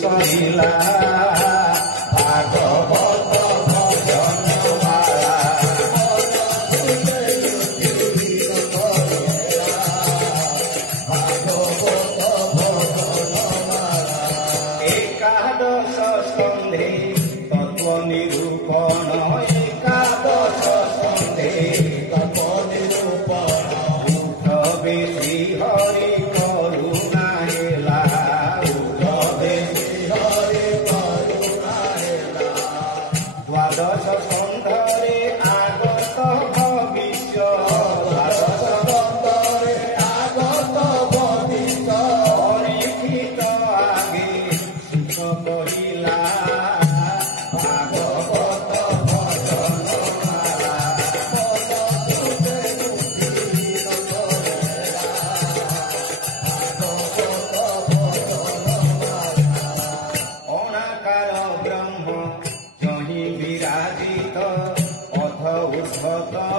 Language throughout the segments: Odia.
ସରିଲା ଭାଗବତ एकादश स्कंधे तत्व निरूपण एकादश स्कंधे तत्व निरूपण उठबे श्री हरि करुणा हेला उठबे श्री हरि करुणा हेला द्वादश स्कंधरे आगत भविष्य द्वादश स्कंधरे आगत भविष्य परीक्षित आगे कहिला भागवत भजनमाला अनाकार ब्रह्म जहि विराजित अथ ऊर्ध्व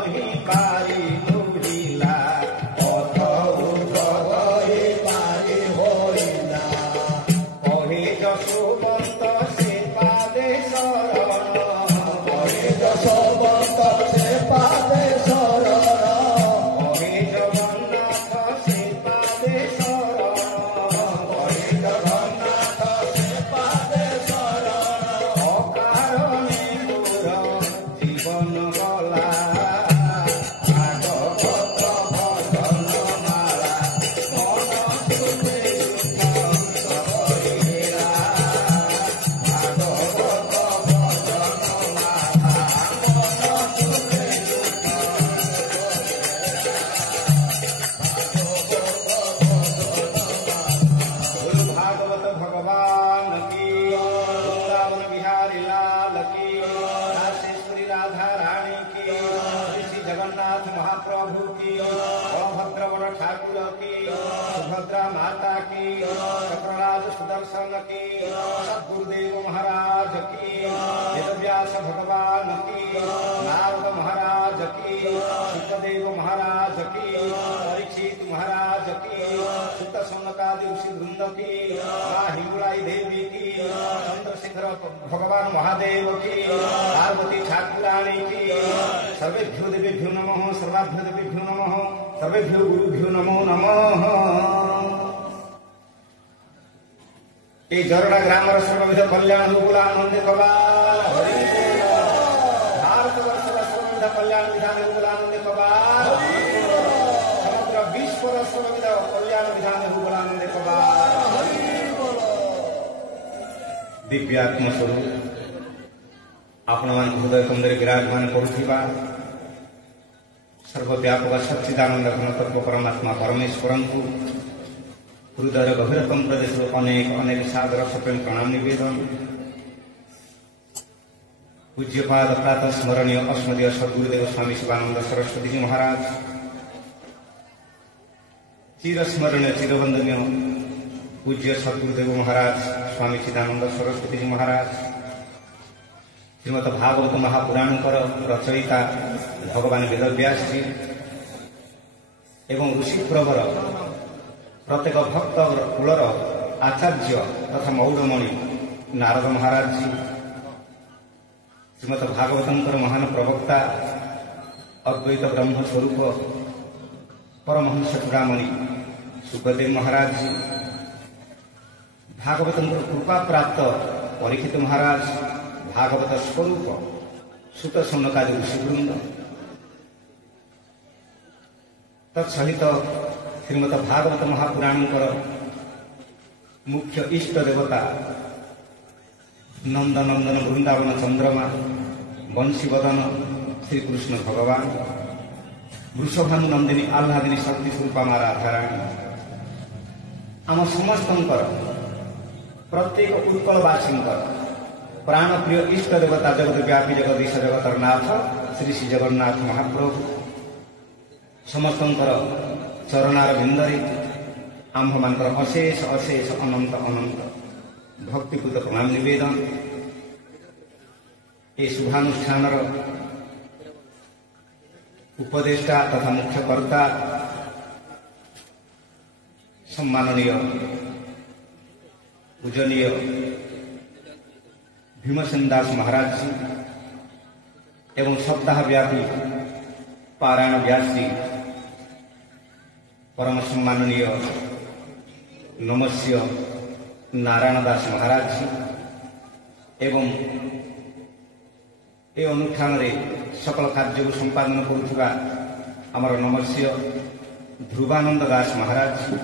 हि पारि होइला अथ ऊर्ध्व हि पारि होइला कहे जशोवंत से पादे शरण कहे जशोवंत से पादे शरण कहे जगन्नाथ से पादे शरण कहे जगन्नाथ से पादे शरण अकारणे मोर जीवन गला भागवत भजनमाला मन सुखे सरिला भागवत भजनमाला बोलो भागवत भगवान की वृंदावन बिहारी लाल की राजेश्वरी राधा रानी की श्री जगन्नाथ महाप्रभु की बलभद्र ठाकुर की सुभद्रा माता की चक्रराज सुदर्शन की सद्गुरुदेव महाराज की वेदव्यास भगवान की नारद महाराज की सुखदेव महाराज की परीक्षित महाराज की सुत सनकादि ऋषि वृंद की मां हिंगुलाई देवी की चंद्रशेखर भगवान महादेव की पार्वती ठाकुरानी की सर्वेभ्यो देवेभ्यो नमः सर्वाभ्यो देवेभ्यो नमः सर्वेभ्यो गुरुभ्यो नमो नमः। ये जरडा ग्रामर सर्वविध कल्याण गुलानंदे कबाल भारतवर्षर सर्वविध कल्याण विधान गुलानंदे कबाल समग्र विश्वर सर्वविध कल्याण विधान गुलानंदे कबाल। दिव्यात्म स्वरूप आपण मान हृदय कुंदरे विराजमान करुथिबा सर्वव्यापक सच्चिदानंद घन तत्व परमात्मा परमेश्वरं को हृदय गभीरतम प्रदेश अनेक अनेक सादर सप्रेम प्रणाम निवेदन। पूज्यपाद प्रातः स्मरणीय अस्मदीय सद्गुरुदेव स्वामी शिवानंद सरस्वती जी महाराज चिर स्मरणीय चिरवंदनीय पूज्य सद्गुरुदेव महाराज स्वामी चिदानंद सरस्वती जी महाराज श्रीमद भागवत महापुराण रचयिता भगवान वेदव्यास जी एवं ऋषि प्रवर प्रत्येक भक्त कुलर आचार्य तथा मौड़मणि नारद महाराज जी श्रीमद भागवतर महान प्रवक्ता अद्वैत ब्रह्म स्वरूप परमहंस चूड़ामणि सुखदेव महाराज जी भागवतर कृपा प्राप्त परीक्षित महाराज भागवत स्वरूप सुत सौनकादि ऋषिवृंद तत्सहित श्रीमद भागवत महापुराण मुख्य इष्ट देवता नंदनंदन वृंदावन चंद्रमा वंशीवदन श्रीकृष्ण भगवान वृषभानु नंदिनी आह्लादिनी शक्ति स्वरूपा मां राधाराणी आम समस्त प्रत्येक उत्कलवासी प्राण प्रिय इष्ट देवता जगत व्यापी जगदीश जगतर नाथ श्री श्री जगन्नाथ महाप्रभु समस्त चरणार बिंदरे आंभ मानकर अशेष अशेष अनंत अनंत भक्तिपूत प्रणाम निवेदन। ये शुभानुष्ठान उपदेष्टा तथा मुख्यकर्ता सम्माननीय पूजनीय भीमसेन दास महाराज जी एवं सप्ताह व्यापी पारायण व्यास जी परम सम्माननीय नमस्य नारायण दास महाराज जी एवं ए अनुष्ठान सकल कार्य को संपादन करुवा आमर नमस्य ध्रुवानंद दास महाराज जी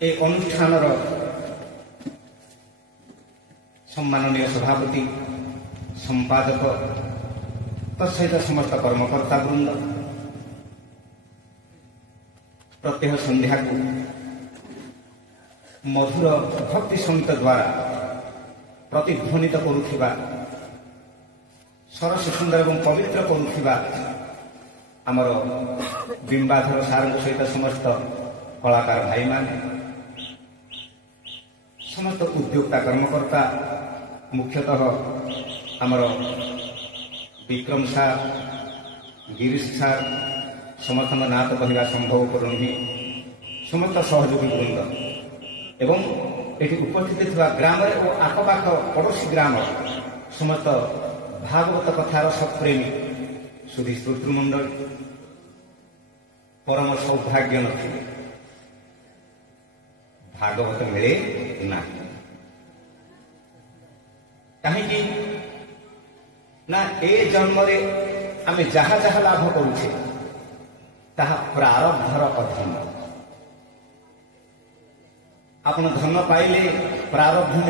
ए अनुष्ठान सम्माननीय सभापति संपादक तत्सहित समस्त कर्मकर्ता वृंद प्रत्यह संध्या को मधुर भक्ति संगीत द्वारा प्रतिध्वनित करुवा सरस सुंदर एवं पवित्र करुवा आमर बिंबाधर सार सहित समस्त कलाकार भाई मान समस्त उद्योक्ता कर्मकर्ता मुख्यतः आमर विक्रम सार गिरीश सार समस्त ना तो कहवा संभव करूनी समस्त सहयोगी वृंद एवं ये उपस्थित थी ग्राम और आखपाख पड़ोशी ग्राम समस्त भागवत कथार सत्प्रेमी सुधी श्रोतृमंडल परम सौभाग्य नथिले भागवत मिले ना कहीं ना ए जन्म आम जहाँ जहाँ लाभ करुचे ताहा प्रारब्धर अधीन आपण धन पाइले प्रारब्ध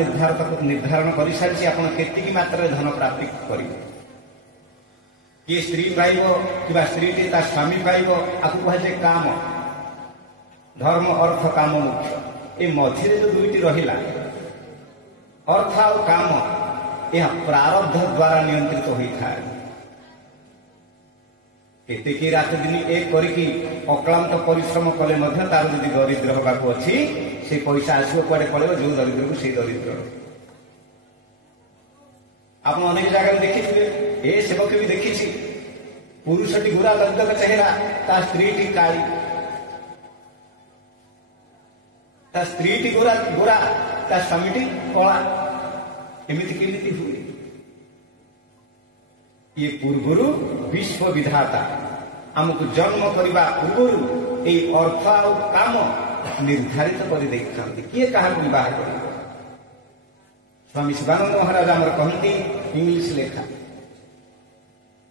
निर्धारण कर सारी आपण केतिकी मात्रा धन प्राप्ति करेंगे किए स्त्री पाइब कि स्त्री ता स्वामी पाइब आपको कहे काम धर्म अर्थ काम मुख्य ए मझे जो दुईटी रहिला अर्थ और काम यह प्रारब्ध द्वारा नियंत्रित होता है केतेकी रात दिन एक करिकी अक्लांत परिश्रम कले मध्य तार यदि दरिद्र होगाक अच्छी से पैसा आसो कुआडे पड़े जो दरिद्र को से दरिद्र आप अनेक जगह देखिए ए सेवक भी देखी पुरुषटी गोरा दग्धक चेहरा ता स्त्री काली ता स्त्री गोरा गोरा ता स्वामी कला एमती केमिति हुए ये पूर्वर विश्व विधाता आमको जन्म करने पूर्व ये अर्थ और काम निर्धारित कर देखा किए क्या बह कर स्वामी शिवानंद महाराज आमर कहती इंग्लिश लेखा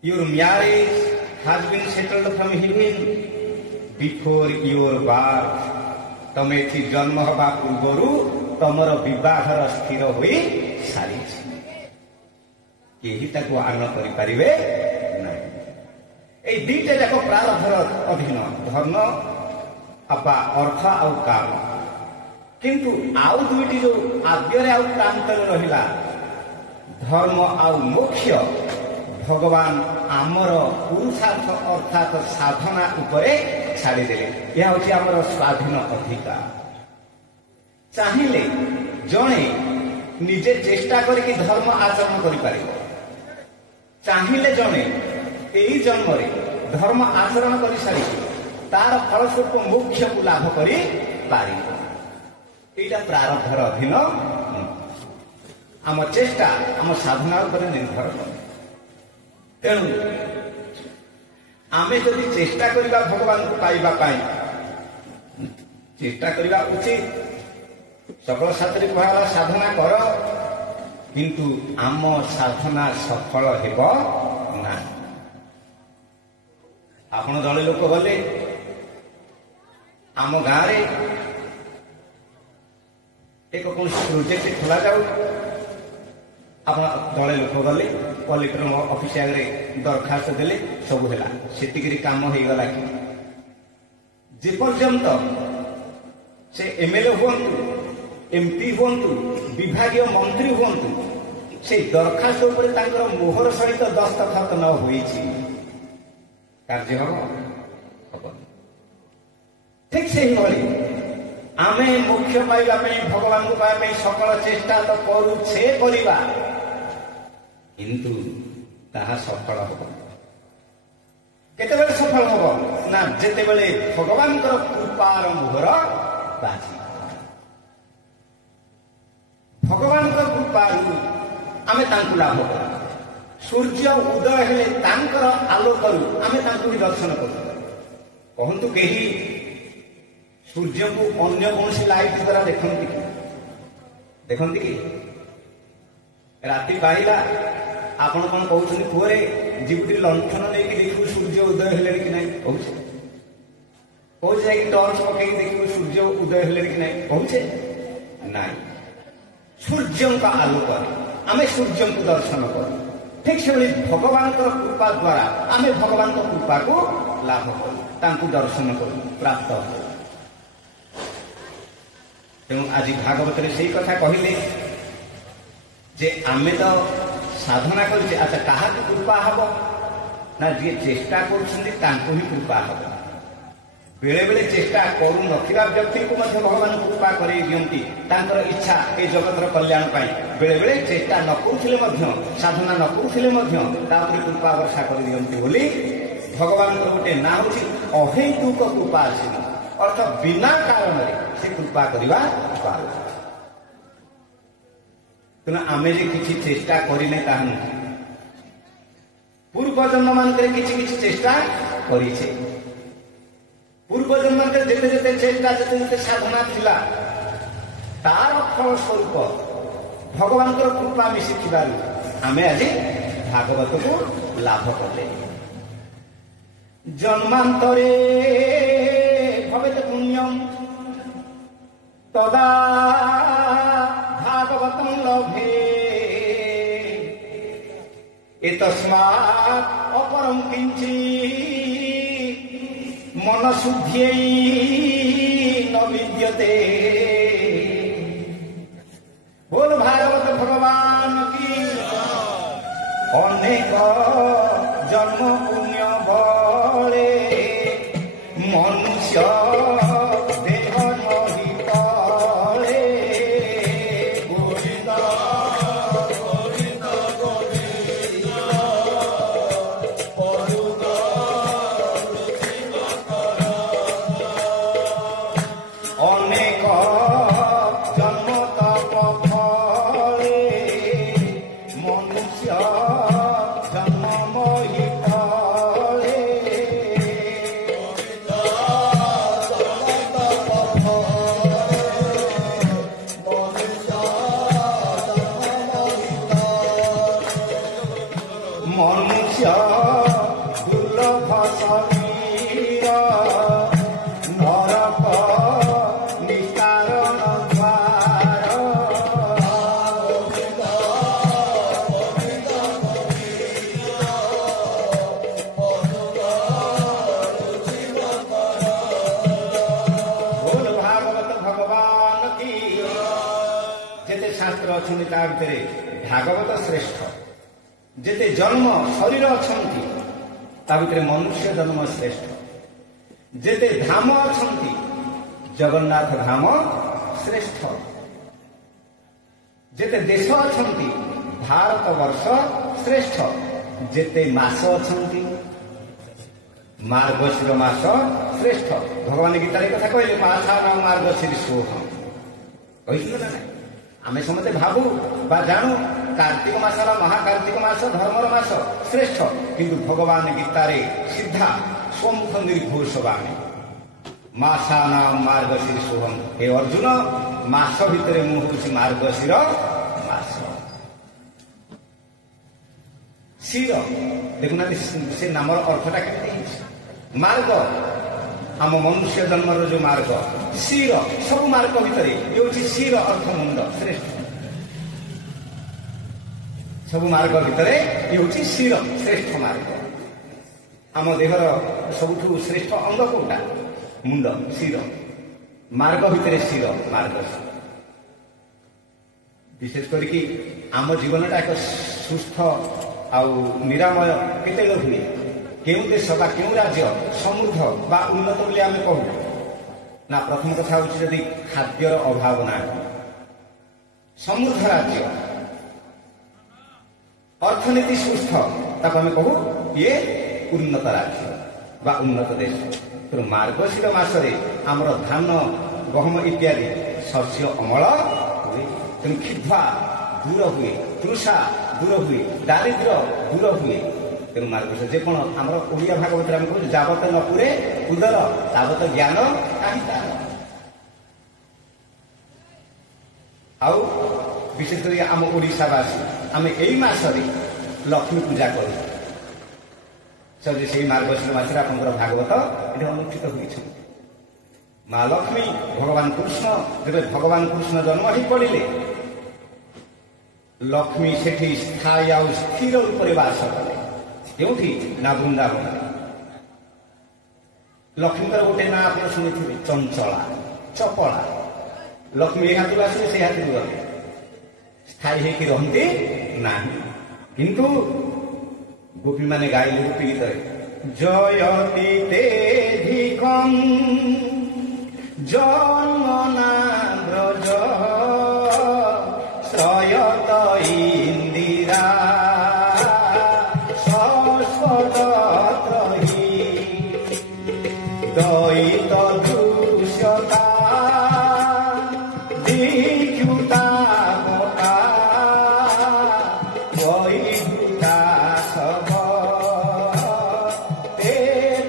your marriage has been settled from heaven before your birth तमे थी जन्म हवा पूर्वर तमर विवाहर स्थिर हो सारी केही ताको आन करि परिबे नहीं ए दुईटा जाक प्रारब्धर अधीन धर्म अपा अर्थ आउ काम किंतु आउ दुईटी जो आद्य आउ प्रांतर रहिला धर्म आउ मोक्ष भगवान आमर पुरुषार्थ अर्थात साधना उपरे छाड़ी देले यह होची आमर स्वाधीन अधिकार चाहिए जड़े निजे चेष्टा करके धर्म आचरण करि चाहिए जड़े यही जन्म धर्म आचरण कर सारी तार फलस्वरूप मोक्ष को लाभ कर प्रारब्धर अधीन आम चेष्टा आम साधना उपर निर्भर कर तेणु आमे जदि चेष्टा करबा भगवान को पाइबा पाई चेष्टा करबा उचित सकल शास्त्री कहला साधना कर किंतु आम साधना सफल हेब ना आपण दले लोक गले आम गाँव एक कौन प्रोजेक्ट खोला जाऊ आप दले लोक गले कलेक्टर ऑफिस आगे दरखास्त देले सब है से काम हो गला कि जेपर्यंत से एमएलए हूँ एमपी हूँ विभागीय मंत्री हूँ से दरखास्त मोहर सहित दस्तखत न होई कार्य हम ठीक से ही भाई आमे मोक्ष पाइबा भगवान को पाइबा सकल चेष्टा तो करुछे करिबा किंतु ताहा सफल हो केतेबेले सफल हो ना जेतेबेले भगवान कृपार मोहर बाजी ତାଙ୍କୁ ଲାଭ କରୁ। ସୂର୍ଯ୍ୟ ଉଦୟ ହେଲେ ତାଙ୍କର ଆଲୋକରୁ ଆମେ ତାଙ୍କୁ ବି ଦର୍ଶନ କରୁ। କହନ୍ତୁ କେହି ସୂର୍ଯ୍ୟଙ୍କୁ ଅନ୍ୟ କୌଣସି ଲାଇଟ୍ ଦ୍ୱାରା ଦେଖନ୍ତି କି? ଦେଖନ୍ତି କି? ରାତି ପାଇଲା ଆପଣ କଣ କହୁଛନ୍ତି, ପୁଅରେ ଯିବୁ ଟିକେ ଲଣ୍ଠନ ନେଇକି ଦେଖିବୁ ସୂର୍ଯ୍ୟ ଉଦୟ ହେଲେଣି କି ନାହିଁ? କହୁଛେ। କହୁଛେ ଯାଇକି ଟର୍ଚ୍ଚ ପକେଇକି ଦେଖିବୁ ସୂର୍ଯ୍ୟ ଉଦୟ ହେଲେଣି କି ନାହିଁ? କହୁଛେ ନାଇଁ। ସୂର୍ଯ୍ୟଙ୍କ ଆଲୋକରେ ଆମେ ସୂର୍ଯ୍ୟଙ୍କୁ ଦର୍ଶନ କରୁ। ଠିକ୍ ସେଭଳି ଭଗବାନଙ୍କର କୃପା ଦ୍ୱାରା ଆମେ ଭଗବାନଙ୍କ କୃପାକୁ ଲାଭ କରୁ, ତାଙ୍କୁ ଦର୍ଶନ କରୁ, ପ୍ରାପ୍ତ କରୁ। ତେଣୁ ଆଜି ଭାଗବତରେ ସେଇ କଥା କହିଲେ ଯେ ଆମେ ତ ସାଧନା କରୁଛେ, ଆଚ୍ଛା କାହାକୁ କୃପା ହବ ନା ଯିଏ ଚେଷ୍ଟା କରୁଛନ୍ତି ତାଙ୍କୁ ହିଁ କୃପା ହବ। ବେଳେ ବେଳେ ଚେଷ୍ଟା କରୁନଥିବା ବ୍ୟକ୍ତିଙ୍କୁ ମଧ୍ୟ ଭଗବାନ କୃପା କରେଇ ଦିଅନ୍ତି ତାଙ୍କର ଇଚ୍ଛା ଏ ଜଗତର କଲ୍ୟାଣ ପାଇଁ। ବେଳେ ବେଳେ ଚେଷ୍ଟା ନ କରୁଥିଲେ ମଧ୍ୟ, ସାଧନା ନ କରୁଥିଲେ ମଧ୍ୟ ତା ଉପରେ କୃପା ବର୍ଷା କରିଦିଅନ୍ତି ବୋଲି ଭଗବାନଙ୍କର ଗୋଟେ ନାଁ ହେଉଛି ଅହୈତୁକ କୃପା ଆସିନି, ଅର୍ଥ ବିନା କାରଣରେ ସେ କୃପା କରିବା ପାରୁ। ତେଣୁ ଆମେ ଯେ କିଛି ଚେଷ୍ଟା କରିନେ ତାହା ନୁହେଁ। ପୂର୍ବ ଜନ୍ମ ମାନଙ୍କରେ କିଛି କିଛି ଚେଷ୍ଟା କରିଛେ। ପୂର୍ବ ଜନ୍ମରେ ଯେତେ ଯେତେ ଚେଷ୍ଟା, ଯେତେ ଯେତେ ସାଧନା ଥିଲା, ତାର ଫଳ ସ୍ୱରୂପ ଭଗବାନଙ୍କର କୃପା ମିଶିଥିବାରୁ ଆମେ ଆଜି ଭାଗବତକୁ ଲାଭ କଲେ। ଜନ୍ମାନ୍ତରେ ଭବେତ ପୁଣ୍ୟମ୍ ତଦା ଭାଗବତଂ ଲଭେ ଏତସ୍ମାତ୍ ଅପରଂ କିଞ୍ଚିत् মনশুদ্ধিयै ন বিদ্যতে। বল ভাগবত ভগবান কি। অনেক জন্ম পুণ্য বলে মনুষ্য দেহ নহি তলে। গোবিন্দ গোবিন্দ গোবিন্দ অরুণ অনেক জন্ম তপ ফলে মনুষ্য জন্মময়ী ফলে। মনুষ্য দুর্লভ শরীর নরক নিস্তারণ দ্বার। ବୋଲ ଭାଗବତ ଭଗବାନ କି। ଯେତେ ଶାସ୍ତ୍ର ଅଛନ୍ତି ତା ଭିତରେ ଭାଗବତ ଶ୍ରେଷ୍ଠ। ଯେତେ ଜନ୍ମ ଶରୀର ଅଛନ୍ତି ତା ଭିତରେ ମନୁଷ୍ୟ ଜନ୍ମ ଶ୍ରେଷ୍ଠ। ଯେତେ ଧାମ ଅଛନ୍ତି ଜଗନ୍ନାଥ ଧାମ ଶ୍ରେଷ୍ଠ। ଯେତେ ଦେଶ ଅଛନ୍ତି ଭାରତ ବର୍ଷ ଶ୍ରେଷ୍ଠ। ଯେତେ ମାସ ଅଛନ୍ତି ମାର୍ଗଶିର ମାସ ଶ୍ରେଷ୍ଠ। ଭଗବାନ ଗୀତାରେ କଥା କହିଲେ ମାସାନ ମାର୍ଗଶୀର୍ଷୋହମ୍। କହିଥିଲେ ନା ନାଇଁ? ଆମେ ସମସ୍ତେ ଭାବୁ ବା ଜାଣୁ କାର୍ତ୍ତିକ ମାସ ହେଲା ମହାକାର୍ତ୍ତିକ ମାସ, ଧର୍ମର ମାସ ଶ୍ରେଷ୍ଠ। କିନ୍ତୁ ଭଗବାନ ଗୀତାରେ ସିଧା ସମ୍ମୁଖ ନିର୍ଘୋଷ ବାଣୀ ମାସାନାଂ ମାର୍ଗଶୀର୍ଷୋହମ୍। ହେ ଅର୍ଜୁନ, ମାସ ଭିତରେ ମୁଁ ହଉଛି ମାର୍ଗଶିର ମାସ। ଶିର ଦେଖୁନାହାନ୍ତି ସେ ନାମର ଅର୍ଥଟା କେମିତି ହେଇଛି? ମାର୍ଗ, ଆମ ମନୁଷ୍ୟ ଜନ୍ମର ଯୋଉ ମାର୍ଗ। ଶିର, ସବୁ ମାର୍ଗ ଭିତରେ ଇଏ ହଉଛି ଶିର ଅର୍ଥ ମୁଣ୍ଡ ଶ୍ରେଷ୍ଠ। ସବୁ ମାର୍ଗ ଭିତରେ ଇଏ ହଉଛି ଶିର ଶ୍ରେଷ୍ଠ ମାର୍ଗ। ଆମ ଦେହର ସବୁଠୁ ଶ୍ରେଷ୍ଠ ଅଙ୍ଗ କୋଉଟା? ମୁଣ୍ଡ, ଶିର। ମାର୍ଗ ଭିତରେ ଶିର, ମାର୍ଗ। ବିଶେଷ କରିକି ଆମ ଜୀବନଟା ଏକ ସୁସ୍ଥ ଆଉ ନିରାମୟ କେତେବେଳେ ହୁଏ? କେଉଁ ଦେଶ ବା କେଉଁ ରାଜ୍ୟ ସମୃଦ୍ଧ ବା ଉନ୍ନତ ବୋଲି ଆମେ କହୁ? ନା ପ୍ରଥମ କଥା ହେଉଛି ଯଦି ଖାଦ୍ୟର ଅଭାବ ନାହିଁ। ସମୃଦ୍ଧ ରାଜ୍ୟ, ଅର୍ଥନୀତି ସୁସ୍ଥ, ତାକୁ ଆମେ କହୁ ଇଏ ଉନ୍ନତ ରାଜ୍ୟ ବା ଉନ୍ନତ ଦେଶ। ତେଣୁ ମାର୍ଗଶିର ମାସରେ ଆମର ଧାନ, ଗହମ ଇତ୍ୟାଦି ଶସ୍ୟ ଅମଳ ହୁଏ। ତେଣୁ କ୍ଷୁଧା ଦୂର ହୁଏ, ତୃଷା ଦୂର ହୁଏ, ଦାରିଦ୍ର୍ୟ ଦୂର ହୁଏ। ତେଣୁ ମାର୍ଗଶୀର ଯେ କ'ଣ ଆମର ଓଡ଼ିଆ ଭାଗବତରେ ଆମେ କହୁଛୁ ଯାବତ ନ ପୁରେ ଉଦର ତାବତ ଜ୍ଞାନ କାହିଁ ତାର। ଆଉ ବିଶେଷ କରି ଆମ ଓଡ଼ିଶାବାସୀ ଆମେ ଏଇ ମାସରେ ଲକ୍ଷ୍ମୀ ପୂଜା କରୁ। ସେଇ ମାର୍ଗଶୀର ମାସରେ ଆପଣଙ୍କର ଭାଗବତ ଏଠି ଅନୁଷ୍ଠିତ ହୋଇଛନ୍ତି। ମା ଲକ୍ଷ୍ମୀ ଭଗବାନ କୃଷ୍ଣ ଯେବେ ଭଗବାନ କୃଷ୍ଣ ଜନ୍ମ ହେଇ ପଡ଼ିଲେ ଲକ୍ଷ୍ମୀ ସେଠି ସ୍ଥାୟୀ ଆଉ ସ୍ଥିର ରୂପରେ ବାସ କଲେ। କେଉଁଠି ନା ବୃନ୍ଦାବନରେ। ଲକ୍ଷ୍ମୀଙ୍କର ଗୋଟେ ନାଁ ଆପଣ ଶୁଣିଥିବେ ଚଞ୍ଚଳା, ଚପଳା। ଲକ୍ଷ୍ମୀ ଏ ହାତରୁ ଆସିଲେ ସେଇ ହାତରୁ ଗଲେ, ସ୍ଥାୟୀ ହେଇକି ରହନ୍ତି ନାହିଁ। କିନ୍ତୁ ଗୋପୀମାନେ ଗାଇଲେ ଗୋପୀ ଗୀତରେ ଜୟତି ତେଧିକଂ ଜନ୍ମନା ବ୍ରଜ ଶ୍ରୟତ ଇନ୍ଦିରା ଶଶ୍ୱତତ୍ରହି ଦୟିତ ଦୃଶ୍ୟତା দীক্ষুতা বকা বৈভূতা সব তে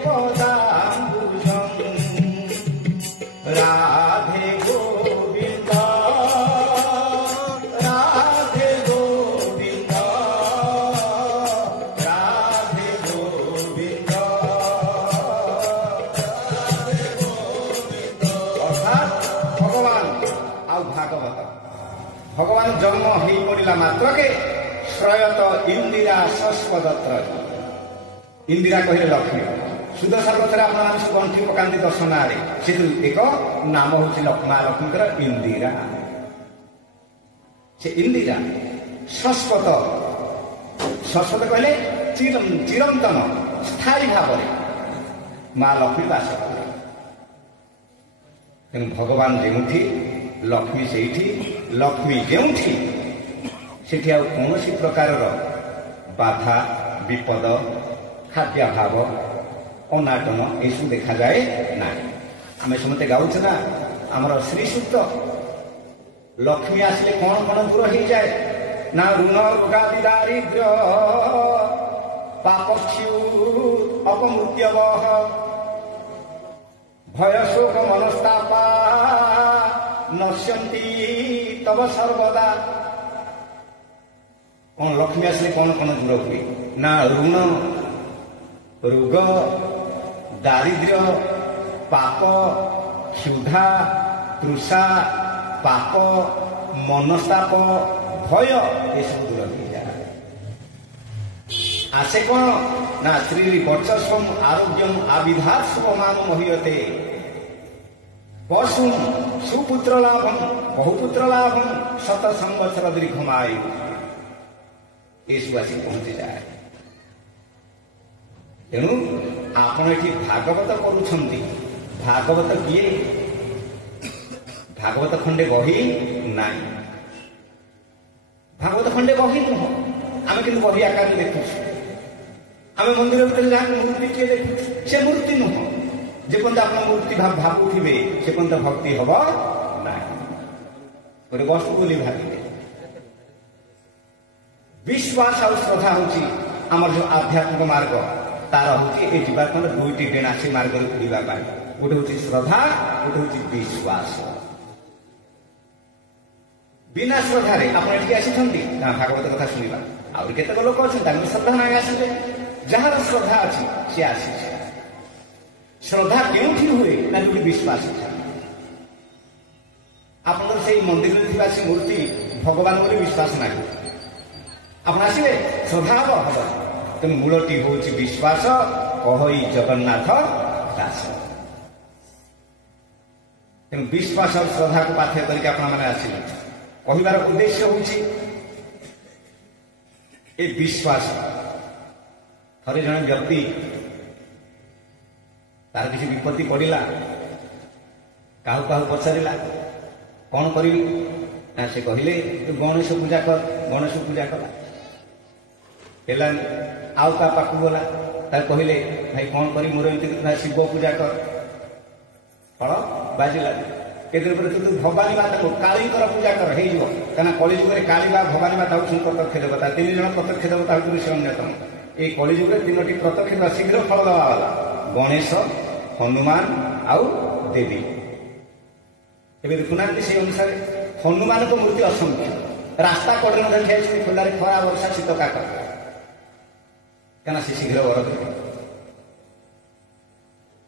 পদাম্বুজং রাধে গোবিন্দ রাধে গোবিন্দ রাধে গোবিন্দ অর্থাৎ ভগবান ভাগবত ভগবান জন্ম হয়ে পড়া মাত্রকে শ্রয়ত ইন্দিরা শস্পদত্র ইন্দিরা কহিলে লক্ষ্মী সুদশা ব্রতরে আপনার গଣ୍ଠି ପକାନ୍ତି 10 ନାଁରେ ସେଥିରୁ ଏକ ନାମ ହେଉଛି ମା ଲକ୍ଷ୍ମୀଙ୍କର ଇନ୍ଦିରା। ସେ ଇନ୍ଦିରା ଶଶ୍ୱତ ଶଶ୍ୱତ କହିଲେ ଚିରନ୍ତନ ସ୍ଥାୟୀ ଭାବରେ ମା ଲକ୍ଷ୍ମୀ ବାସ କଲେ। ତେଣୁ ଭଗବାନ ଯେଉଁଠି ଲକ୍ଷ୍ମୀ ସେଇଠି, ଲକ୍ଷ୍ମୀ ଯେଉଁଠି ସେଠି ଆଉ କୌଣସି ପ୍ରକାରର ବାଧା ବିପଦ ଖାଦ୍ୟାଭାବ ଅନାଟନ ଏସବୁ ଦେଖାଯାଏ ନାହିଁ। ଆମେ ସମସ୍ତେ ଗାଉଛୁ ନା ଆମର ଶ୍ରୀ ସୂକ୍ତ। ଲକ୍ଷ୍ମୀ ଆସିଲେ କ'ଣ କ'ଣ ଦୂର ହେଇଯାଏ ନା ଋଣ ରୋଗାଦି ଦାରିଦ୍ର୍ୟ ପାପକ୍ଷୁ ଅପମୃତ୍ୟବହ ଭୟ ଶୋକ ମନସ୍ତାପା ନଶ୍ୟନ୍ତି ତବ ସର୍ବଦା। କ'ଣ ଲକ୍ଷ୍ମୀ ଆସିଲେ କ'ଣ କ'ଣ ଦୂର ହୁଏ ନା ଋଣ ରୋଗ ଦାରିଦ୍ର୍ୟ ପାପ କ୍ଷୁଧା ତୃଷା ପାପ ମନସ୍ତାପ ଭୟ ଏସବୁ ଦୂର ହେଇଯାଏ। ଆସେ କ'ଣ ନା ଶ୍ରୀ ବର୍ଚସ୍ୱം ଆରୋଗ୍ୟମ୍ ଆବିଧାତ ଶୁଭମାନ ମହୀୟତେ ପଶୁଂ ସୁପୁତ୍ର ଲାଭం ବହୁପୁତ୍ର ଲାଭం ଶତ ସଂବତ୍ସର ଦୀର୍ଘମାୟୁ ଏସବୁ ଆସି ପହଞ୍ଚିଯାଏ। ତେଣୁ ଆପଣ ଏଠି ଭାଗବତ କରୁଛନ୍ତି। ଭାଗବତ କିଏ? ଭାଗବତ ଖଣ୍ଡେ ବହି ନାହିଁ। ଭାଗବତ ଖଣ୍ଡେ ବହି ନୁହଁ। ଆମେ କିନ୍ତୁ ବହି ଆକାରରେ ଦେଖୁଛୁ। ଆମେ ମନ୍ଦିର ଭିତରେ ଯାହାକୁ ମୂର୍ତ୍ତି କିଏ ଦେଖୁଛୁ, ସେ ମୂର୍ତ୍ତି ନୁହଁ। ଯେପର୍ଯ୍ୟନ୍ତ ଆପଣ ମୂର୍ତ୍ତି ଭାବୁଥିବେ ସେ ପର୍ଯ୍ୟନ୍ତ ଭକ୍ତି ହବ ନାହିଁ। ଗୋଟେ ବସ୍ତୁ ବୋଲି ଭାବିବେ। ବିଶ୍ୱାସ ଆଉ ଶ୍ରଦ୍ଧା ହେଉଛି ଆମର ଯୋଉ ଆଧ୍ୟାତ୍ମିକ ମାର୍ଗ, ତାର ହେଉଛି ଏ ଜୀବନର ଦୁଇଟି ଡେଣା ସେ ମାର୍ଗରେ ଉଡ଼ିବା ପାଇଁ। ଗୋଟେ ହେଉଛି ଶ୍ରଦ୍ଧା, ଗୋଟେ ହେଉଛି ବିଶ୍ୱାସ। ବିନା ଶ୍ରଦ୍ଧାରେ ଆପଣ ଏଠିକି ଆସିଛନ୍ତି ନା ଭାଗବତ କଥା ଶୁଣିବା। ଆହୁରି କେତେକ ଲୋକ ଅଛନ୍ତି ତାଙ୍କର ଶ୍ରଦ୍ଧା ନାହିଁ ଆସିବେ। ଯାହାର ଶ୍ରଦ୍ଧା ଅଛି ସେ ଆସିছে। ଶ୍ରଦ୍ଧା କେଉଁଠି ହୁଏ ନା ଯୋଉଠି ବିଶ୍ୱାସ ଥାଏ। ଆପଣଙ୍କର ସେଇ ମନ୍ଦିରରେ ଥିବା ସେ ମୂର୍ତ୍ତି ଭଗବାନ ବୋଲି ବିଶ୍ୱାସ ନାହିଁ, ଆପଣ ଆସିବେ ଶ୍ରଦ୍ଧା ହବ ହବ। ତେଣୁ ମୂଳଟି ହେଉଛି ବିଶ୍ୱାସ। କହଇ ଜଗନ୍ନାଥ ଦାସ। ତେଣୁ ବିଶ୍ୱାସ ଆଉ ଶ୍ରଦ୍ଧାକୁ ପାଥେୟ କରିକି ଆପଣମାନେ ଆସିଲେ। କହିବାର ଉଦ୍ଦେଶ୍ୟ ହେଉଛି ଏ ବିଶ୍ୱାସ। ଥରେ ଜଣେ ବ୍ୟକ୍ତି ତାର କିଛି ବିପତ୍ତି ପଡ଼ିଲା, କାହାକୁ କାହାକୁ ପଚାରିଲା କ'ଣ କରିବି ନା ସେ କହିଲେ ଗଣେଶ ପୂଜା କର। ଗଣେଶ ପୂଜା କଲା, ହେଲାନି। ଆଉ ତା ପାଖକୁ ଗଲା, ତାକୁ କହିଲେ ଭାଇ କ'ଣ କରି ମୋର ଏମିତି ଶିବ ପୂଜା କର। ଫଳ ବାଜିଲା। କେତେ ପରେ ତୁ ଭବାନୀ ମାତାକୁ କାଳୀଙ୍କର ପୂଜା କର ହେଇଯିବ। କାହିଁକିନା କଳିଯୁଗରେ କାଳୀ ବା ଭବାନୀ ମାତା ହେଉଛନ୍ତି ପ୍ରତ୍ୟକ୍ଷ ଦେବତା। 3 ଜଣ ପ୍ରତ୍ୟକ୍ଷ ଦେବତା ଭିତରୁ ସେ ଅନ୍ୟତମ। ଏଇ କଳିଯୁଗରେ 3ଟି ପ୍ରତ୍ୟକ୍ଷ ଦେବତା ଶୀଘ୍ର ଫଳ ଦେବା ବାଲା ଗଣେଶ, ହନୁମାନ ଆଉ ଦେବୀ। ଏବେ ଦେଖୁନାହାନ୍ତି ସେଇ ଅନୁସାରେ ହନୁମାନଙ୍କ ମୂର୍ତ୍ତି ଅସଂଖ୍ୟ। ରାସ୍ତା କଡ଼ରେ ମଧ୍ୟ ଠିଆ ହେଇଛନ୍ତି ଖୋଲାରେ, ଖରା ବର୍ଷା ଶୀତ କାକ, କାହିଁକିନା ସେ ଶୀଘ୍ର ବର ଦେବେ।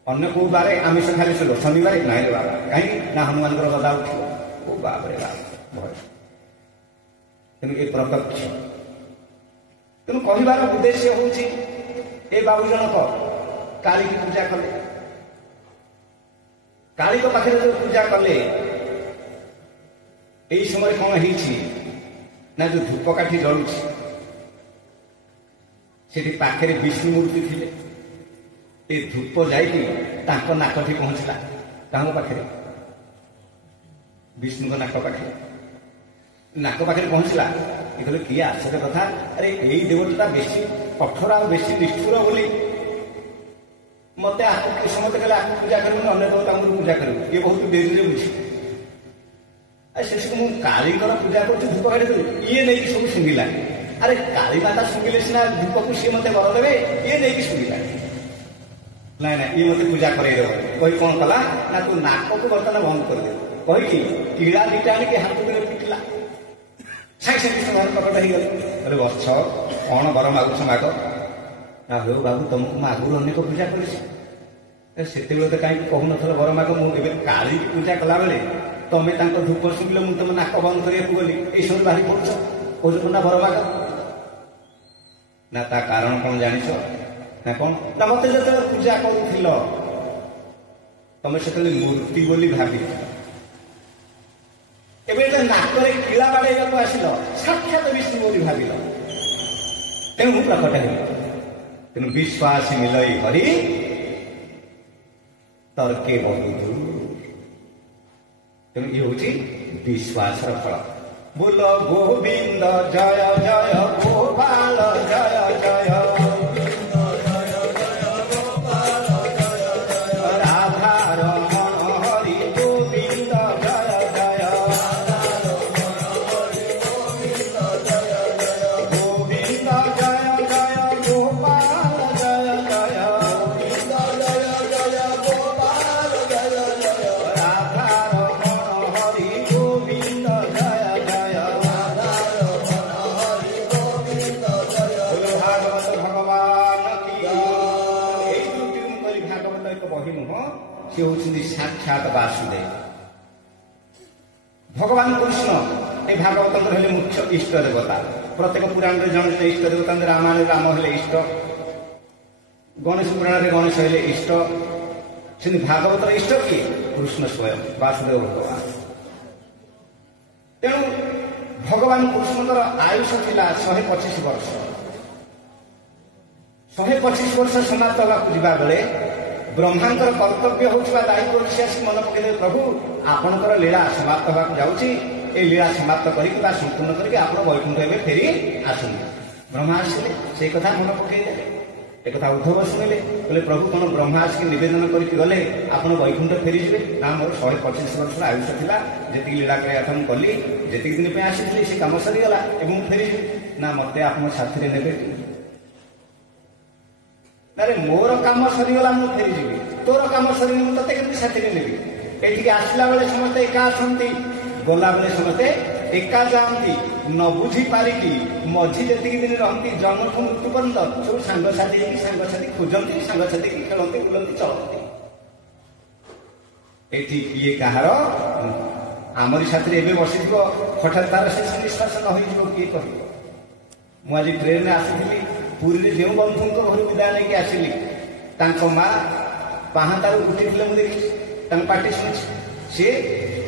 ଅନ୍ୟ କୋଉ ବାରେ ଆମିଷ ଖାଲି ଶୁଣିବ, ଶନିବାର ନାଇଁ ବାବା କାହିଁକି ନା ହନୁମାନଙ୍କର ଗଦା ଉଠିବ। ଓ ବାବରେ ଭୟ। ତେଣୁ ଏ ପ୍ରତ୍ୟକ୍ଷ। ତେଣୁ କହିବାର ଉଦ୍ଦେଶ୍ୟ ହଉଛି ଏ ବାବୁ ଜଣକ କାଳୀକି ପୂଜା କଲେ। କାଳୀଙ୍କ ପାଖରେ ଯୋଉ ପୂଜା କଲେ ଏଇ ସମୟରେ କଣ ହେଇଛି ନା ଯୋଉ ଧୂପକାଠି ଜଳୁଛି ସେଠି ପାଖରେ ବିଷ୍ଣୁ ମୂର୍ତ୍ତି ଥିଲେ। ଏ ଧୂପ ଯାଇକି ତାଙ୍କ ନାକଠି ପହଞ୍ଚିଲା। ତାଙ୍କ ପାଖରେ ବିଷ୍ଣୁଙ୍କ ନାକ ପାଖରେ ପହଞ୍ଚିଲା। ଏ କହିଲେ କିଏ ଆଶ୍ଚର୍ଯ୍ୟ କଥା, ଆରେ ଏଇ ଦେବତା ବେଶୀ କଠୋର ଆଉ ବେଶୀ ନିଷ୍ଠୁର ବୋଲି ମତେ ସମସ୍ତେ କହିଲେ ଆକୁ ପୂଜା କରିବୁନି, ଅନ୍ୟ ଦେବତାଙ୍କୁ ପୂଜା କରିବୁ। ଇଏ ବହୁତ ଡେରିରେ ବୁଝି ଶେଷକୁ ମୁଁ କାଳୀଙ୍କର ପୂଜା କରୁଛି, ଧୂପ କାଠି ଦେବି। ଇଏ ନେଇକି ସବୁ ଶୁଙ୍ଗିଲା। ଆରେ କାଳୀ ମାତା ଶୁଙ୍ଗିଲେ ସିନା ଧୂପକୁ ସିଏ ମତେ ବର ଦେବେ, ଇଏ ନେଇକି ଶୁଙ୍ଗିଲା। ନାଇଁ ନାଇଁ ଇଏ ମତେ ପୂଜା କରେଇଦେବ କହି କଣ କଲା ନା ତୁ ନାକକୁ ବର୍ତ୍ତମାନ ବନ୍ଦ କରିଦେବୁ କହିକି କିଳା ଦିଟା ଆଣିକି ହାତକୁ ପିଟିଲା। ସାଙ୍ଗେ ସାଙ୍ଗେ ସେମାନେ ପ୍ରକଟ ହେଇଗଲେ। କହିଲେ ବତ୍ସ କଣ ବର ମାଗୁଛ ମାଗ। ନା ହଉ ବାବୁ ତମକୁ ମୁଁ ଆଗରୁ ଅନେକ ପୂଜା କରିଛି, ସେତେବେଳେ ତ କାହିଁକି କହୁନଥିଲ ବର ମାଗ। ମୁଁ ଏବେ କାଳୀ ପୂଜା କଲାବେଳେ ତମେ ତାଙ୍କ ଧୂପ ଶୁଣିଲେ ମୁଁ ତମ ନାକ ବନ୍ଦ କରିବାକୁ ଗଲି, ଏଇ ସମୟରେ ବାହାରି ପଡୁଛ କହୁଛ ନା ବର ମାଗ। ନା ତା କାରଣ କଣ ଜାଣିଛ ନା କଣ ନା ମତେ ଯେତେବେଳେ ପୂଜା କରୁଥିଲ ତମେ ସେତେବେଳେ ମୂର୍ତ୍ତି ବୋଲି ଭାବିଲ, ଏବେ ଯେତେବେଳେ ନାକରେ କିଳା ବାଡେଇବାକୁ ଆସିଲ ସାକ୍ଷାତ ବିଷ୍ଣୁ ବୋଲି ଭାବିଲ। ତେଣୁ ମୁଁ ପ୍ରକଟ ହେଲି। ତେଣୁ ବିଶ୍ୱାସ ମିଳଇ ହରି ତର୍କେ ବହୁତ। ତେଣୁ ଇଏ ହଉଛି ବିଶ୍ୱାସର ଫଳ। ବୋଲ ଗୋବିନ୍ଦ ଜୟ ଜୟ ଗୋପାଳ ଜୟ ଜୟ ସେ ହେଉଛନ୍ତି ସାକ୍ଷାତ ବାସୁଦେବ ଭଗବାନ କୃଷ୍ଣ। ଏ ଭାଗବତଙ୍କର ହେଲେ ମୁଖ୍ୟ ଇଷ୍ଟ ଦେବତା। ପ୍ରତ୍ୟେକ ପୁରାଣରେ ଜଣେ ଇଷ୍ଟ ଦେବତା। ରାମାୟଣରେ ରାମ ହେଲେ ଇଷ୍ଟ, ଗଣେଶ ପୁରାଣରେ ଗଣେଶ ହେଲେ ଇଷ୍ଟ। ସେମିତି ଭାଗବତର ଇଷ୍ଟ କିଏ? କୃଷ୍ଣ ସ୍ୱୟଂ ବାସୁଦେବ ଭଗବାନ। ତେଣୁ ଭଗବାନ କୃଷ୍ଣଙ୍କର ଆୟୁଷ ଥିଲା 125 ବର୍ଷ। 125 ବର୍ଷ ସମାପ୍ତ ହେବାକୁ ଯିବା ବେଳେ ବ୍ରହ୍ମାଙ୍କର କର୍ତ୍ତବ୍ୟ ହେଉଛି ବା ଦାୟିତ୍ୱ ହେଉଛି ଆସି ମନେ ପକେଇଦେବେ, ପ୍ରଭୁ ଆପଣଙ୍କର ଲୀଳା ସମାପ୍ତ ହେବାକୁ ଯାଉଛି, এই ଲୀଳା ସମାପ୍ତ କରିକି ବା ସମ୍ପୂର୍ଣ୍ଣ କରିକି ଆପଣ ବୈକୁଣ୍ଠ ଏବେ ଫେରି ଆସନ୍ତୁ। ବ୍ରହ୍ମା ଆସିଲେ ସେଇ କଥା ମନେ ପକେଇଦେଲେ। একথা উদ্ধব শুনিলে বলে প্রভু কোন ব্রহ্মা আসি নিবেদন করি গলে আপনার বৈকুণ্ঠ ফেরিଯିବେ না মোর 125 ବର୍ଷର ଆୟୁଷ ଥିଲା ଯେତିକି ଲୀଳା କରିବା ମୁଁ କଲି ଯେତିକି ଦିନ ପାଇଁ ଆସିଥିଲି ସେ କାମ ସରିଗଲା ଏବଂ ଫେରିଯିବି ନା ମତେ ଆପଣ ସାଥିରେ ନେବେ କି ନାରେ ମୋର କାମ ସରିଗଲା ମୁଁ ଫେରିଯିବି ତୋର କାମ ସରିନି ମୁଁ ତତେ କେମିତି ସାଥିରେ ନେବି ଏଠିକି ଆସିଲା ବେଳେ ସମସ୍ତେ ଏକା ଆସନ୍ତି ଗଲା ବେଳେ ସମସ୍ତେ ଏକା ଯାଆନ୍ତି ନ ବୁଝି ପାରିକି ମଝି ଯେତିକି ଦିନ ରହନ୍ତି ଜନ୍ମଠୁ ମୃତ୍ୟୁ ପର୍ଯ୍ୟନ୍ତ ସବୁ ସାଙ୍ଗସାଥି ହେଇକି ସାଙ୍ଗସାଥି ଖୋଜନ୍ତି ସାଙ୍ଗସାଥି ହେଇକି ଖେଳନ୍ତି ବୁଲନ୍ତି ଚଳନ୍ତି ଏଠି କିଏ କାହାର ଆମରି ସାଥିରେ ଏବେ ବସିଥିବ ହଠାତ୍ ତାର ଶେଷ ନିଶ୍ୱାସ ନ ହେଇଯିବ କିଏ କହିବ ମୁଁ ଆଜି ଟ୍ରେନରେ ଆସିଥିଲି ପୁରୀରେ ଯେଉଁ ବନ୍ଧୁଙ୍କ ଘରୁ ବିଦାୟ ନେଇକି ଆସିଲି ତାଙ୍କ ମା ପାହାନ୍ତାରୁ ଉଠିଥିଲେ ମୁଁ ଦେଖିଛି ତାଙ୍କ ପାଟି ଶୁଣିଛି ସିଏ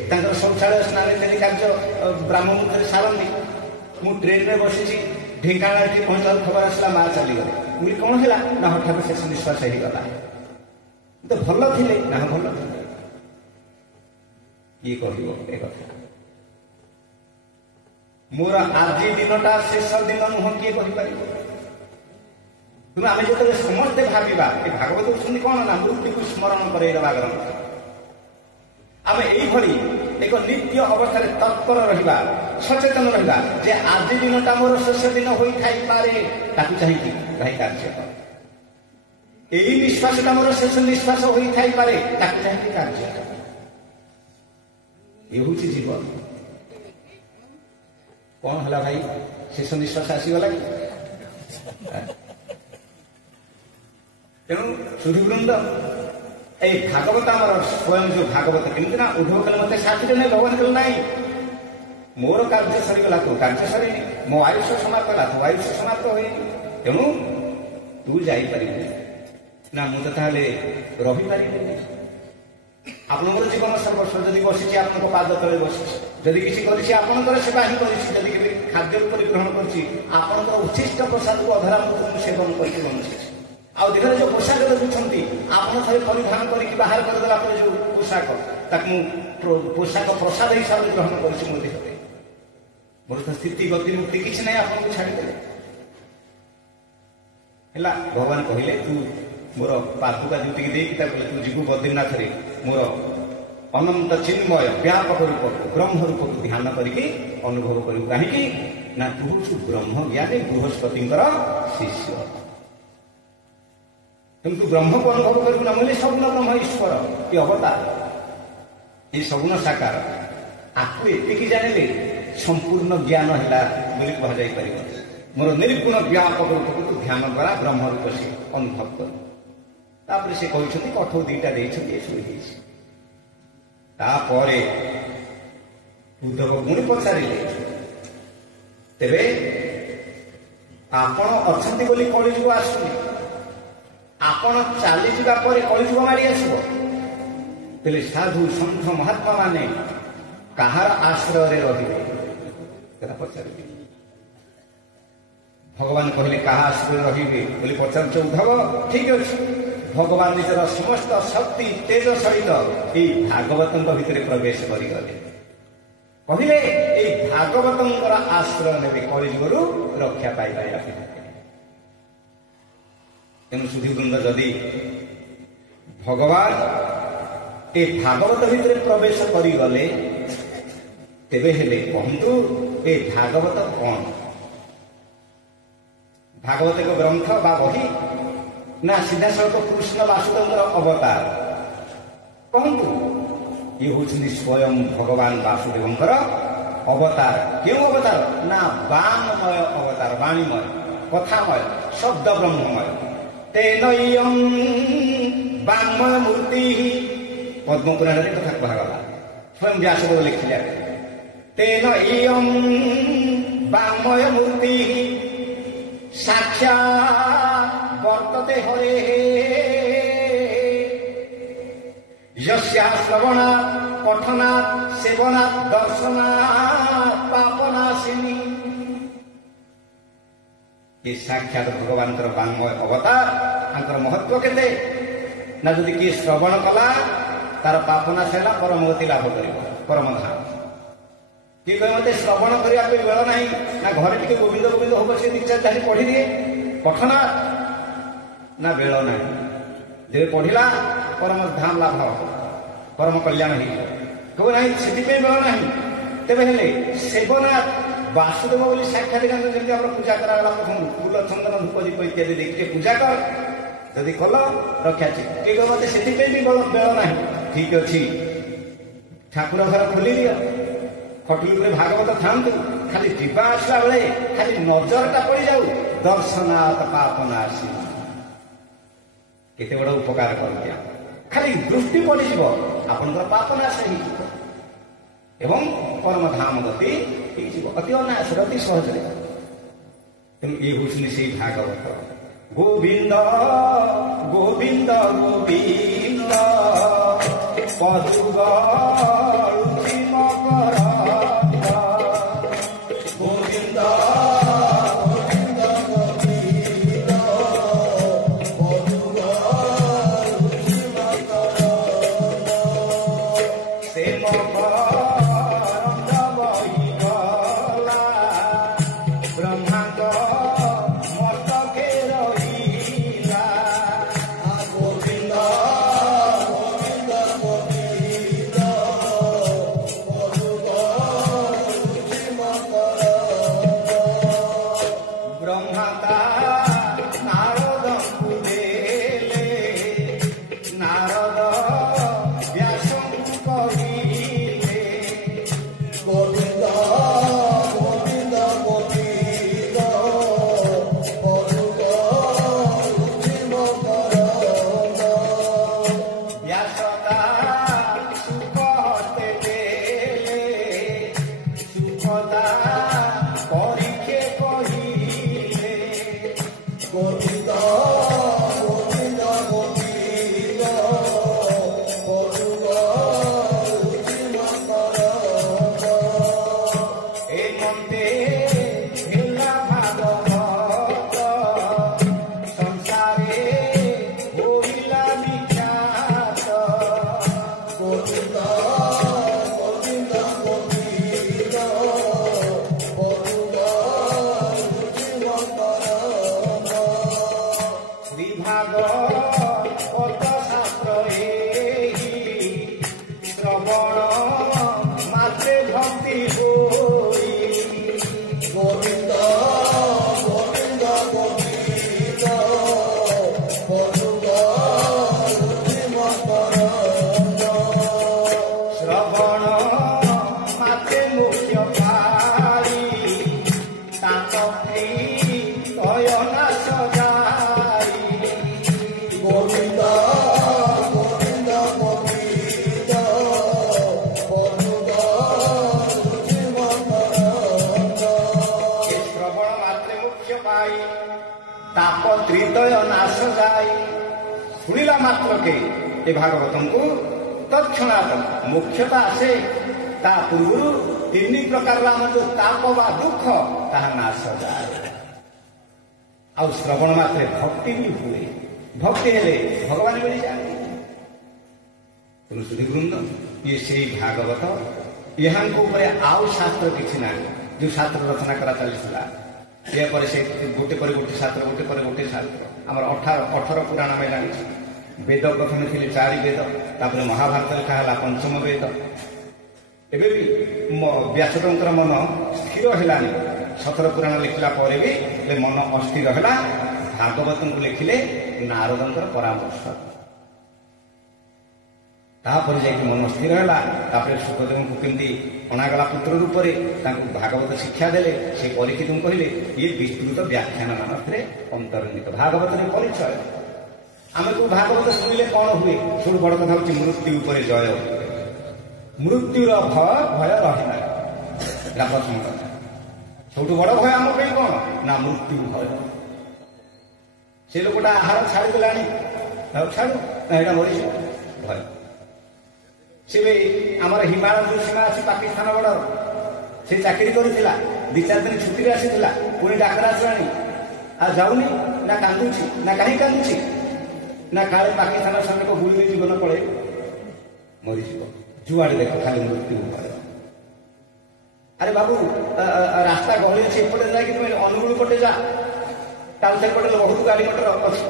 ତାଙ୍କର ଶୌଚାଳୟ ସ୍ନାନ ଇତ୍ୟାଦି କାର୍ଯ୍ୟ ବ୍ରାହ୍ମଣମୁଖରେ ସାରନ୍ତି ମୁଁ ଟ୍ରେନରେ ବସିଛି ଢେଙ୍କାନାଳ ଏଠି ପହଞ୍ଚିବାକୁ ଖବର ଆସିଲା ମା ଚାଲିଗଲେ ମୁଁ କଣ ହେଲା ନା ହଠାତ୍ ଶେଷ ନିଶ୍ୱାସ ହେଇଗଲା ତ ଭଲ ଥିଲେ ନା ଭଲ ଥିଲେ କିଏ କହିବ ଏ କଥା ମୋର ଆଜି ଦିନଟା ଶେଷ ଦିନ ନୁହଁ କିଏ କହିପାରିବ କିନ୍ତୁ ଆମେ ଯେତେବେଳେ ସମସ୍ତେ ଭାବିବା ଏ ଭାଗବତ ଶୁଣି କଣ ନା ମୃତ୍ୟୁକୁ ସ୍ମରଣ କରେଇଦେବା ଗ୍ରନ୍ଥ आम यही एक नित्य अवस्था तत्पर रहा सचेतन रहा जे आज दिनटा मोर शेष दिन होता चाहिए भाई कार्य यही निश्वासटा मोर शेष निश्वास होता चाहिए कार्य ये हूँ जीवन कौन है भाई शेष निश्वास आसीगला तेणु सुधीवृंद ए भागवत आम स्वयं जो भागवत कमी ना उद्धव कल मत साथी ने भगवान कल ना मोर कार्य सरीगला तो कार्य सरी मो आयुष्य समाप्त है तो आयुष्य समाप्त हुए तेणु तू जापर ना मुझे रही आपंकर जीवन सर्वस्व जदि बसी आप पाद तले बसी जदि किसी कर सेवा ही कर खाद्य रूप ग्रहण कर उच्छिष्ट प्रसाद को अधरा सेवन कर आउ देखिए जो पोशाक देखुंट आप थे परिधान करके बाहर करदेला जो पोशाक पोशाक प्रसाद हिसाब से ग्रहण कर मोर तो स्थिति गति मुक्ति किसी ना आपको छाड़देले है भगवान कहले तू मोर पादुका जुटिक देता तू जीवु बद्रीनाथ मोर अनंत चिन्मय व्यापक रूप ब्रह्म रूप को ध्यान करके अनुभव करू कहीं ना तू हूँ ब्रह्म ज्ञानी बृहस्पति शिष्य तुमको ब्रह्म को अनुभव करू ना मुझे सगुण ब्रह्म ईश्वर ये अवतार ये सगुण साकार आपको एति जाने संपूर्ण ज्ञान है कहुपर मोर निर्गुण व्यापक रूप को ध्यान द्वारा ब्रह्म रूप से अनुभव कर से कहते कठो दीटा तापरे उद्धव पुणी पचारे तेरे आपण अच्छा बोली कलिजुग आसुनी आपण चली जा कलिजुग मारी आसो साधु सन्थ महात्मा माने कहार आश्रय रही पचारे भगवान कहले कहा आश्रय रही पचार उद्धव ठीक अच्छे भगवान निजर समस्त शक्ति तेज सहित ये भागवत भितर प्रवेश करगले कहले ये भागवत आश्रय ने कलिजुगु रक्षा पाइबा तेणु सुधीवृंद जदि भगवान ये भागवत भितर प्रवेश करगले तेबे हेले कहतु ये भागवत कौन भागवत एक ग्रंथ बा बही ना सीधा सड़क कृष्ण वासुदेव अवतार कहतु ये हूँ स्वयं भगवान वासुदेव अवतार क्यों अवतार ना वाणमय अवतार वाणीमय कथामय शब्द ब्रह्ममय तेन वाङ्मय मूर्ति पद्मपुराण कथा कहगला स्वयं व्यासदेव लिखिले तेन वाङ्मय मूर्ति साक्षात् वर्तते हरे यस्या श्रवणात् पठनात् सेवनात् दर्शनात् पापनाशिनी ये साक्षात भगवान वाङ्मय अवतार आंकर महत्व केते ना जदि किए श्रवण कला तार पापनाश है परमगति लाभ कर परमधाम किए कह मत श्रवण करने बेल ना ना घरे टे गोविंद गोविंद हम से 2-4 धारी पढ़ी दिए पठना ना बेल ना जे पढ़ला परम धाम लाभ परम कल्याण कह ना से बेल ना तेरे हेले सेवना वासुदेव बोली साक्षात जमी पूजा कराला फूल चंदन धूप दीप इत्यादि देखिए पूजा कर जदि कल रक्षा किए कह मत से बेल ना ठीक अच्छे ठाकुर घर खोली दिया खटुली भागवत थांतु खाली जीवा आसला बेले खाली नजरटा पड़ जाऊ दर्शनात् पापनाशी केते बड़ उपकार कर दिया खाली दृष्टि पड़ज आपण पापनाश एवं परम धाम गति अति अनायास अति सहज तेणु ये हूँ से भागवत गोविंद गोविंद गोविंद पदुगा नाश जाए शुणिला मात्रके ए भागवतम को तत्क्षणात मुख्यता आसे ता पूर्व तीन प्रकार जो ताप बा दुख ताहा नाश जाए आ श्रवण मात्रे भक्ति भी हुए भक्ति हेले भगवान मिल जाए सुधी वृंद ये से भागवत यहाँ आउ शास्त्र किसी ना जो शास्त्र रचना करा चलता से गोटे पर गोटे शास्त्र गोटे पर गोटे शास्त्र आम 18 पुराण में जानी वेद प्रथम थे 4 वेद तापर महाभारत लिखा है 5म वेद एबे भी व्यासदेवଙ୍କର मन स्थिर हेलानी 17 पुराण लिखला पर भी मन अस्थिर है भागवत को लिखिले नारदंकर परामर्श तापर जाकि मन स्थिर है सुखदेव को केमती अणागला पुत्र रूप में भागवत शिक्षा देले से परीक्षित कहले ये विस्तृत व्याख्यान नाम अंतर्निहित भागवत परिचय आम को भागवत शुणिले कौन हुए सब बड़ कथा हूँ मृत्यु पर जय मृत्युर भय रही प्रथम कथा सब बड़ भय आम कौन ना मृत्यु भय से लोकटा आहार छाड़देला छाड़ू ना यहाँ मरी भय से आमर हिमालय जो सीमा अच्छी पाकिस्तान बॉर्डर से चाकरी करूला 2-4 दिन छुट्टी आसीला पुणी डाकरा आसलानी आ जाऊनी ना कांदुची ना कहीं कांदुची ना काले पाकिस्तान सामने को गुली जीवन पड़े मरीज जुआड़े देख खाली मृत्यु पड़े अरे बाबू रास्ता गहली अच्छे एपटे जाए तुम अनुगुल पटे जा तालचेर पटे बहुत गाड़ी मटर अच्छी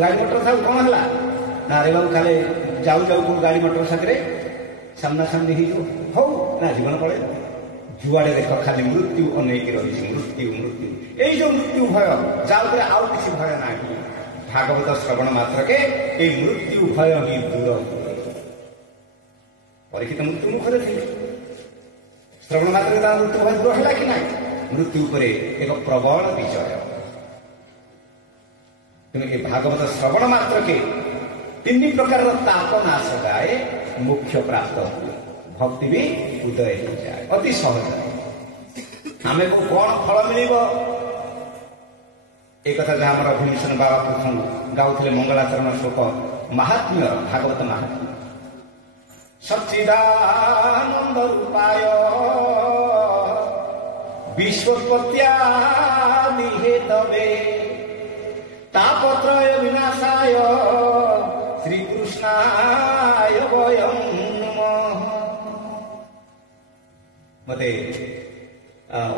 गाड़ी मटर था कौन है ना अरे बाबू खाले जाऊ जाऊ गाड़ी मटर साथी सामना सामनी हो ना जीवन पड़े जुआड़े देख खाली मृत्यु अनेक रही मृत्यु मृत्यु यही जो मृत्यु भय जाऊे आउ किसी भय ना भागवत श्रवण मात्र के मृत्यु भय ही दूर परीक्षित मृत्यु मुखरे थे श्रवण मात्र मृत्यु भय दूर है कि ना मृत्यु पर एक प्रबल विजय तेणुक भागवत श्रवण मात्र के 3 प्रकार ताप नाश जाए मुख्य प्राप्त हुए भक्ति भी उदय हो जाए अति सहज आम को कौन फल मिल एक जहाँ हमारा भीमसेन बाबा प्रथम गाँव मंगलाचरण श्लोक महात्म्य भागवत महात्म्य सच्चिदानंद रूपाय विश्वोत्पत्त्यादि हेतवे तापत्रय विनाशाय श्री कृष्णाय वयं नमः मते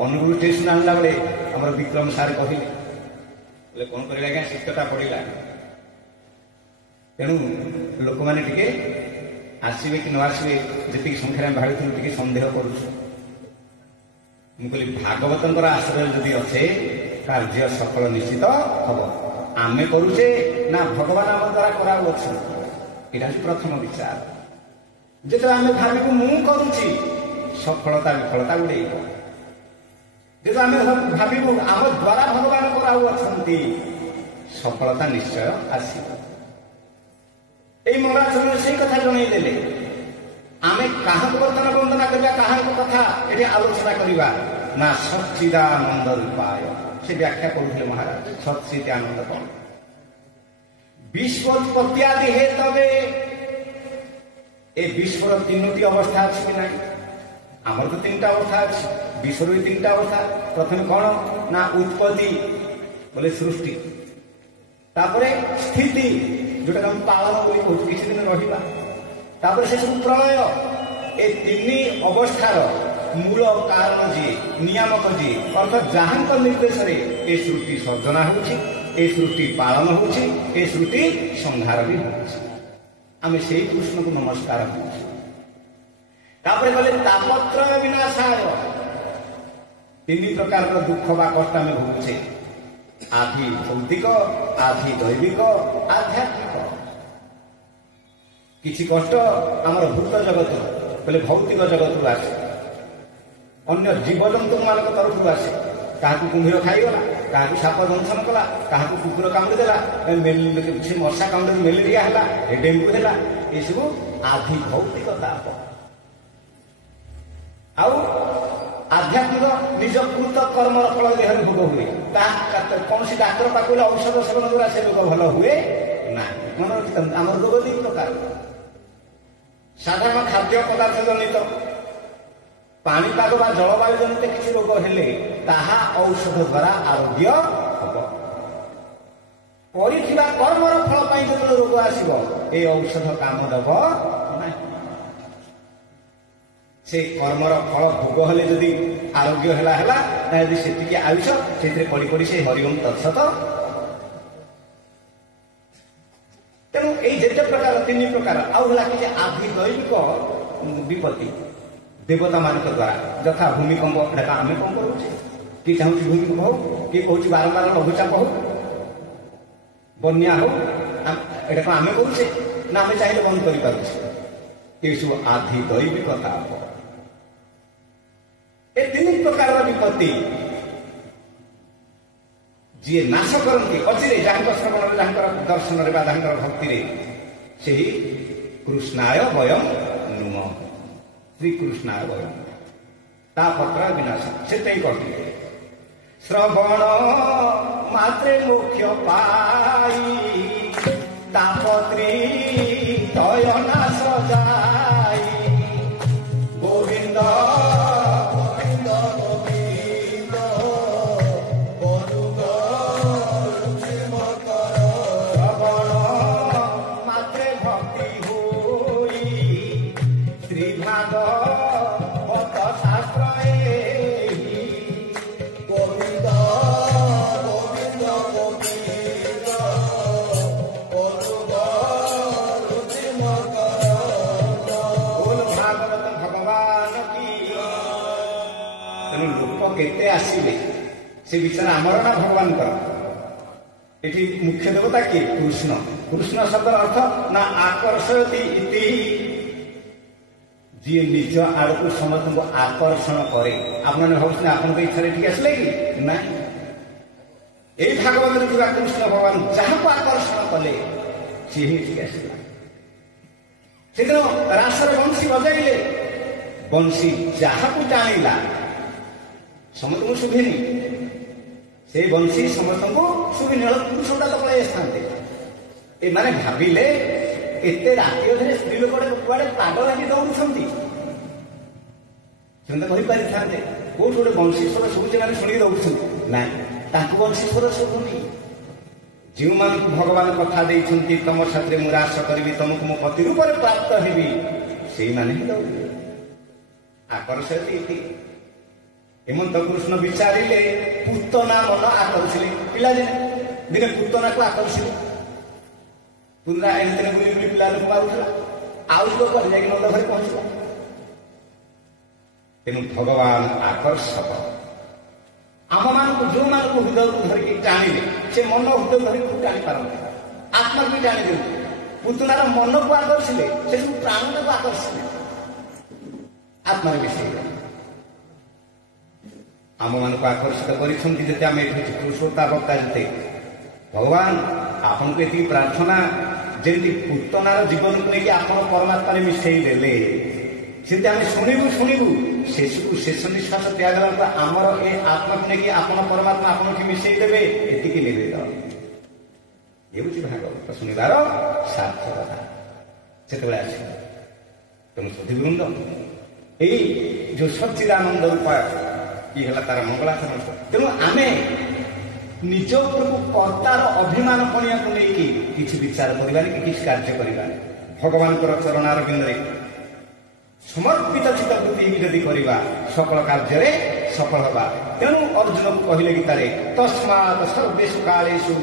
अनुगुल स्टेशन आनला बेले हमर विक्रम सार कहले कौन करेगा क्या शिक्षता पड़ा तेणु लोक मैंने टिके आसवे कि न आसवे जी संख्यार भाड़ी टे सन्देह करूँ मुझे भागवत आश्रय जदि अच्छे कार्य सफल निश्चित हम आमे करुचे ना भगवान आम द्वारा कराऊँ यहाँ प्रथम विचार जो आम भाव मु करुची सफलता विफलता उड़े जो आम भावु आम द्वारा भगवान कराऊ सफलता निश्चय आसो मंगलाचरण से कथा जनईदे आम क्या बर्तन वंदना करवा क्या कथा ये आलोचना करवा ना सच्चिदानंद रूपाय से व्याख्या करुले महाराज सच्चिद आनंद कौन विश्वोत्पत्त्यादि हेतवे ए विश्वर 3टी अवस्था अच्छी कि ना आमर तो 3टा अवस्था अच्छी विश्वर भी 3टा अवस्था प्रथम कौन ना उत्पत्ति बोले सृष्टि तापरे स्थिति जोटा हम पालन कहूँ किसी दिन रहा तापर से सब प्रलय ए 3 अवस्थार मूल कारण जी नियामक जी अर्थात जहाँ निर्देश ए सृष्टि सर्जना हो सृष्टि पालन हो सृष्टि संहार भी होमें से कृष्ण को नमस्कार होपर गले तापत्रय विनाशाय 3 प्रकार दुख बा कष्ट आम भोगुचे आधि भौतिक आधि दैविक आध्यात्मिक किसी कष्ट आमर भूत जगत बोले भौतिक जगत आसे अन्य जीवजंतु मान तरफ आसे क्या कुंभीर खाईगला क्या साप दंशन कला क्या कुकुर कामुड़ीदेला से मशा कामुड़ी मेलेरिया है डेंगू है ये सब आधि भौतिक ताप ଆଧ୍ୟାତ୍ମିକ ନିଜ କୃତ କର୍ମର ଫଳ ଦେହରେ ଭୋଗ ହୁଏ। କୌଣସି ଡାକ୍ତର ପାଖକୁ ଔଷଧ ସେବନ ଦ୍ୱାରା ସେ ରୋଗ ଭଲ ହୁଏ ନାହିଁ। ମନେ ରଖିଥାନ୍ତୁ, ଆମର ରୋଗ ଦୁଇ ପ୍ରକାର। ସାଧାରଣ ଖାଦ୍ୟ ପଦାର୍ଥ ଜନିତ, ପାଣିପାଗ ବା ଜଳବାୟୁ ଜନିତ କିଛି ରୋଗ ହେଲେ ତାହା ଔଷଧ ଦ୍ୱାରା ଆରୋଗ୍ୟ ହେବ। କରିଥିବା କର୍ମର ଫଳ ପାଇଁ ଯେତେବେଳେ ରୋଗ ଆସିବ ଏ ଔଷଧ କାମ ଦେବ ନାହିଁ। ସେ କର୍ମର ଫଳ ଭୋଗ ହେଲେ ଯଦି ଆରୋଗ୍ୟ ହେଲା, ଯଦି ସେତିକି ଆୟୁଷ ସେଥିରେ ପଡ଼ି ପଡ଼ି ସେ ହରିଓମ୍ ତତ୍ସତ। ତେଣୁ ଏଇ ଯେତେ ପ୍ରକାର ତିନି ପ୍ରକାର ଆଉ ହେଲା କିଛି ଆଧି ଦୈବିକ ବିପତ୍ତି ଦେବତା ମାନଙ୍କ ଦ୍ୱାରା, ଯଥା ଭୂମିକମ୍ପ। ଏଟା ଆମେ କଣ କରୁଛେ? କିଏ ଚାହୁଁଛି ଭୂମିକମ୍ପ ହଉ, କିଏ କହୁଛି ବାରମ୍ବାର ଲଘୁଚାପ ହଉ, ବନ୍ୟା ହଉ, ଏଟା କଣ ଆମେ କରୁଛେ ନା ଆମେ ଚାହିଁଲେ ବନ୍ଦ କରିପାରୁଛେ? ଏସବୁ ଆଧି ଦୈବିକ ତାପ। ଏ ତିନି ପ୍ରକାରର ବିପତ୍ତି ଯିଏ ନାଶ କରନ୍ତି ଅଚିରେ, ଯାହାଙ୍କ ଶ୍ରବଣରେ, ଯାହାଙ୍କର ଦର୍ଶନରେ ବା ଯାହାଙ୍କର ଭକ୍ତିରେ, ସେହି କୃଷ୍ଣାୟ ବୟଂ ନୁମଃ, ଶ୍ରୀକୃଷ୍ଣାୟ ବୟଂ। ତା ପତ୍ର ବିନାଶ ସେଥିପାଇଁ କହିଲେ ଶ୍ରବଣ ମାତ୍ରେ ମୋକ୍ଷ ପାଇ ତାପତ୍ରୀ ତୟ ନାଶ ଯାଇ। ଗୋବିନ୍ଦ ଗୋବିନ୍ଦ ଗୋବିନ୍ଦ କରୁଗ ରୁଚି ମକର। ଶ୍ରବଣ ମାତ୍ରେ ଭକ୍ତି ହୋଇ ଶ୍ରୀ ଭାଗବତ ଶାସ୍ତ୍ର ଏହି। ଗୋବିନ୍ଦ ଗୋବିନ୍ଦ ଗୋବିନ୍ଦ କରୁଗ ରୁଚି ମକର। ବୋଲ ଭାଗବତ ଭଗବାନ କି। ତେଣୁ ଲୋକ କେତେ ଆସିବେ ସେ ବିଚାର ଆମର ନା ଭଗବାନଙ୍କର? ଏଠି ମୁଖ୍ୟ ଦେବତା କିଏ? କୃଷ୍ଣ। କୃଷ୍ଣ ଶବ୍ଦର ଅର୍ଥ ନା ଆକର୍ଷୟତି ଇତି, ଯିଏ ନିଜ ଆଡ଼କୁ ସମସ୍ତଙ୍କୁ ଆକର୍ଷଣ କରେ। ଆପଣମାନେ ଭାବୁଛନ୍ତି ଆପଣଙ୍କ ଇଚ୍ଛାରେ ଏଠିକି ଆସିଲେ କି? ନାହିଁ। ଏଇ ଭାଗବତରେ ଥିବା କୃଷ୍ଣ ଭଗବାନ ଯାହାକୁ ଆକର୍ଷଣ କଲେ ସିଏ ହିଁ ଏଠିକି ଆସିଲା। ସେଦିନ ରାସରେ ବଂଶୀ ବଜାଇଲେ, ବଂଶୀ ଯାହାକୁ ଟାଣିଲା ସମସ୍ତଙ୍କୁ ଶୁଭିନି, ସେ ବଂଶୀ ସମସ୍ତଙ୍କୁ ଶୁଭିନି। ପୁରୁଷଟା ତ ପଳେଇ ଆସିଥାନ୍ତେ। ଏମାନେ ଭାବିଲେ ଏତେ ରାତି ଅଧରେ ସ୍ତ୍ରୀ ଲୋକଟେ କୁଆଡେ ପାଗଳ ହେଇକି ଦୌଡୁଛନ୍ତି। ସେମାନେ କହିପାରିଥାନ୍ତେ କୋଉଠି ଗୋଟେ ବଂଶୀ ସ୍ୱର ଶୁଭୁଛି, ମାନେ ଶୁଣିକି ଦୌଡୁଛନ୍ତି। ନାଇଁ, ତାଙ୍କୁ ବଂଶୀ ସ୍ୱର ଶୁଭୁନି। ଯେଉଁମାନଙ୍କୁ ଭଗବାନ କଥା ଦେଇଛନ୍ତି ତମ ସାଥିରେ ମୁଁ ରାସ କରିବି, ତମକୁ ମୁଁ ପତି ରୂପରେ ପ୍ରାପ୍ତ ହେବି, ସେଇମାନେ ହିଁ ଦୌଡ଼ିବେ। ଆକର୍ଷୟତି ଇତି। ହେମନ୍ତ କୃଷ୍ଣ ବିଚାରିଲେ ପୁତନା ମନ ଆକର୍ଷିଲେ। ଦିନେ ପୁତନାକୁ ଆକର୍ଷିଲେ। ପୁରା ଏଣେ ବୁଲି ବୁଲି ପିଲା ଲୋକ ମାରୁଥିଲା, ଆଉ ଲୋକ ଯାଇକି ନନ୍ଦ ଘରେ ପହଞ୍ଚିଲା। ତେଣୁ ଭଗବାନ ଆକର୍ଷକ। ଆମମାନଙ୍କୁ ଯୋଉମାନଙ୍କୁ ହୃଦୟକୁ ଧରିକି ଟାଣିଲେ, ସେ ମନ ହୃଦୟ ଧରିକି ଟାଣି ପାରନ୍ତି, ଆତ୍ମାକୁ ବି ଟାଣି ଦିଅନ୍ତି। ପୁତନାର ମନକୁ ଆକର୍ଷିଲେ, ସେ ସବୁ ପ୍ରାଣକୁ ଆକର୍ଷିଲେ, ଆତ୍ମାରେ ମିଶେଇଲେ। ଆମମାନଙ୍କୁ ଆକର୍ଷିତ କରିଛନ୍ତି ଯେତେ ଆମେ ଏଠି ଶ୍ରୋତା ବକ୍ତା ଯେତେ, ଭଗବାନ ଆପଣଙ୍କୁ ଏତିକି ପ୍ରାର୍ଥନା, ଯେମିତି ପୁତନାର ଜୀବନକୁ ନେଇକି ଆପଣ ପରମାତ୍ମାରେ ମିଶେଇ ଦେଲେ, ସେମିତି ଆମେ ଶୁଣିବୁ ଶେଷକୁ ଶେଷ ନିଶ୍ୱାସ ତ୍ୟାଗ ବେଳକୁ ଆମର ଏ ଆତ୍ମାକୁ ନେଇକି ଆପଣ ପରମାତ୍ମା ଆପଣଙ୍କୁ ମିଶେଇ ଦେବେ, ଏତିକି ନିବେଦ। ଏ ହେଉଛି ଭାଗବତ ଶୁଣିବାର ସାର୍ଥକତା। ସେତେବେଳେ ଆସିବ। ତେଣୁ ସଧିବୃନ୍ଦ, ଏଇ ଯୋଉ ସଚ୍ଚିଦାନନ୍ଦ ରୂପ ଇଏ ହେଲା ତାର ମଙ୍ଗଳାଚରଣ। ତେଣୁ ଆମେ ନିଜ ଉପରକୁ କର୍ତ୍ତାର ଅଭିମାନ ପଣିଆକୁ ନେଇକି କିଛି ବିଚାର କରିବାନି କି କିଛି କାର୍ଯ୍ୟ କରିବାନି। ଭଗବାନଙ୍କର ଚରଣାରବିନ୍ଦରେ ସମର୍ପିତ ଚିତ୍ତ ବୃତ୍ତି ଯଦି କରିବା, ସକଳ କାର୍ଯ୍ୟରେ ସଫଳ ହେବା। ତେଣୁ ଅର୍ଜୁନକୁ କହିଲେ ଗୀତାରେ, ତସ୍ମାତ୍ ସର୍ବେଷୁ କାଳେଷୁ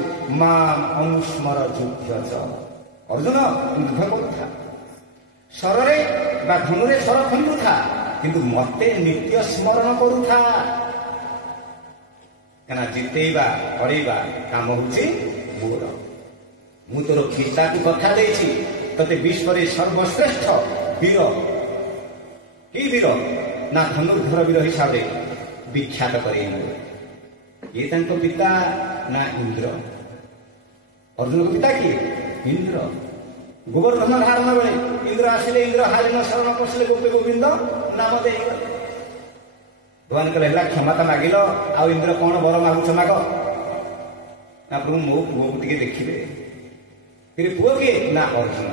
ମାମ୍ ଅନୁସ୍ମର ଯୁଧ୍ୟଚ। ଅର୍ଜୁନ ଯୁଦ୍ଧ କରୁଥା, ଶରରେ ବା ଧନୁରେ ଶର ଖଣ୍ଡୁଥା, କିନ୍ତୁ ମତେ ନିତ୍ୟ ସ୍ମରଣ କରୁଥା। କାହିଁକିନା ଜିତେଇବା ହରେଇବା କାମ ହଉଛି ମୋର। ମୁଁ ତୋର ପିତାକୁ କଥା ଦେଇଛି, ତତେ ବିଶ୍ୱରେ ସର୍ବଶ୍ରେଷ୍ଠ ବୀର, କି ବୀର ନା ଧନୁର୍ଦ୍ଧର ବୀର ହିସାବରେ ବିଖ୍ୟାତ କରେଇବ। ଇଏ ତାଙ୍କ ପିତା ନା ଇନ୍ଦ୍ର। ଅର୍ଜୁନଙ୍କ ପିତା କିଏ? ଇନ୍ଦ୍ର। ଗୋବର୍ଦ୍ଧନ ଧାରଣ ବେଳେ ଇନ୍ଦ୍ର ଆସିଲେ, ଇନ୍ଦ୍ର ହାରିଣ ଶରଣ ପଶିଲେ, ଗୋପେ ଗୋବିନ୍ଦ ନାମ ଦେଇଗଲେ। भगवान कहला क्षमता मागिल आउ इंद्र कौन बर मागुच माग ना प्रभु मो पुओ को टिके देखिए फिर पुओ किए ना अर्जुन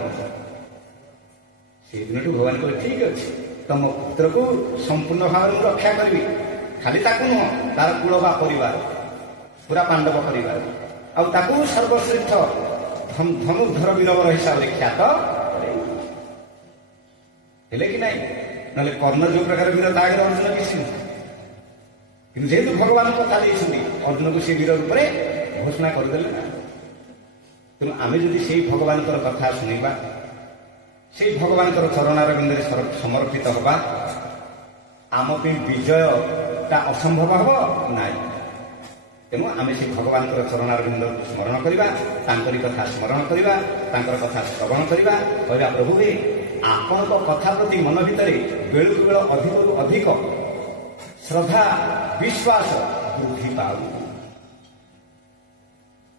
से दिन भगवान कहे ठीक अच्छे तुम पुत्र को संपूर्ण भाव रक्षा करी खाली ताकू नुह तार कूल बा परिवार पूरा पांडव परिवार आउ सर्वश्रेष्ठ धनुर्धर वीरवर हिसाब से ख्यात हेले कि नहीं ना कर्ण जो प्रकार वीर तागे अर्जुन किसी कि जेहेतु भगवान कथा अर्जुन को से वीर रूप घोषणा करदे तेणु आम जदि से भगवान कथा शुणा से भगवान चरणारविंद समर्पित हवा आम विजयटा असंभव हम ना तेणु आम से भगवान चरणारविंद स्मरण करवा कथा स्मरण करवा कथा श्रवण करवा कहवा प्रभु हे आपण कथा प्रति मन भितर बेलू बेल अधिक अधिक श्रद्धा विश्वास वृद्धि पाऊ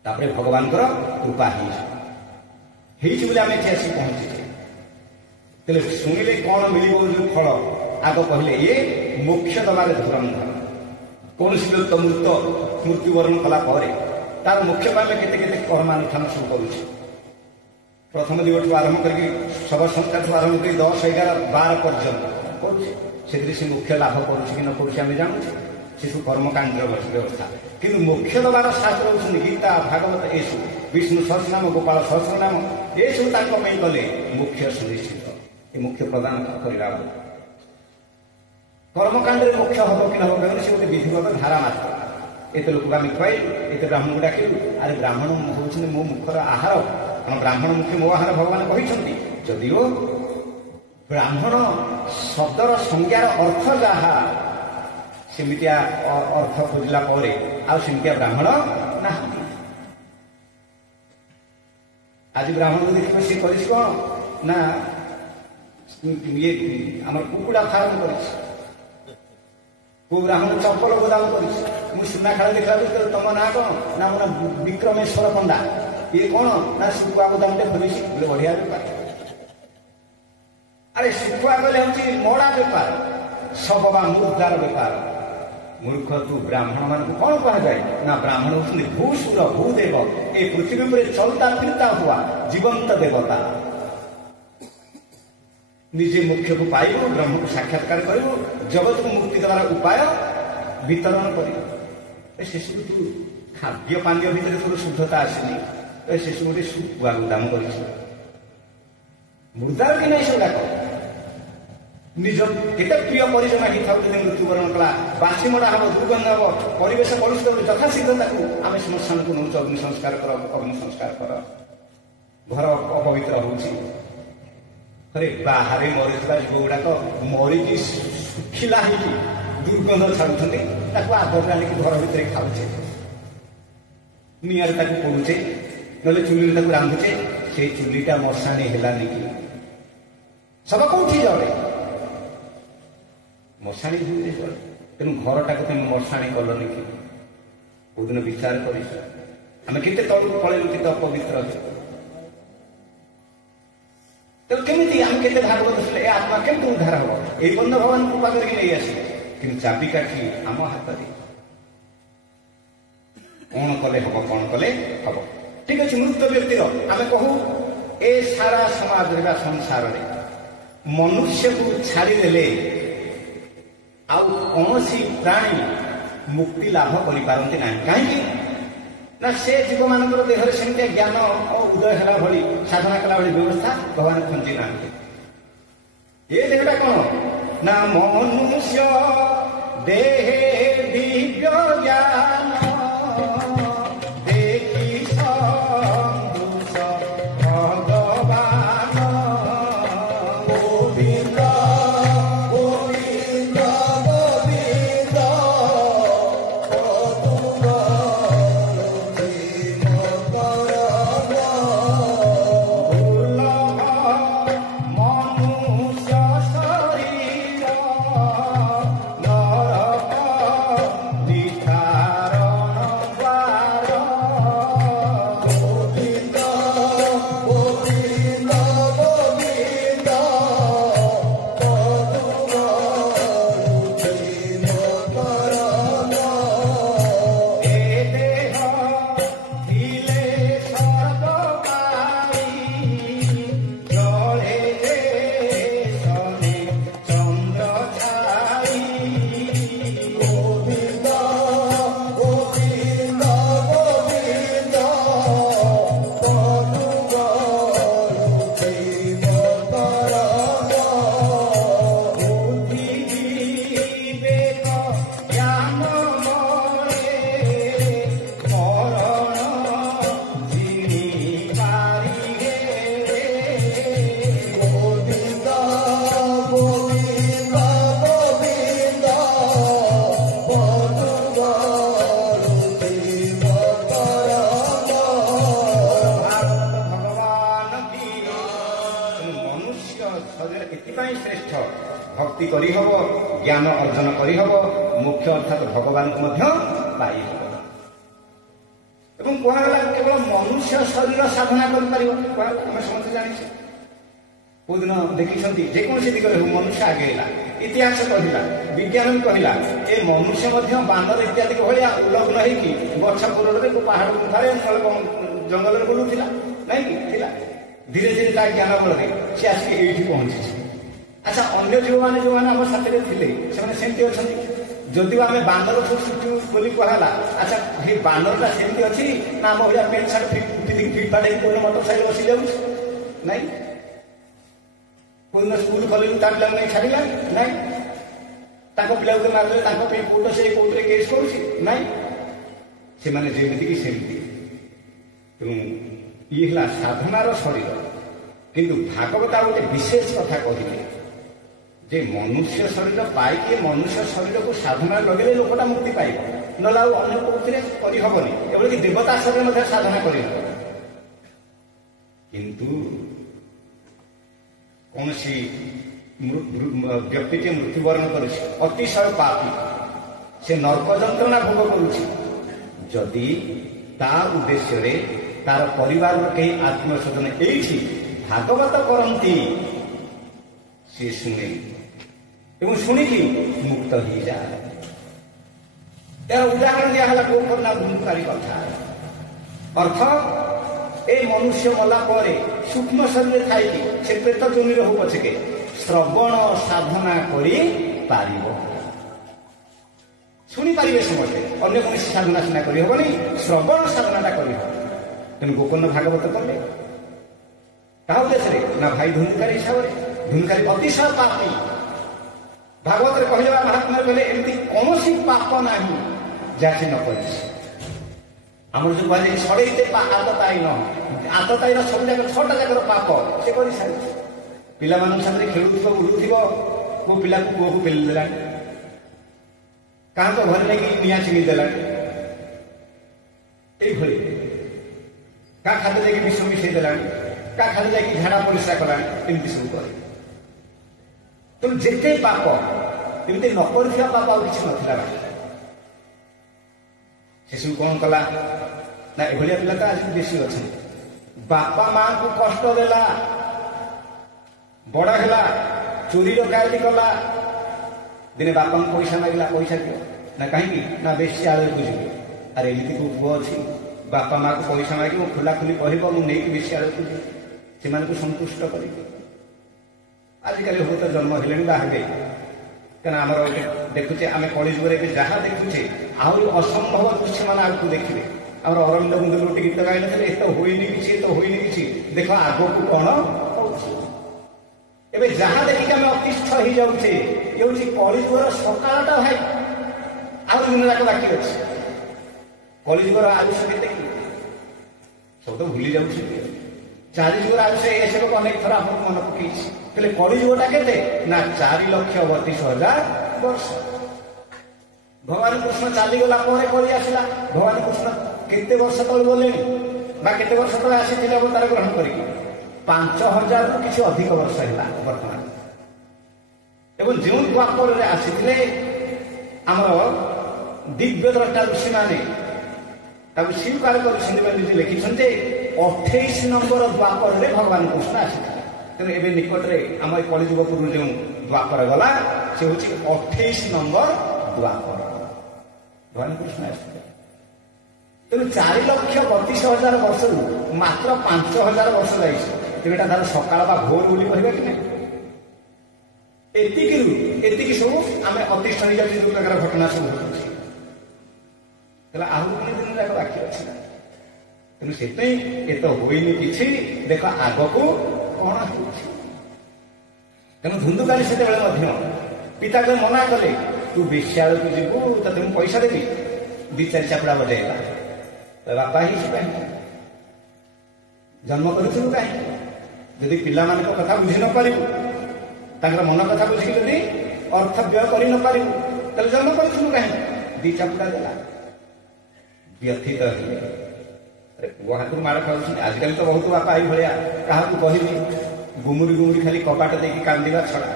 तापर भगवान कृपा ही आम एठी आसी पहुंचे शुणिले कौन मिल फल आग कहले ये मोक्ष दबार धुरंधर कौन लोक मृत्युवरण कला तार मोक्ष पाइले केते केते कर्मानुष्ठान सब करुचे प्रथम दिवस आरंभ करके सब संस्कार आरंभ कर 10, 11, 12 पर्यंत करुचे से मोक्ष लाभ करुचे कि न करुचे आम जानूचे से सब कर्मकांड व्यवस्था किंतु मोक्ष दबार शास्त्र होती गीता भागवत ये सब विष्णु सहस्रनाम गोपाल सहस्रनाम ये सब कले मोक्ष सुनिश्चित ये मुख्य प्रदान करवा कर्मकांड मोक्ष हम कि हम से गोटे विधिगत धारा मात्र एत लोक आम खुआई एत ब्राह्मण को डाकिलु अरे ब्राह्मण हूँ मो मुखर आहार कारण ब्राह्मण मुख्य मो आहार भगवान कहते जदिओ ब्राह्मण शब्दर संज्ञार अर्थ जहा सेमितिया अर्थ खोजला आमितिया ब्राह्मण ना आज ब्राह्मण को देखिए सी कर ना ये आम कुकुड़ा फार्म कर ब्राह्मण चप्पल गोदाम कर सुनाखाड़ देखा तुम ना कौन ना मोर विक्रमेश्वर पंडा ये कौन ना शुखुआ गोदाम टे खोली बोले बढ़िया बेपार अरे शुखुआ गले हूँ मड़ा बेपार सब बा मुर्दार बेपार मूर्ख तू ब्राह्मण मान कौन कह जाए ना ब्राह्मण होती भूसुर भूदेव ये पृथ्वी पर चलता फिरता हुआ जीवंत देवता निजे मुख्य को पाइबू ब्रह्म को साक्षात्कार करू जगत को मुक्ति देवार उपाय वितरण कर सब तू खाद्य पानीय भितर तोर शुद्धता आसनी से सब गोटे शुखुआ गोदाम कर मुर्दार कि नहीं सेगुड़ाक निज केते प्रिय परिजन ही था मृत्युवरण कला बासी मड़ा हम दुर्गंध हम परिवेश कलुषित यथाशीघ्र आम श्मशान को नौ अग्नि संस्कार कर कर्म संस्कार कर घर अपवित्र होची अरे बाहर मरीजा जीव गुड़ाक मरिकी शुखिला दुर्गंध छाड़ुंट आदर आनिक घर भितर खाऊचे निआरे पोड़ुचे ना चुली रांधुचे से चुलीटा मशाणी हेलानी कि सब कौटी जड़े मशाणी भूमि जड़े तेणु घरटा को तुम मशाणी कलनि कि बहुत दिन विचार कर केते तलू पलू के अपवित्र तो केमी आम के भागवत शुणिले आत्मा केमती उद्धार हम यही बंध भगवान कृपा करके नहीं आस कि चाबिकाठी आम हाथ कौन कले हम कौन कले हम ठीक अच्छे मृत व्यक्तिर आम कहू ए सारा समाज संसार मनुष्य को छाड़देले आउ कौन प्राणी मुक्ति लाभ करते ना कहीं ना से जीव मान देह सेमती ज्ञान उदय है भाई साधना कला भाई व्यवस्था भगवान खंची ना ये देहटा कौन ना मनुष्य देहे दिव्य ज्ञान देखी सन्दुष भगवान गोविंद गोविंद गोविंद मनुष्य शरीर नरक ଭକ୍ତି କରିହବ, ଜ୍ଞାନ ଅର୍ଜନ କରିହବ, ମୋକ୍ଷ ଅର୍ଥାତ୍ ଭଗବାନଙ୍କୁ ମଧ୍ୟ ପାଇହବ। ଏବଂ କୁହାଗଲା କେବଳ ମନୁଷ୍ୟ ଶରୀର ସାଧନା କରିପାରିବ। ଆମେ ସମସ୍ତେ ଜାଣିଛେ, କୋଉଦିନ ଦେଖିଛନ୍ତି ଯେକୌଣସି ଦିଗରେ ହଉ ମନୁଷ୍ୟ ଆଗେଇଲା, ଇତିହାସ କହିଲା, ବିଜ୍ଞାନ ବି କହିଲା, ଏ ମନୁଷ୍ୟ ମଧ୍ୟ ବାନର ଇତ୍ୟାଦି ଭଳିଆ ଉଲଗ୍ନ ହେଇକି ଗଛ କୋରଡ଼ରେ ପାହାଡ଼ ଗୁମ୍ଫାରେ ଜଙ୍ଗଲରେ ବୁଲୁଥିଲା, ନାଇଁ କି ଥିଲା। ଧୀରେ ଧୀରେ ତା ଜ୍ଞାନ ବଳରେ ସେ ଆସିକି ଏଇଠି ପହଞ୍ଚିଛି। ଆଚ୍ଛା, ଅନ୍ୟ ଯୋଉମାନେ ଆମ ସାଥିରେ ଥିଲେ ସେମାନେ ସେମିତି ଅଛନ୍ତି? ଯଦିଓ ଆମେ ବାନର ଛୁଟୁ ବୋଲି କୁହାହେଲା, ଆଚ୍ଛା ସେ ବାନରଟା ସେମିତି ଅଛି ନା ଆମ ଭଳିଆ ପ୍ୟାଣ୍ଟ ସାର୍ଟ ଫିଟ୍ ଫାଟ୍ ହେଇକି କୋଉଦିନ ମୋଟର ସାଇକେଲ ବସି ଯାଉଛି? ନାଇଁ। କୋଉଦିନ ସ୍କୁଲ କଲେଜ ତା ପିଲାଙ୍କୁ ନେଇ ଛାଡ଼ିଲା? ନାଇଁ। ତାଙ୍କ ପିଲାକୁ ମାରିଲେ ତାଙ୍କ ପାଇଁ କୋର୍ଟ ସେ କୋର୍ଟରେ କେସ୍ କରୁଛି? ନାଇଁ। ସେମାନେ ଯେମିତିକି ସେମିତି। ତେଣୁ ଇଏ ହେଲା ସାଧନାର ଶରୀର। କିନ୍ତୁ ଭାଗବତ ଆଉ ଗୋଟେ ବିଶେଷ କଥା କହିଲେ ଯେ ମନୁଷ୍ୟ ଶରୀର ପାଇକି ମନୁଷ୍ୟ ଶରୀରକୁ ସାଧନାରେ ଲଗେଇଲେ ଲୋକଟା ମୁକ୍ତି ପାଇବ, ନହେଲେ ଆଉ ଅନ୍ୟ କୋଉଥିରେ କରିହବନି। ଏଭଳିକି ଦେବତା ଶରୀର ମଧ୍ୟ ସାଧନା କରିହବ। କିନ୍ତୁ କୌଣସି ବ୍ୟକ୍ତିଟିଏ ମୃତ୍ୟୁବରଣ କରୁଛି, ଅତିଶୟ ପାପୀ, ସେ ନର୍କ ଯନ୍ତ୍ରଣା ଭୋଗ କରୁଛି, ଯଦି ତା ଉଦ୍ଦେଶ୍ୟରେ ତାର ପରିବାରର କେହି ଆତ୍ମୀୟ ସ୍ୱଜନ ଏଇଠି ଭାଗବତ କରନ୍ତି, ସିଏ ଶୁଣେ ଏବଂ ଶୁଣିକି ମୁକ୍ତ ହେଇଯାଏ। ଏହାର ଉଦାହରଣ ଦିଆହେଲା ଗୋକର୍ଣ୍ଣା ଭୂମିକାରୀ କଥା। ଅର୍ଥ, ଏ ମନୁଷ୍ୟ ମଲା ପରେ ସୂକ୍ଷ୍ମ ଶରୀରରେ ଥାଇକି ସେ ପ୍ରେତ ଜମିରେ ହଉ ପଛକେ ଶ୍ରବଣ ସାଧନା କରି ପାରିବ, ଶୁଣିପାରିବେ ସମସ୍ତେ। ଅନ୍ୟ କୌଣସି ସାଧନା ସିନା କରିହବନି, ଶ୍ରବଣ ସାଧନାଟା କରିହବ। ତେଣୁ ଗୋକର୍ଣ୍ଣ ଭାଗବତ କଲେ କାହା ଉଦ୍ଦେଶ୍ୟରେ? ନା ଭାଇ ଧୁନୁକାରୀ ହିସାବରେ। ଧୁନୁକାରୀ ଅତିଶୟ ପାପୀ। ଭାଗବତରେ କହିଲେ ବା ମହାତ୍ମାରେ କହିଲେ ଏମିତି କୌଣସି ପାପ ନାହିଁ ଯାହା ସେ ନ କରିଛି। ଆମର ଯୋଉ କୁହାଯାଏ ଷଡ଼େଇତେ ଆତତାୟୀନ, ଆତତାୟୀର ସବୁ ଯାକ 6ଟା ଯାକର ପାପ ସେ କରିସାରିଛି। ପିଲାମାନଙ୍କ ସାଥିରେ ଖେଳୁଥିବ, ବୁଲୁଥିବ, କୋଉ ପିଲାକୁ ପୁଅକୁ ପେଲି ଦେଲାଣି, କାହାଙ୍କ ଘରେ ନେଇକି ନିଆଁ ଚିନି ଦେଲାଣି, ଏଇଭଳି କାହା ଖାଦ୍ୟ ଯାଇକି ବିଷ ମିଶେଇ ଦେଲାଣି, କାହା ଖାଦ୍ୟ ଯାଇକି ଝାଡ଼ା ପରିସ୍ରା କଲାଣି, ଏମିତି ସବୁ କରେ। ତେଣୁ ଯେତେ ପାପ, ଏମିତି ନ କରିଥିବା ପାପ ଆଉ କିଛି ନଥିଲା। ସେସବୁ କଣ କଲା ନା ଏଭଳିଆ ପିଲା ତ ଆଜି ବେଶୀ ଅଛନ୍ତି। ବାପା ମାଙ୍କୁ କଷ୍ଟ ଦେଲା, ବଡ ହେଲା, ଚୋରି ଡକାୟତି କଲା, ଦିନେ ବାପାଙ୍କୁ ପଇସା ମାଗିଲା, ପଇସା ଦିଅ ନା କାହିଁକି? ନା ବେଶୀ ଆଳୁକୁ ଯିବି। ଆରେ ଏମିତି କୋଉ ପୁଅ ଅଛି ବାପା ମାକୁ ପଇସା ମାଗିବ, ଖୋଲା ଖୋଲି କହିବ ମୁଁ ନେଇକି ବେଶୀ ଆଳୁକୁ ଯିବି, ସେମାନଙ୍କୁ ସନ୍ତୁଷ୍ଟ କରିବି। ଆଜିକାଲି ହୁଏତ ଜନ୍ମ ହେଲେଣି ବାହାରେ, କାରଣ ଆମର ଦେଖୁଛେ ଆମେ କଳିଯୁଗରେ ଏବେ ଯାହା ଦେଖୁଛେ ଆହୁରି ଅସମ୍ଭବ ଦୃଶ୍ୟ ମାନେ ଆଗକୁ ଦେଖିବେ। ଆମର ଅରବିନ୍ଦ ବନ୍ଧୁ ଗୋଟେ ଗୀତ ଗାଇନଥିଲେ, ଏତ ହୋଇନି କିଛି, ଏତ ହୋଇନି କିଛି, ଦେଖ ଆଗକୁ କଣ ହଉଛି। ଏବେ ଯାହା ଦେଖିକି ଆମେ ଅତିଷ୍ଠ ହେଇଯାଉଛେ, ଏ ହଉଛି କଳିଯୁଗର ସକାଳଟା। ଭାଇ ଆଉ ଦିନ ଯାକ ବାକି ଅଛି। କଳିଯୁଗର ଆୟୁଷ କେତେ କି? ସବୁ ତ ଭୁଲି ଯାଉଛି। 4 ଯୁଗର ଆୟୁଷ ଏସବୁ ଅନେକ ଥର ଆପଣଙ୍କୁ ମନେ ପକେଇଛି। ହେଲେ କଳିଯୁଗଟା କେତେ? ନା 4,32,000 ବର୍ଷ। ଭଗବାନ କୃଷ୍ଣ ଚାଲିଗଲା ପରେ କଳି ଆସିଲା। ଭଗବାନ କୃଷ୍ଣ କେତେ ବର୍ଷ ତଳେ ଗଲେଣି ବା କେତେ ବର୍ଷ ତଳେ ଆସିଥିଲେ ଅବତାର ଗ୍ରହଣ କରିକି? 5,000ରୁ କିଛି ଅଧିକ ବର୍ଷ ହେଲା ବର୍ତ୍ତମାନ। ଏବଂ ଯେଉଁ ଦ୍ୱାପରରେ ଆସିଥିଲେ ଆମର ଦିବ୍ୟ ଦ୍ରଷ୍ଟା ଋଷିମାନେ ତାକୁ ସ୍ୱୀକାର କରିଛନ୍ତି ବୋଲି ନିଜେ ଲେଖିଛନ୍ତି ଯେ 28 ନମ୍ବର ଦ୍ୱାପରରେ ଭଗବାନ କୃଷ୍ଣ ଆସିଥିଲେ। ତେଣୁ ଏବେ ନିକଟରେ ଆମ ଏ କଳିଯୁଗ ପୂର୍ବରୁ ଯେଉଁ ଦ୍ୱାପର ଗଲା ସେ ହେଉଛି 28 ନମ୍ବର ଦ୍ୱାପର। ଭଗବାନ କୃଷ୍ଣ ଆସିଥିଲେ। ତେଣୁ 4,32,000 ବର୍ଷରୁ ମାତ୍ର 5,000 ବର୍ଷ ଯାଇଛି। ତେଣୁ ଏଟା ତାର ସକାଳ ବା ଭୋର ବୋଲି କହିବା କି ନାହିଁ? ଏତିକି ସବୁ ଆମେ ଅତିଷ୍ଠ ହେଇଯାଉଛି ଯୋଉ ପ୍ରକାର ଘଟଣା ସବୁ ଘଟୁଛି। ହେଲେ ଆହୁରି ପୁଣି ଦିନ ଯାକ ବାକି ଅଛି ନା। ତେଣୁ ସେଥିପାଇଁ ଏତ ହୋଇନି କିଛି, ଦେଖ ଆଗକୁ କଣ ହେଉଛି। ତେଣୁ ଧୁନ୍ଦୁକାରୀ ସେତେବେଳେ ମଧ୍ୟ ପିତାକୁ ମନା କଲେ, ତୁ ବେଶ୍ୟାଳକୁ ଯିବୁ, ତତେ ମୁଁ ପଇସା ଦେବି। 2-4 ଚାପୁଡ଼ା ବଜେଇଲା। ବାପା ହେଇଛି କାହିଁକି? ଜନ୍ମ କରିଥିଲୁ କାହିଁକି? ଯଦି ପିଲାମାନଙ୍କ କଥା ବୁଝି ନ ପାରିବୁ, ତାଙ୍କର ମନ କଥା ବୁଝିକି ଯଦି ଅର୍ଥ ବ୍ୟୟ କରି ନ ପାରିବୁ, ତାହେଲେ ଜନ୍ମ କରିଥିଲୁ କାହିଁକି? 2 ଚାପୁଡ଼ା ଦେଲା। ବ୍ୟଥିତ ହେଲେ। ପୁଅ ହାତରୁ ମାଡ଼ ଖାଉଛନ୍ତି। ଆଜିକାଲି ତ ବହୁତ ବାପା ଏଇ ଭଳିଆ, କାହାକୁ କହିବି ଗୁମୁରି ଗୁମୁରି ଖାଲି କବାଟ ଦେଇକି କାନ୍ଦିବା ଛଡ଼ା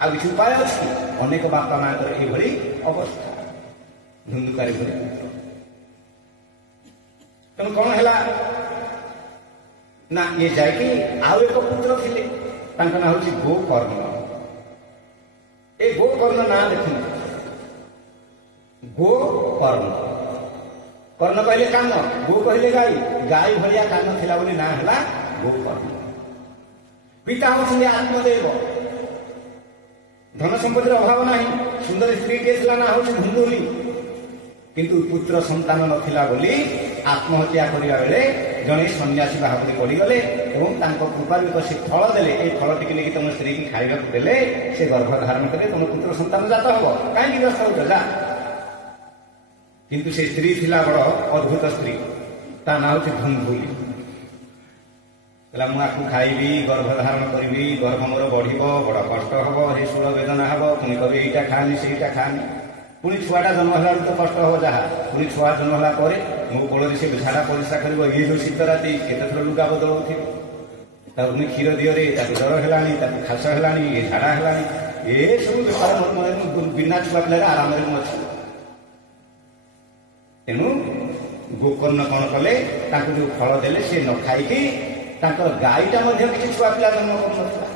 ଆଉ କିଛି ଉପାୟ ଅଛି? ଅନେକ ବାପା ମାଙ୍କର ଏଇଭଳି ଅବସ୍ଥା, ଧୁନ୍ଦୁକାରୀ ଭଳି ପୁତ୍ର। ତେଣୁ କଣ ହେଲା ନା ଇଏ ଯାଇକି ଆଉ ଏକ ପୁତ୍ର ଥିଲେ, ତାଙ୍କ ନାଁ ହଉଛି ଗୋକର୍ଣ୍ଣ। ଏ ଗୋକର୍ଣ୍ଣ ନାଁ ଦେଖନ୍ତୁ, ଗୋକର୍ଣ୍ଣ। କର୍ଣ୍ଣ କହିଲେ କାନ, ଗୋ କହିଲେ ଗାଈ, ଗାଈ ଭଳିଆ କାନ ଥିଲା ବୋଲି ନାଁ ହେଲା ଗୋକର୍ଣ୍ଣ। ପିତା ହଉଛନ୍ତି ଆତ୍ମଦେବ, ଧନ ସମ୍ପତ୍ତିର ଅଭାବ ନାହିଁ, ସୁନ୍ଦର ସ୍ତ୍ରୀଟିଏ ଥିଲା, ନାଁ ହଉଛି ଧୁନ୍ଦୁଲି। କିନ୍ତୁ ପୁତ୍ର ସନ୍ତାନ ନଥିଲା ବୋଲି ଆତ୍ମହତ୍ୟା କରିବା ବେଳେ ଜଣେ ସନ୍ନ୍ୟାସୀ ଭାବରେ ପଡ଼ିଗଲେ ଏବଂ ତାଙ୍କ କୃପାରୁ ଏକ ସେ ଫଳ ଦେଲେ। ଏ ଫଳ ଟିକେ ନେଇକି ତମ ସ୍ତ୍ରୀକି ଖାଇବାକୁ ଦେଲେ ସେ ଗର୍ଭ ଧାରଣ କଲେ, ତମ ପୁତ୍ର ସନ୍ତାନ ଜାତ ହବ, କାହିଁକି ବ୍ୟସ୍ତ ହଉଛ, ଯା। କିନ୍ତୁ ସେ ସ୍ତ୍ରୀ ଥିଲା ବଡ ଅଦ୍ଭୁତ ସ୍ତ୍ରୀ, ତା ନାଁ ହଉଛି ଧୁନ୍ଦୁଲି। କହିଲା ମୁଁ ଆକୁ ଖାଇବି, ଗର୍ଭ ଧାରଣ କରିବି, ଗର୍ଭ ମୋର ବଢିବ, ବଡ କଷ୍ଟ ହବ, ହେ ଶୂଳ ବେଦନା ହବ, ପୁଣି କହିବେ ଏଇଟା ଖାଆନି ସେଇଟା ଖାଆନି। ପୁଣି ଛୁଆଟା ଜନ୍ମ ହେଲା ବେଳକୁ ତ କଷ୍ଟ ହବ ଯାହା, ପୁଣି ଛୁଆ ଜନ୍ମ ହେଲା ପରେ ମୋ କୋଳରେ ସେ ଝାଡା ପରିସ୍ରା କରିବ, ଇଏ ଯୋଉ ଶୀତ ରାତି କେତେଥର ଲୁଗା ବଦଳଉଥିବ, ତାକୁ ପୁଣି କ୍ଷୀର ଦିଅରେ, ତାକୁ ଜ୍ୱର ହେଲାଣି, ତାକୁ ଖାସ ହେଲାଣି, ଇଏ ଝାଡା ହେଲାଣି, ଏସବୁ ବେପାର ବିନା ଛୁଆ ପିଲାରେ ଆରାମରେ ମୁଁ ଅଛି। ତେଣୁ ଗୋକର୍ଣ୍ଣ କଣ କଲେ, ତାଙ୍କୁ ଯୋଉ ଫଳ ଦେଲେ ସେ ନ ଖାଇକି ତାଙ୍କର ଗାଈଟା ମଧ୍ୟ କିଛି ଛୁଆ ପିଲା ଜନ୍ମ କରୁନଥିଲା,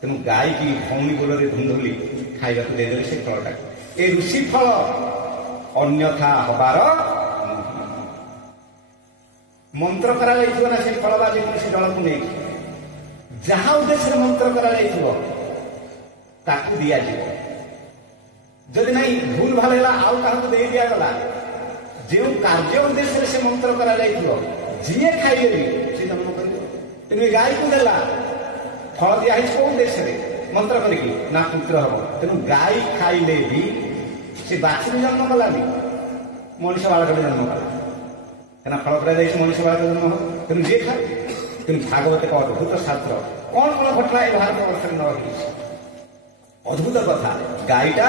ତେଣୁ ଗାଈକି ଭଉଣୀ ଗୋଲରେ ଧୁନ୍ଦୁଲି ଖାଇବାକୁ ଦେଇଦେଲେ ସେ ଫଳଟାକୁ। ଏ ଋଷି ଫଳ ଅନ୍ୟଥା ହବାର ମନ୍ତ୍ର କରାଯାଇଥିବ ନା ସେ ଫଳ ବା ଯେକୌଣସି ଜଳକୁ ନେଇକି, ଯାହା ଉଦ୍ଦେଶ୍ୟରେ ମନ୍ତ୍ର କରାଯାଇଥିବ ତାକୁ ଦିଆଯିବ। ଯଦି ନାହିଁ ଭୁଲ ଭଲ ହେଲା ଆଉ କାହାକୁ ଦେଇ ଦିଆଗଲା, ଯେଉଁ କାର୍ଯ୍ୟ ଉଦ୍ଦେଶ୍ୟରେ ସେ ମନ୍ତ୍ର କରାଯାଇଥିବ ଯିଏ ଖାଇଲେ ବି ସେ ଜନ୍ମ କରିବ। ତେଣୁ ଗାଈକୁ ଦେଲା, ଫଳ ଦିଆହେଇଛି କୋଉ ଉଦ୍ଦେଶ୍ୟରେ, ମନ୍ତ୍ର କରିକି, ନା ପୁତ୍ର ହବ। ତେଣୁ ଗାଈ ଖାଇଲେ ବି ସେ ବାଛୁରୀ ଜନ୍ମ କଲାନି, ମଣିଷ ବାଳକଟେ ଜନ୍ମ କଲା, କାହିଁକିନା ଫଳ କରାଯାଇଛି ମଣିଷ ବାଳକ ଜନ୍ମ ହବ। ତେଣୁ ଯିଏ ଖାଏ, ତେଣୁ ଭାଗବତ ଏକ ଅଦ୍ଭୁତ ଶାସ୍ତ୍ର। କଣ କଣ ଘଟଣା ଏ ଭାରତ ବର୍ଷରେ ନ ରହିଛି, ଅଦ୍ଭୁତ କଥା। ଗାଈଟା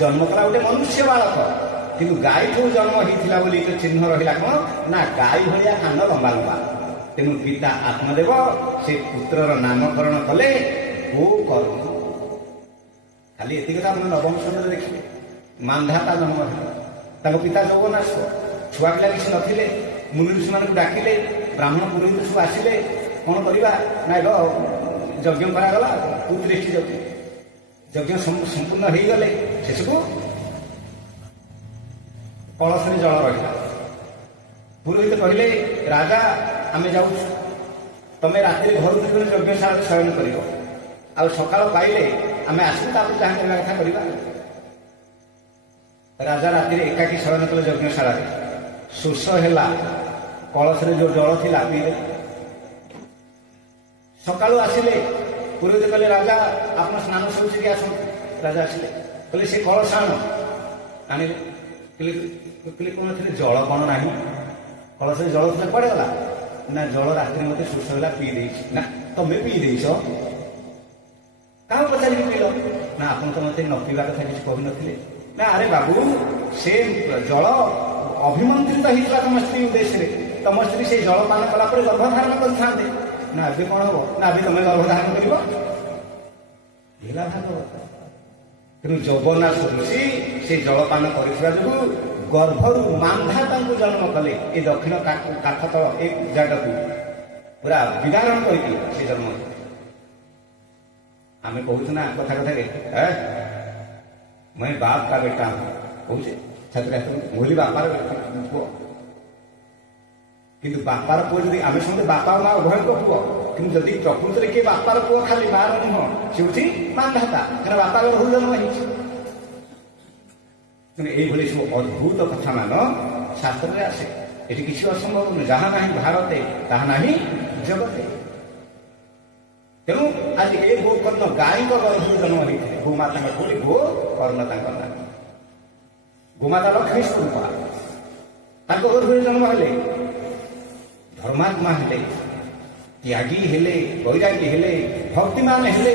ଜନ୍ମ କଲା ଗୋଟେ ମନୁଷ୍ୟ ବାଳକ, କିନ୍ତୁ ଗାଈଠୁ ଜନ୍ମ ହେଇଥିଲା ବୋଲି ଏକ ଚିହ୍ନ ରହିଲା କଣ ନା ଗାଈ ଭଳିଆ କାନ ଲମ୍ବା ଲମ୍ବା। ତେଣୁ ପିତା ଆତ୍ମଦେବ ସେ ପୁତ୍ରର ନାମକରଣ କଲେ ଗୋକର୍ଣ୍ଣ। ଖାଲି ଏତିକି କଥା ଆପଣ ନବମ ଶ୍ରେଣୀରେ ଦେଖିବେ। ମାନ୍ଧାତା ଜନ୍ମ ହେଲା, ତାଙ୍କ ପିତା ଯୌବନାଶ୍ଵ, ଛୁଆ ପିଲା କିଛି ନଥିଲେ, ମୁନି ଋଷିମାନଙ୍କୁ ଡାକିଲେ, ବ୍ରାହ୍ମଣ ପୁରୋହିତ ସବୁ ଆସିଲେ, କଣ କରିବା ନା ଏକ ଯଜ୍ଞ କରାଗଲା, କୁଦୃଷ୍ଟି ଯଜ୍ଞ। ଯଜ୍ଞ ସମ୍ପୂର୍ଣ୍ଣ ହେଇଗଲେ ଶେଷକୁ କଳସରେ ଜଳ ରହିଲା। ପୁରୋହିତ କହିଲେ ରାଜା ଆମେ ଯାଉଛୁ, ତମେ ରାତିରେ ଘରକୁ ଯିବ, ଯଜ୍ଞଶାଳାରେ ଶୟନ କରିବ, ଆଉ ସକାଳ ପାଇଲେ ଆମେ ଆସିବୁ, ତାପରେ ଯାହା କରିବା କଥା କରିବା। ରାଜା ରାତିରେ ଏକାକୀ ଶୟନ କଲେ ଯଜ୍ଞଶାଳାରେ, ଶୋଷ ହେଲା, କଳସରେ ଯୋଉ ଜଳ ଥିଲା ପିଇଲେ। ସକାଳୁ ଆସିଲେ, ପୁରୋହିତ କହିଲେ ରାଜା ଆପଣ ସ୍ନାନ ଶୌଚିକି ଆସନ୍ତୁ। ରାଜା ଆସିଲେ, କହିଲେ ସେ କଳସ ଆଣ, ଆଣିଲେ। କହିଲେ କଣ ଥିଲେ ଜଳ କଣ ନାହିଁ, କଳସରେ ଜଳ ଥିଲା କୁଆଡେ ଗଲା, ନା ଜଳ ରାତିରେ ମତେ ଶୋଷ ହେଲା ପିଇ ଦେଇଛି। ନା ତମେ ପିଇ ଦେଇଛ, କାହାକୁ ପଚାରିକି ପିଇଲ, ନା ଆପଣ ତ ମତେ ନ ପିଇବା କଥା କିଛି କହିନଥିଲେ। ନା ଆରେ ବାବୁ ସେ ଜଳ ଅଭିମନ୍ତ୍ରିତ ହେଇଥିଲା ତମ ସ୍ତ୍ରୀ ଉଦ୍ଦେଶ୍ୟରେ, ତମ ସ୍ତ୍ରୀ ସେଇ ଜଳ ପାନ କଲା ପରେ ଗର୍ଭଧାରଣ କରିଥାନ୍ତେ। ନା ଏବେ କଣ ହବ, ନା ଏବେ ତମେ ଗର୍ଭଧାରଣ କରିବ, ହେଲା ଭାଗବତ। ତେଣୁ ଯୌବନାଶ ଋଷି ସେ ଜଳପାନ କରିଥିବା ଯୋଗୁଁ ଗର୍ଭରୁ ମାନ୍ଧାତାଙ୍କୁ ଜନ୍ମ କଲେ। ଏ ଦକ୍ଷିଣ କାଠ ତଳ ଏ ଜାଗାକୁ ପୁରା ବିଦାରଣ କରିକି ସେ ଜନ୍ମ କଲେ। ଆମେ କହୁଛୁ ନା କଥା କଥାରେ मैं बाप का बेटा हूं कहे छात्र मुहली बापार पुओ, किंतु बापार पुओ जदि आम समझे बापा माँ उभय पुओ, कि जदि प्रकृत में किए बापार पुओ खाली मार नुह सी हूँ मानधाता, क्या बापार भूल जन्म होई सब अद्भुत कथा मान शास्त्र में आसे। ये किसी असंभव नुह, जहाँ ना भारते ताहा ना जगते। तेणु आज ए गोकर्ण गाय गर्भ जन्म होते गोमाता बोली गोकर्ण गोमाता लक्ष्मी स्वरूपा गर्भ जन्म हेले धर्मात्मा हेले त्यागी हेले वैरागी हेले भक्तिमान हेले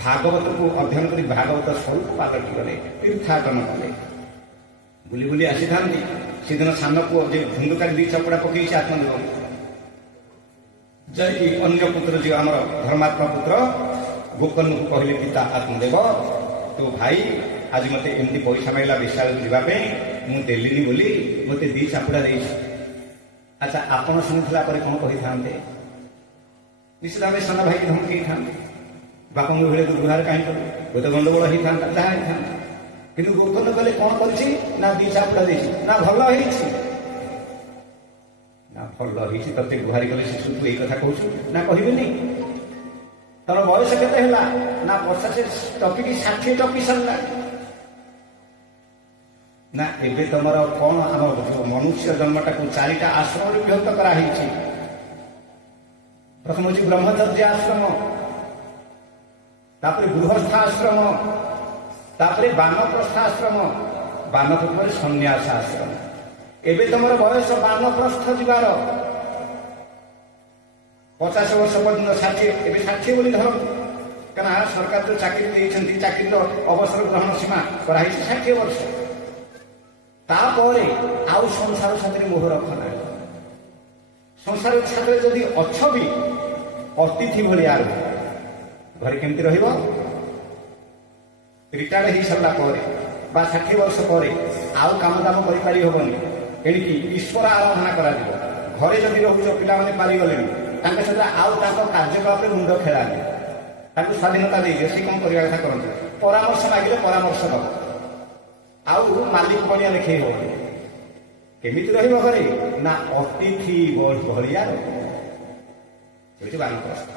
भागवत को अध्ययन कर भागवत स्वरूप पालटि गले तीर्थाटन कले बुली बुली आसी था सेदिन सान पुओ धुंदुकारी दी चपड़ा पकई आत्मदेव जाकि अन्य पुत्र जो आम धर्मात्मा पुत्र गोकर्ण को कहले पिता आत्मदेव तो भाई आज मत एमती पैसा माइला विशाल जावाई मुझे बोली मत दी चापुड़ा दे। अच्छा आपण शुणुला कौन कही था निश्चित भाव साना भाई की धमकी था बापा भाई दुर्व्यवहार कहीं हुए तो गंडगोल होता जहाँ कि गोकर्ण कले कौन कर दी चापुड़ा दे ना भल ते गुहारी कले शिशु तू यही कथा कहूँ ना कहबेनि तर बयस केते है ना 50 टपिक 60 टपी सरला ना एबे तुमर कौन आम मनुष्य जन्मटा को 4टा आश्रम विभक्त कराई। प्रथम हूँ ब्रह्मचर्य आश्रम तापरे गृहस्थ आश्रम तापरे वानप्रस्थ आश्रम वानप्रस्थ पर सन्यास आश्रम। एबे तुमर बयस वानप्रस्थ जीवार 50 वर्ष पर्यटन 60 एवं 60 बोली धर क्या सरकार जो चाकरी चाकरी अवसर ग्रहण सीमा कराई 60 वर्ष तापर आउ संसार साथी मोह रखना संसार साथ जदि अच्छ भी अतिथि भाया घरे केमती रिटायर्ड हो सारा 60 वर्ष पर आउ काम दाम कर एणिकी ईश्वर आराधना कर घरे जदि रोच पिला पारिगले सहित आउ कार्यकलाप मुंड खेलानी स्वाधीनता दे सी कौन करने कथा करते परामर्श मागिले परामर्श दब आउ मालिक बनिया देखे हो केमी घरे ना अतिथि भाया वानप्रस्थ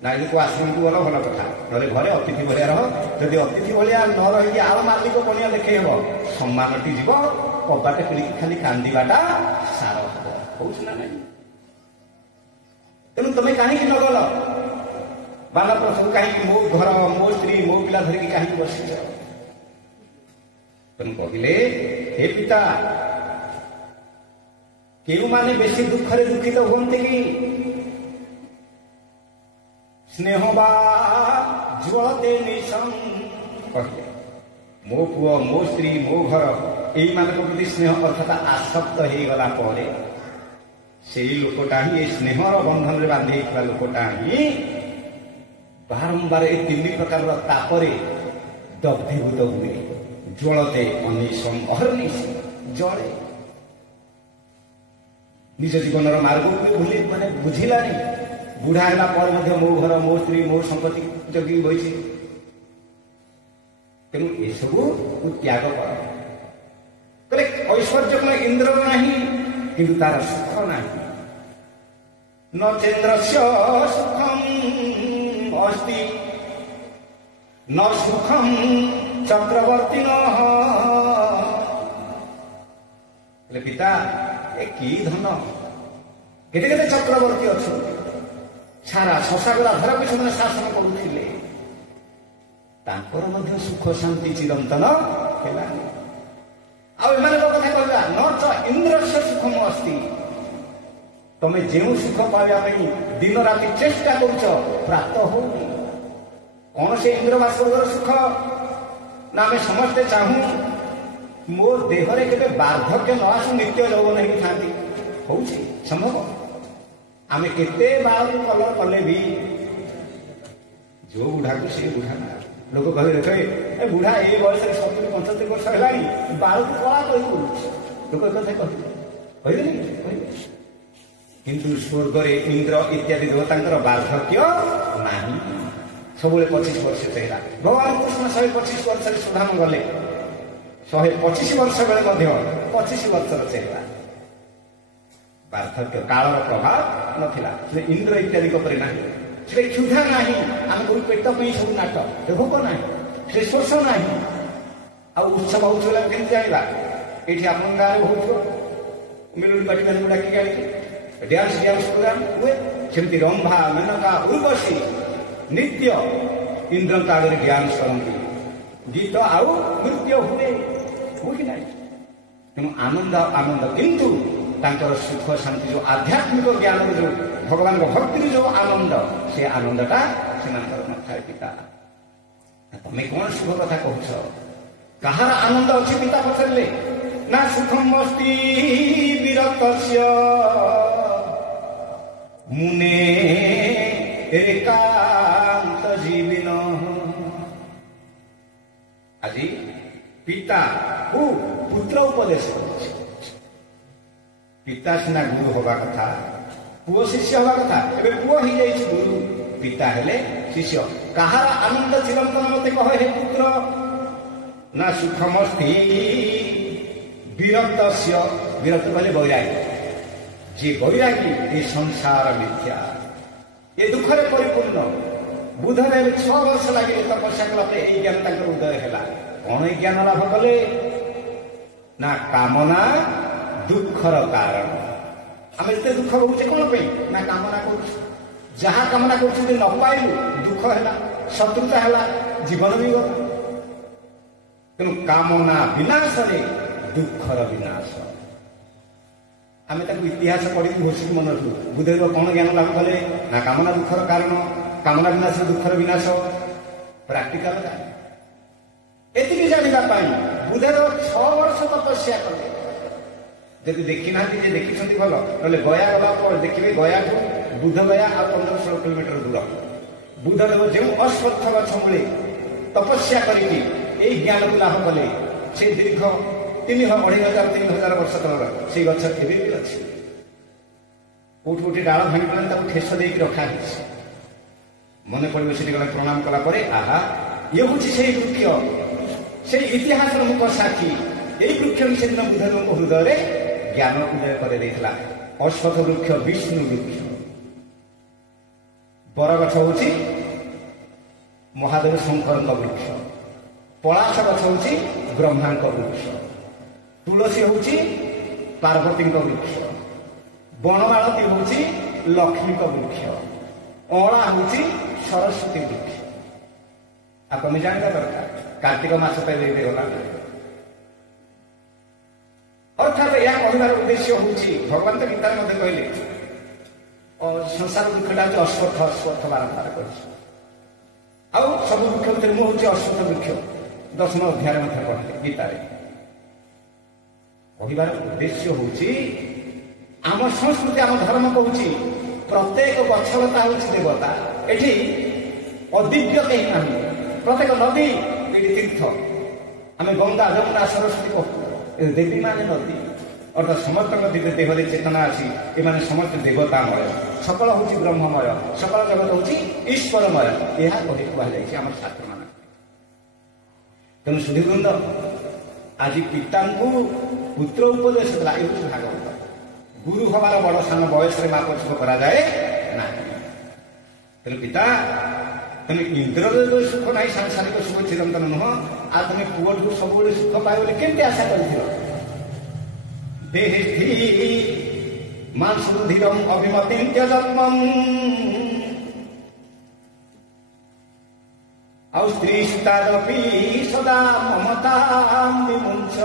ना को आश्रम को गल भल कथा ना घरे अतिथि भाया रह जदि अतिथि भाया न रही आउ मालिक बनिया देखे हो सम्मानटी जीव कबाटे पिलिकी खाली कांदाटा सार हम ना नहीं तेणु तुम कहीं नगल वानप्रस्थ कहीं मो घर मो स्त्री मो पिला धरिकी कहीं बसिच तेणु कहले हे पिता क्यों माने बेसी दुखरे दुखित होते कि स्नेह बा ज्वलते निशं कहले मो पुओ मो स्त्री मो घर यही मान प्रति स्नेह अर्थात आसक्त हो गला से लोकटा ही स्नेहर बंधन में बांधे लोकटा ही बारंबार ये 3 प्रकार तापरे दग्धीभूत हुए ज्वलते अनिशम अहर्निश जले निज जीवन मार्ग भूली माने बुझिलानी बुढ़ा है मो घर मो स्त्री मो संपत्ति जगी बही तेणु ये सब त्याग कर ऐश्वर्य कौन इंद्र नहीं किंतु तार सुख नहीं न चंद्र सुखम अस्ति न सुखम चक्रवर्ती पिता ए कि धन केते केते चक्रवर्ती अच्छा सारा शशागला धर भी से शासन करुले सुख शांति चिरंतन है कथा कहला न च इंद्र से सुखम अस्ति तमें जो सुख पाइबा दिन राति चेष्टा कर प्राप्त हो कौन से इंद्र वा स्वर्गर सुख ना आम समस्ते चाहूँ मो देहरे के बार्धक्य न आसू नित्य यौवन ही था हूँ संभव आम केते बाल कलर कले भी जो बुढ़ा को सी बुढ़ा ना लोक कहे देखे ए बुढ़ा ये बयस 70-75 वर्ष है बाल को कला कही लोक कथा कहे किंतु स्वर्ग इंद्र इत्यादि देवता बार्धक्य नहीं सब 25 वर्ष चेहरा भगवान कृष्ण 125 वर्ष सुधाम गले 125 वर्ष बेले 25 वर्षर चेहरा पार्थक्य कालर प्रभाव नथिला इंद्र इत्यादि ना से क्षुधा ना आम कोई पेट सब नाट भोक ना से शोष ना आ उत्सव उत्सव के जाना ये आप गाँव में बहुत मेलोडी पार्टी मान डाक डांस प्रोग्राम हुए सेमती रंभा मेनका उर्वशी नित्य इंद्र आगे डांस करती गीत आउ नृत्य हुए कि ना तेणु आनंद आनंद किंतु तांकर सुख शांति जो आध्यात्मिक ज्ञान जो भगवान भक्ति जो आनंद से आनंदटा से नए पिता तुम्हें कौन सुख कथा कह कहार आनंद अच्छी पिता पचारे ना सुखम अस्ति विरक्तस्य मुने एकांत জীবিন। ଆଜି ପିତା ପୁତ୍ର ଉପଦେଶ କରୁଛି। ପିତା ସିନା ଗୁରୁ ହବା କଥା, ପୁଅ ଶିଷ୍ୟ ହବା କଥା। ଏବେ ପୁଅ ହେଇଯାଇଛି ଗୁରୁ, ପିତା ହେଲେ ଶିଷ୍ୟ। କାହାର ଆନନ୍ଦ ଚିରନ୍ତନ ମତେ କହ ହେ ପୁତ୍ର, ନା ସୁଖମସ୍ତି ବିରକ୍ତସ୍ୟ। ବିରକ୍ତ କହିଲେ ବୈରାଗୀ। ଯିଏ ବୈରାଗୀ ଏ ସଂସାର ମିଥ୍ୟା, ଏ ଦୁଃଖରେ ପରିପୂର୍ଣ୍ଣ। ବୁଧରେ ଏବେ 6 ବର୍ଷ ଲାଗିଲେ ତପସ୍ୟା କଲେ, ଏଇ ଜ୍ଞାନ ତାଙ୍କର ଉଦୟ ହେଲା। କଣ ଏଇ ଜ୍ଞାନ ଲାଭ କଲେ? ନା କାମନା ଦୁଃଖର କାରଣ। ଆମେ ଏତେ ଦୁଃଖ ହଉଛେ କଣ ପାଇଁ? ନା କାମନା କରୁଛୁ। ଯାହା କାମନା କରୁଛୁ ଯଦି ନ ପାଇଲୁ ଦୁଃଖ ହେଲା, ଶତ୍ରୁତା ହେଲା, ଜୀବନ ବି ଗଲା। ତେଣୁ କାମନା ବିନାଶରେ ଦୁଃଖର ବିନାଶ। ଆମେ ତାକୁ ଇତିହାସ ପଢିକି ଘୋଷିକି ମନେ ରଖୁ। ବୁଧଦେବ କଣ ଜ୍ଞାନ ଲାଭ କଲେ? ନା କାମନା ଦୁଃଖର କାରଣ, କାମନା ବିନାଶ ଦୁଃଖର ବିନାଶ। ପ୍ରାକ୍ଟିକାଲ ଜାଣି, ଏତିକି ଜାଣିବା ପାଇଁ ବୁଧଦେବ 6 ବର୍ଷ ତପସ୍ୟା କଲେ। ଯଦି ଦେଖିନାହାନ୍ତି ଯେ ଦେଖିଛନ୍ତି ଭଲ, ନହେଲେ ଗୟା ଗଲା ପରେ ଦେଖିବେ। ଗୟାଠୁ ବୁଧ ଗୟା ଆଉ 15-16 କିଲୋମିଟର ଦୂର। ବୁଧଦେବ ଯେଉଁ ଅଶ୍ୱତ୍ଥ ଗଛ ମୂଳେ ତପସ୍ୟା କରିକି ଏଇ ଜ୍ଞାନକୁ ଲାଭ କଲେ, ସେ ଦୀର୍ଘ 2,500-3,000 ବର୍ଷ ତଳର ସେଇ ଗଛ ଏବେ ବି ଅଛି। କୋଉଠି କୋଉଠି ଡାଳ ଭାଙ୍ଗିଗଲାଣି, ତାକୁ ଠେସ ଦେଇକି ରଖା ହେଇଛି। ମନେ ପଡିବ ସେଠି ଗଲା ପ୍ରଣାମ କଲା ପରେ, ଆହା ଇଏ ହଉଛି ସେଇ ବୃକ୍ଷ, ସେଇ ଇତିହାସର ମୁଖ ସାକ୍ଷୀ। ଏଇ ବୃକ୍ଷ ସେଦିନ ବୁଧଦେବଙ୍କ ହୃଦୟରେ ଜ୍ଞାନ ଉଦୟ କରି ଦେଇଥିଲା। ଅଶ୍ୱତ୍ଥ ବୃକ୍ଷ ବିଷ୍ଣୁ ବୃକ୍ଷ, ବରଗଛ ହଉଛି ମହାଦେବ ଶଙ୍କରଙ୍କ ବୃକ୍ଷ, ପଳାଶ ଗଛ ହଉଛି ବ୍ରହ୍ମାଙ୍କ ବୃକ୍ଷ, ତୁଳସୀ ହଉଛି ପାର୍ବତୀଙ୍କ ବୃକ୍ଷ, ବଣମାଳତୀ ହଉଛି ଲକ୍ଷ୍ମୀଙ୍କ ବୃକ୍ଷ, ଅଁଳା ହଉଛି ସରସ୍ୱତୀ ବୃକ୍ଷ। ଆଉ ତମେ ଜାଣିବା ଦରକାର, କାର୍ତ୍ତିକ ମାସ ପାଇଲେ ଗଲା। ଅର୍ଥାତ୍ ଏହା କହିବାର ଉଦ୍ଦେଶ୍ୟ ହଉଛି, ଭଗବାନ ତ ଗୀତାରେ ମଧ୍ୟ କହିଲେ ସଂସାର ବୃକ୍ଷଟା ହଉଛି ଅଶ୍ୱତ୍ଥ। ଅଶ୍ୱତ୍ଥ ବାରମ୍ବାର କରିଛି। ଆଉ ସବୁ ବୃକ୍ଷ ଭିତରେ ମୁଁ ହଉଛି ଅଶ୍ୱତ୍ଥ ବୃକ୍ଷ। 10ମ ଅଧ୍ୟାୟରେ ମଧ୍ୟ କହିଲେ ଗୀତାରେ। କହିବାର ଉଦ୍ଦେଶ୍ୟ ହଉଛି, ଆମ ସଂସ୍କୃତି, ଆମ ଧର୍ମ କହୁଛି ପ୍ରତ୍ୟେକ ଗଛଲତା ହଉଛି ଦେବତା। ଏଠି ଅଦିବ୍ୟ କେହି ନାହିଁ। ପ୍ରତ୍ୟେକ ନଦୀ ଏଠି ତୀର୍ଥ। ଆମେ ଗଙ୍ଗା, ଯମୁନା, ସରସ୍ୱତୀ କହୁ, ଦେବୀ ମାନେ ନଦୀ। ଅର୍ଥାତ୍ ସମସ୍ତଙ୍କ ଦେହରେ ଚେତନା ଅଛି। ଏମାନେ ସମସ୍ତେ ଦେବତାମୟ। ସକଳ ହଉଛି ବ୍ରହ୍ମମୟ, ସକଳ ଜଗତ ହଉଛି ଈଶ୍ୱରମୟ। ଏହା କହି କୁହାଯାଇଛି ଆମ ଶାସ୍ତ୍ରମାନ। ତେଣୁ ସୁଧୀବୃନ୍ଦ, ଆଜି ପିତାଙ୍କୁ ପୁତ୍ର ଉପଦେଶ ଦେଲା। ଏ ହଉଛି ଭାଗବତ। ଗୁରୁ ହବାର ବଡ ସାନ ବୟସରେ ମାପଚୁପ କରାଯାଏ ନାହିଁ। ତେଣୁ ପିତା, ତମେ ଇନ୍ଦ୍ରର ସୁଖ ନାହିଁ, ସାଂସାରିକ ସୁଖ ଚିରନ୍ତନ ନୁହଁ। ଆଉ ତମେ ପୁଅଠୁ ସବୁବେଳେ ସୁଖ ପାଇବ ବୋଲି କେମିତି ଆଶା କରିଥିଲ? ଦେହେଥି ମାଂସୁଧୀରମ୍ ଅଭିମତିଂ ତ୍ୟଜତ୍ମମ୍। ଆଉ ସ୍ତ୍ରୀ ସୁତାଦପି ସଦା ମମତାଂ ବିମୁଞ୍ଚ।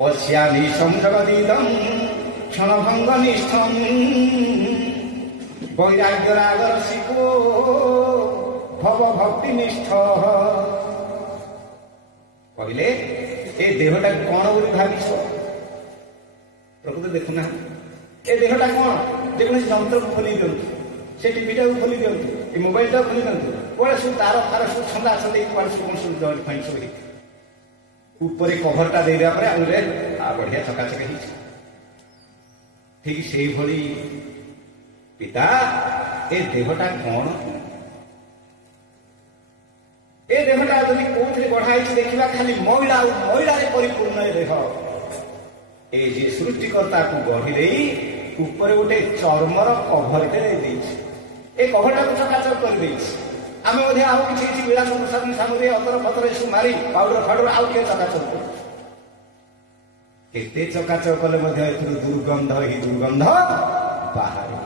ପଶ୍ୟାମି ସଂଜଗଦିଦଂ କ୍ଷଣଭଙ୍ଗ ନିଷ୍ଠଂ। ବୈରାଗ୍ୟ ରାଗର ଶିଖୋ ଭବ ଭକ୍ତି ନିଷ୍ଠ। କହିଲେ, ଏ ଦେହଟାକୁ କଣ ବୋଲି ଭାବିଛ? ପ୍ରକୃତ ଦେଖୁନାହାନ୍ତି। ଏ ଦେହଟା କଣ? ଯେକୌଣସି ଯନ୍ତ୍ରକୁ ଖୋଲି ଦିଅନ୍ତୁ, ସେ ଟିଭିଟାକୁ ଖୋଲି ଦିଅନ୍ତୁ, ଏ ମୋବାଇଲଟାକୁ ଖୋଲି ଦିଅନ୍ତୁ, କୁଆଡେ ସବୁ ତାର ଫାର ସବୁ ଛନ୍ଦା ଛନ୍ଦି, କୁଆଡେ ସବୁ କଣ ସବୁ ଜଏଣ୍ଟ ଫାଇନ୍ ସବୁ ହେଇଛି। ଉପରେ କଭରଟା ଦେଇଦେବା ପରେ ଆଉରେ ବଢିଆ ଚକାଚକ ହେଇଛି। ଠିକ ସେଇଭଳି ପିତା, ଏ ଦେହଟା କଣ? ଏ ଦେହଟା ଯଦି କୋଉଥିରେ ଗଢା ହେଇଛି ଦେଖିବା, ଖାଲି ମଇଳା ଆଉ ମଇଳାରେ ପରିପୂର୍ଣ୍ଣ ଏ ଦେହ। ଏ ଯେ ସୃଷ୍ଟିକର୍ତ୍ତାକୁ ଗଢି ଦେଇ ଉପରେ ଗୋଟେ ଚର୍ମର କଭରଟେ ଦେଇଛି। ଏ କଭରଟାକୁ ଚକାଚକ କରିଦେଇଛି। ଆମେ ମଧ୍ୟ ଆଉ କିଛି କିଛି ବିଳାସ ସାମଗ୍ରୀ ଅତର ପତର ଏସବୁ ମାରି ପାଉଡର ଫାଉଡର ଆଉ କିଏ ଚକାଚକ କରୁଛୁ। କେତେ ଚକାଚକ କଲେ ମଧ୍ୟ ଏଥିରୁ ଦୁର୍ଗନ୍ଧ ହିଁ ଦୁର୍ଗନ୍ଧ ବାହାରେ।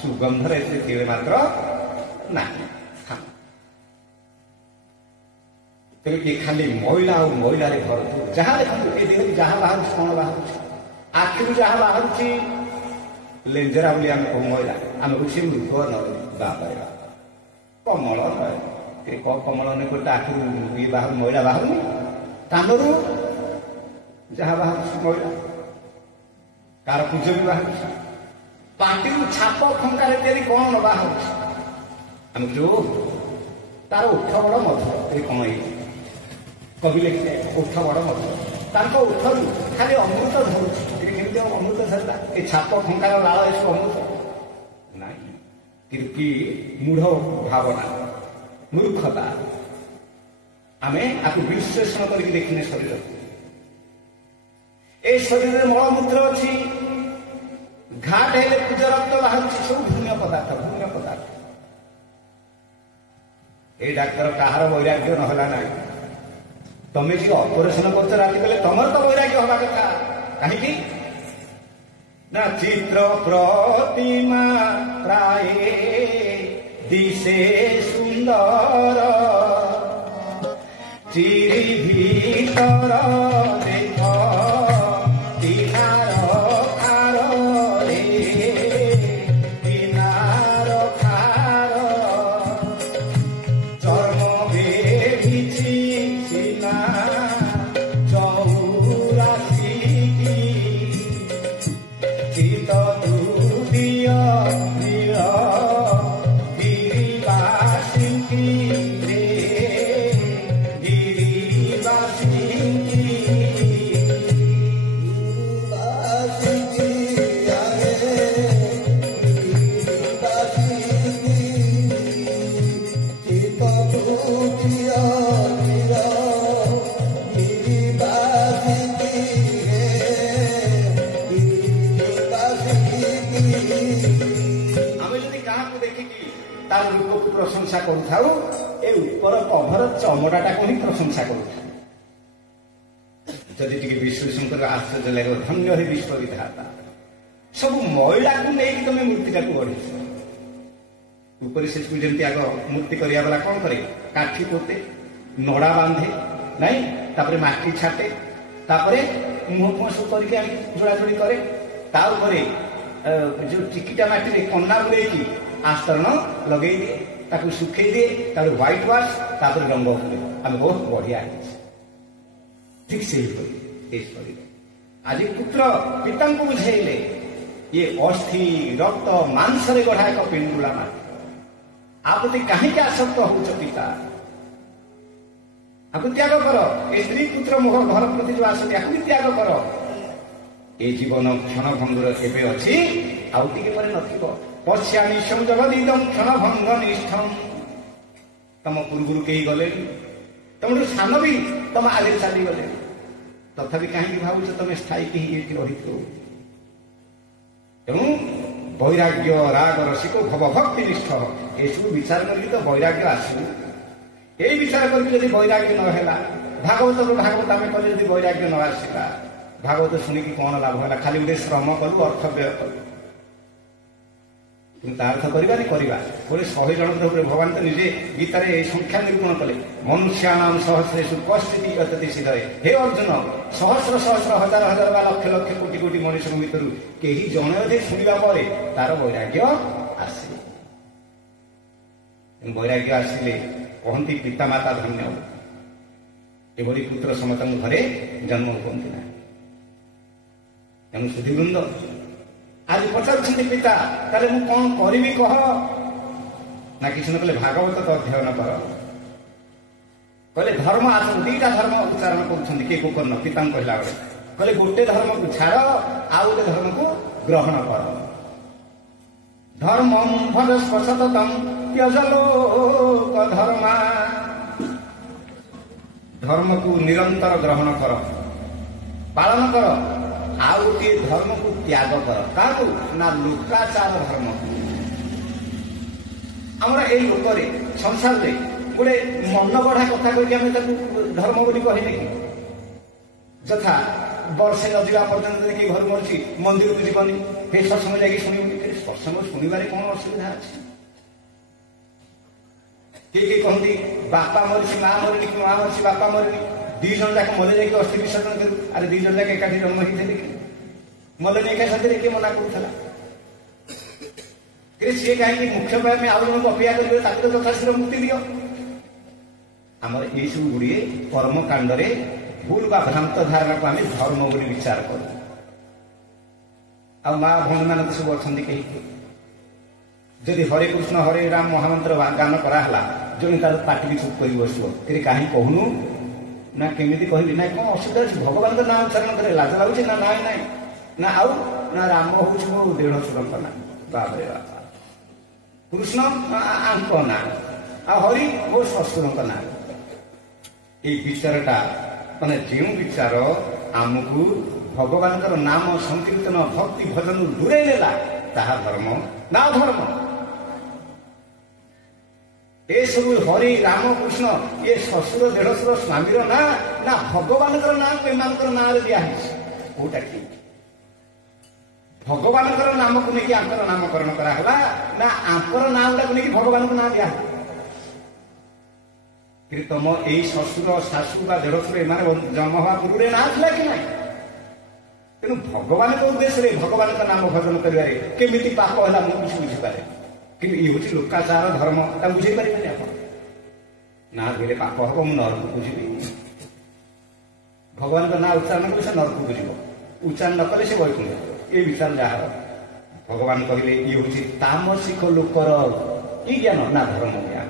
ସୁଗନ୍ଧରେ ଏଥିରେ ଥିଲେ ମାତ୍ର ନାହିଁ। ତେଣୁ ଏ ଖାଲି ମଇଳା ଆଉ ମଇଳାରେ ଭରପୁର। ଯାହା ଦେଖନ୍ତୁ, ଏ ଦେହରେ ଯାହା ବାହାରୁଛି, କଣ ବାହାରୁଛି? ଆଖିରୁ ଯାହା ବାହାରୁଛି ଲେଞ୍ଜରା ବୋଲି ଆମେ କହୁ ମଇଳା। ଆମେ କହୁଛି ମୃଗ ନଈ। ବାପରେ ବାପ, କମଳ ନଈ। ଏ କମଳ ନଈ ଗୋଟେ ଆଖିରୁ ଇଏ ବାହାରୁ ମଇଳା ବାହାରୁନି। କାନରୁ ଯାହା ବାହାରୁଛି ମଇଳା, କାର ପୂଜ ବି ବାହାରୁଛି। ପାଟିରୁ ଛାପ ଖଙ୍କାରେ ତିଆରି କଣ ବାହାରୁଛି? ଆମେ ଯୋଉ ତାର ଉଠ ବଡ଼ ମଧୁର ଏ କଣ ଏଇ କବି ଲେଖିଲେ ଉଠ ବଡ଼ ମଧୁର ତାଙ୍କ ଉଠରୁ ଖାଲି ଅମୃତ ଧରୁଛି ଏଠି କେମିତି ଅମୃତ ଧରିଲା ଏ ଛାପ ଖଙ୍କାର ଲାଳ ଏସବୁ ଅମୃତ ନାଇଁ କିନ୍ତୁ କି ମୂଢ ଭାବନା ମୂର୍ଖତା ଆମେ ଆକୁ ବିଶ୍ଳେଷଣ କରିକି ଦେଖିନେ ଶରୀରକୁ ଏ ଶରୀରରେ ମଳମୂତ୍ର ଅଛି ଘାଟ ହେଲେ ପୂଜ ରକ୍ତ ବାହାରୁଛି ସବୁ ଭୂମ୍ୟ ପଦାର୍ଥ ଏ ଡାକ୍ତର କାହାର ବୈରାଗ୍ୟ ନହେଲା ନାହିଁ ତମେ ଯିଏ ଅପରେସନ କରୁଛ ରାତି କଲେ ତମର ତ ବୈରାଗ୍ୟ ହବା କଥା କାହିଁକି ନା ଚିତ୍ର ପ୍ରତିମା ପ୍ରାୟ ଦିଶେ ସୁନ୍ଦର ଚିରି ଭିତର ଦେଖ କିନାର ଖାରରେ କିନାର ଖାର ଚର୍ମ ବେଢ଼ିଛି ସିନା ଚଉରାଶି ଚିତ ଦୁଦିୟ ନୀଳ ଗିରିବାସୀ ରେ ପ୍ରଶଂସା କରୁଥାଉ ଏ ଉପର କଭର ଚମଡ଼ାଟାକୁ ହିଁ ପ୍ରଶଂସା କରୁଥାଉ ଯଦି ଟିକେ ବିଶ୍ଳେଷଣ କରିବା ଆଶ୍ଚର୍ଯ୍ୟ ଲାଗିବ ଧନ୍ୟ ହେ ବିଶ୍ୱବିଧାତା ସବୁ ମଇଳାକୁ ନେଇକି ତମେ ମୂର୍ତ୍ତିଟାକୁ ଗଢିଛ ଉପରେ ସେକୁ ଯେମିତି ଆଗ ମୂର୍ତ୍ତି କରିବା ବାଲା କଣ କରେ କାଠି ପୋତେ ନଡା ବାନ୍ଧେ ନାଇଁ ତାପରେ ମାଟି ଛାଟେ ତାପରେ ମୁହଁ ଫୁହଁ ସବୁ କରିକି ଆଣି ଯୋଡ଼ାଯୋଡ଼ି କରେ ତା ଉପରେ ଯୋଉ ଟିକିଟା ମାଟିରେ କନା ବୁଲେଇକି ଆସ୍ତରଣ ଲଗେଇ ଦିଏ ତାକୁ ଶୁଖେଇ ଦିଏ ତାପରେ ହ୍ୱାଇଟ୍ ୱାଶ ତାପରେ ରଙ୍ଗ କରେ ଆମେ ବହୁତ ବଢିଆ ହେଇଛି ଠିକ ସେଇଭଳି ଏ ଶରୀର ଆଜି ପୁତ୍ର ପିତାଙ୍କୁ ବୁଝେଇଲେ ଇଏ ଅସ୍ଥି ରକ୍ତ ମାଂସରେ ଗଢା ଏକ ପିଣ୍ଡୁଳା ମାଟି ଆ ପ୍ରତି କାହିଁକି ଆସକ୍ତ ହଉଛ ପିତା ଆକୁ ତ୍ୟାଗ କର ଏ ସ୍ତ୍ରୀ ପୁତ୍ର ମୋହ ଘର ପ୍ରତି ଯୋଉ ଆସନ୍ତି ଆକୁ ବି ତ୍ୟାଗ କର ଏ ଜୀବନ କ୍ଷଣଭଙ୍ଗୁର ଏବେ ଅଛି ଆଉ ଟିକେ ପରେ ନଥିବ ପଶ୍ୟାମି ସଂଯୋଗଦିଦଂ କ୍ଷଣଭଙ୍ଗ ନିଷ୍ଠମ୍ ତମ ପୂର୍ବରୁ କେହି ଗଲେନି ତମଠୁ ସାନ ବି ତମ ଆଗରେ ଚାଲିଗଲେ ତଥାପି କାହିଁକି ଭାବୁଛ ତମେ ସ୍ଥାୟୀ ହେଇକି ରହିଥିବ ତେଣୁ ବୈରାଗ୍ୟ ରାଗ ରସିକ ଭବ ଭକ୍ତି ନିଷ୍ଠ ଏସବୁ ବିଚାର କରିକି ତ ବୈରାଗ୍ୟ ଆସିବ ଏଇ ବିଚାର କରିକି ଯଦି ବୈରାଗ୍ୟ ନ ହେଲା ଭାଗବତରୁ ଭାଗବତ ଆମେ କଲେ ଯଦି ବୈରାଗ୍ୟ ନ ଆସିଲା ଭାଗବତ ଶୁଣିକି କଣ ଲାଭ ହେଲା ଖାଲି ଗୋଟେ ଶ୍ରମ କଲୁ ଅର୍ଥ ବ୍ୟୟ କଲୁ କିନ୍ତୁ ତା ଅର୍ଥ କରିବାନି କରିବା ଗୋଟେ 100 ଜଣଙ୍କ ଉପରେ ଭଗବାନ ତ ନିଜେ ଗୀତାରେ ସଂଖ୍ୟା ନିରୂପଣ କଲେ ମନୁଷ୍ୟାନାମ ସହସ୍ରେଷୁ କଶ୍ଚିତ୍ ଗତତି ସିଦ୍ଧୟେ ହେ ଅର୍ଜୁନ ସହସ୍ର ସହସ୍ର ହଜାର ହଜାର ବା ଲକ୍ଷ ଲକ୍ଷ କୋଟି କୋଟି ମଣିଷଙ୍କ ଭିତରୁ କେହି ଜଣେ ଅଧେ ଶୁଣିବା ପରେ ତାର ବୈରାଗ୍ୟ ଆସିବ ବୈରାଗ୍ୟ ଆସିଲେ କହନ୍ତି ପିତାମାତା ଧନ୍ୟ ଏଭଳି ପୁତ୍ର ସମସ୍ତଙ୍କ ଘରେ ଜନ୍ମ ହୁଅନ୍ତି ନାହିଁ ତେଣୁ ସୁଧୀବୃନ୍ଦ ଆଜି ପଚାରୁଛନ୍ତି ପିତା ତାହେଲେ ମୁଁ କଣ କରିବି କହ ନା କିଛି ନ କଲେ ଭାଗବତ ତ ଅଧ୍ୟୟନ କର କହିଲେ ଧର୍ମ ଆଚରଣ ଦିଟା ଧର୍ମ ଉଚ୍ଚାରଣ କରୁଛନ୍ତି କିଏ ଗୋକର୍ଣ୍ଣ ପିତାଙ୍କୁ କହିଲା ବେଳେ କହିଲେ ଗୋଟେ ଧର୍ମକୁ ଛାଡ ଆଉ ଗୋଟେ ଧର୍ମକୁ ଗ୍ରହଣ କର ଧର୍ମଂ ଭଜସ୍ୱ ସତତଂ ତ୍ୟଜ ଲୋକ ଧର୍ମା ଧର୍ମକୁ ନିରନ୍ତର ଗ୍ରହଣ କର ପାଳନ କର ଆଉ ଗୋଟିଏ ଧର୍ମକୁ ତ୍ୟାଗ କର କାହାକୁ ନା ଲୋକାଚାର ଧର୍ମକୁ ଆମର ଏଇ ଲୋକରେ ସଂସାରରେ ଗୋଟେ ମନ ଗଢା କଥା କହିକି ଆମେ ତାକୁ ଧର୍ମ ବୋଲି କହିଲେ କି ଯଥା ବର୍ଷେ ନ ଯିବା ପର୍ଯ୍ୟନ୍ତ ଯଦି କିଏ ଘରୁ ମରୁଛି ମନ୍ଦିରକୁ ଯିବନି ସେ ସତ୍ସଙ୍ଗ ଯାଇକି ଶୁଣିବନି ସତ୍ସଙ୍ଗ ଶୁଣିବାରେ କଣ ଅସୁବିଧା ଅଛି କିଏ କିଏ କହନ୍ତି ବାପା ମରିଛି ମା ମରିନି କି ମା ମରିଛି ବାପା ମରିନି 2 ଜଣ ଯାକ ମଲେ ଯାଇକି ଅସ୍ଥି ବିସର୍ଜନ କରୁ ଆରେ 2 ଜଣ ଯାକ ଏକାଠି ଜନ୍ମ ହେଇଥିଲେ କି ମଲେନି ଏକା ସାଥିରେ କିଏ ମନା କରୁଥିଲା ସିଏ କାହିଁକି ମୁଖ୍ୟ ପାଇଁ ଆଉ ଜଣଙ୍କୁ ଅପେକ୍ଷା କରିବେ ତାକୁ ତ ଯଥାଶୀଘ୍ର ମୁକ୍ତି ଦିଅ ଆମର ଏଇସବୁ ଗୁଡ଼ିଏ କର୍ମକାଣ୍ଡରେ ଭୁଲ ବା ଭ୍ରାନ୍ତ ଧାରଣାକୁ ଆମେ ଧର୍ମ ବୋଲି ବିଚାର କରୁ ଆଉ ମା ଭଉଣୀମାନେ ତ ସବୁ ଅଛନ୍ତି କେହି ଯଦି ହରେ କୃଷ୍ଣ ହରେ ରାମ ମହାମନ୍ତ୍ର ଗାନ କରାହେଲା, ଜଣେ ତାର ପାଟିକି ଚୁପ୍ କରି ବସିବ, କିରେ କାହିଁ କହୁନୁ? ନା କେମିତି କହିବି? ନାଇଁ କଣ ଅସୁବିଧା ଅଛି? ଭଗବାନଙ୍କ ନାଁ ଉଚ୍ଚାରଣ କରେ ଲାଜ ଲାଗୁଛି? ନା ନାଇଁ ନାଇଁ। ନା ଆଉ ନା ରାମ ହଉଛି ମୋ ଦେଢ଼ଶୁରଙ୍କ ନାଁ। ବାପରେ ବାପା। କୃଷ୍ଣ ଆଙ୍କ ନାଁ, ଆଉ ହରି ମୋ ଶ୍ୱଶୁରଙ୍କ ନାଁ। ଏଇ ବିଚାରଟା ମାନେ ଯେଉଁ ବିଚାର ଆମକୁ ଭଗବାନଙ୍କର ନାମ ସଂକୀର୍ତ୍ତନ ଭକ୍ତି ଭଜନରୁ ଦୂରେଇ ଦେଲା, ତାହା ଧର୍ମ ନା ଧର୍ମ? ଏସବୁ ହରି ରାମ କୃଷ୍ଣ ଏ ଶ୍ୱଶୁର ଦେଢ଼ଶୁର ସ୍ୱାମୀର ନାଁ ନା ଭଗବାନଙ୍କର ନାଁକୁ ଏମାନଙ୍କର ନାଁରେ ଦିଆହେଇଛି? କୋଉଟା ଠିକ? ଭଗବାନଙ୍କର ନାମକୁ ନେଇକି ଆଙ୍କର ନାମକରଣ କରାହେଲା ନା ଆଙ୍କର ନାଁ ଗୁଡାକୁ ନେଇକି ଭଗବାନଙ୍କୁ ନାଁ ଦିଆହେଲା? କିନ୍ତୁ ତମ ଏଇ ଶ୍ୱଶୁର ଶାଶୁ ବା ଦେଢ଼ଶୁର ଏମାନେ ଜନ୍ମ ହେବା ପୂର୍ବରୁ ନାଁ ଥିଲା କି ନାହିଁ? ତେଣୁ ଭଗବାନଙ୍କ ଉଦ୍ଦେଶ୍ୟରେ ଭଗବାନଙ୍କ ନାମ ଭଜନ କରିବାରେ କେମିତି ପାପ ହେଲା ମୁଁ କିଛି ବୁଝିପାରେ। କିନ୍ତୁ ଇଏ ହଉଛି ଲୋକାଚାର ଧର୍ମ, ତା ବୁଝେଇ ପାରିବେନି ଆପଣ। ନାଁ ଧୋଇଲେ ପାପ ହବ, ମୁଁ ନରକକୁ ଯିବି। ଭଗବାନଙ୍କ ନାଁ ଉଚ୍ଚାରଣ କଲେ ସେ ନରକକୁ ଯିବ, ଉଚ୍ଚାରଣ ନ କଲେ ସେ ବୈକୁଣ୍ଠ ଯିବ। ଏ ବିଚାର ଯାହାର ଭଗବାନ କହିଲେ ଇଏ ହଉଛି ତାମସିକ ଲୋକର କି ଜ୍ଞାନ? ନା ଧର୍ମ ଜ୍ଞାନ।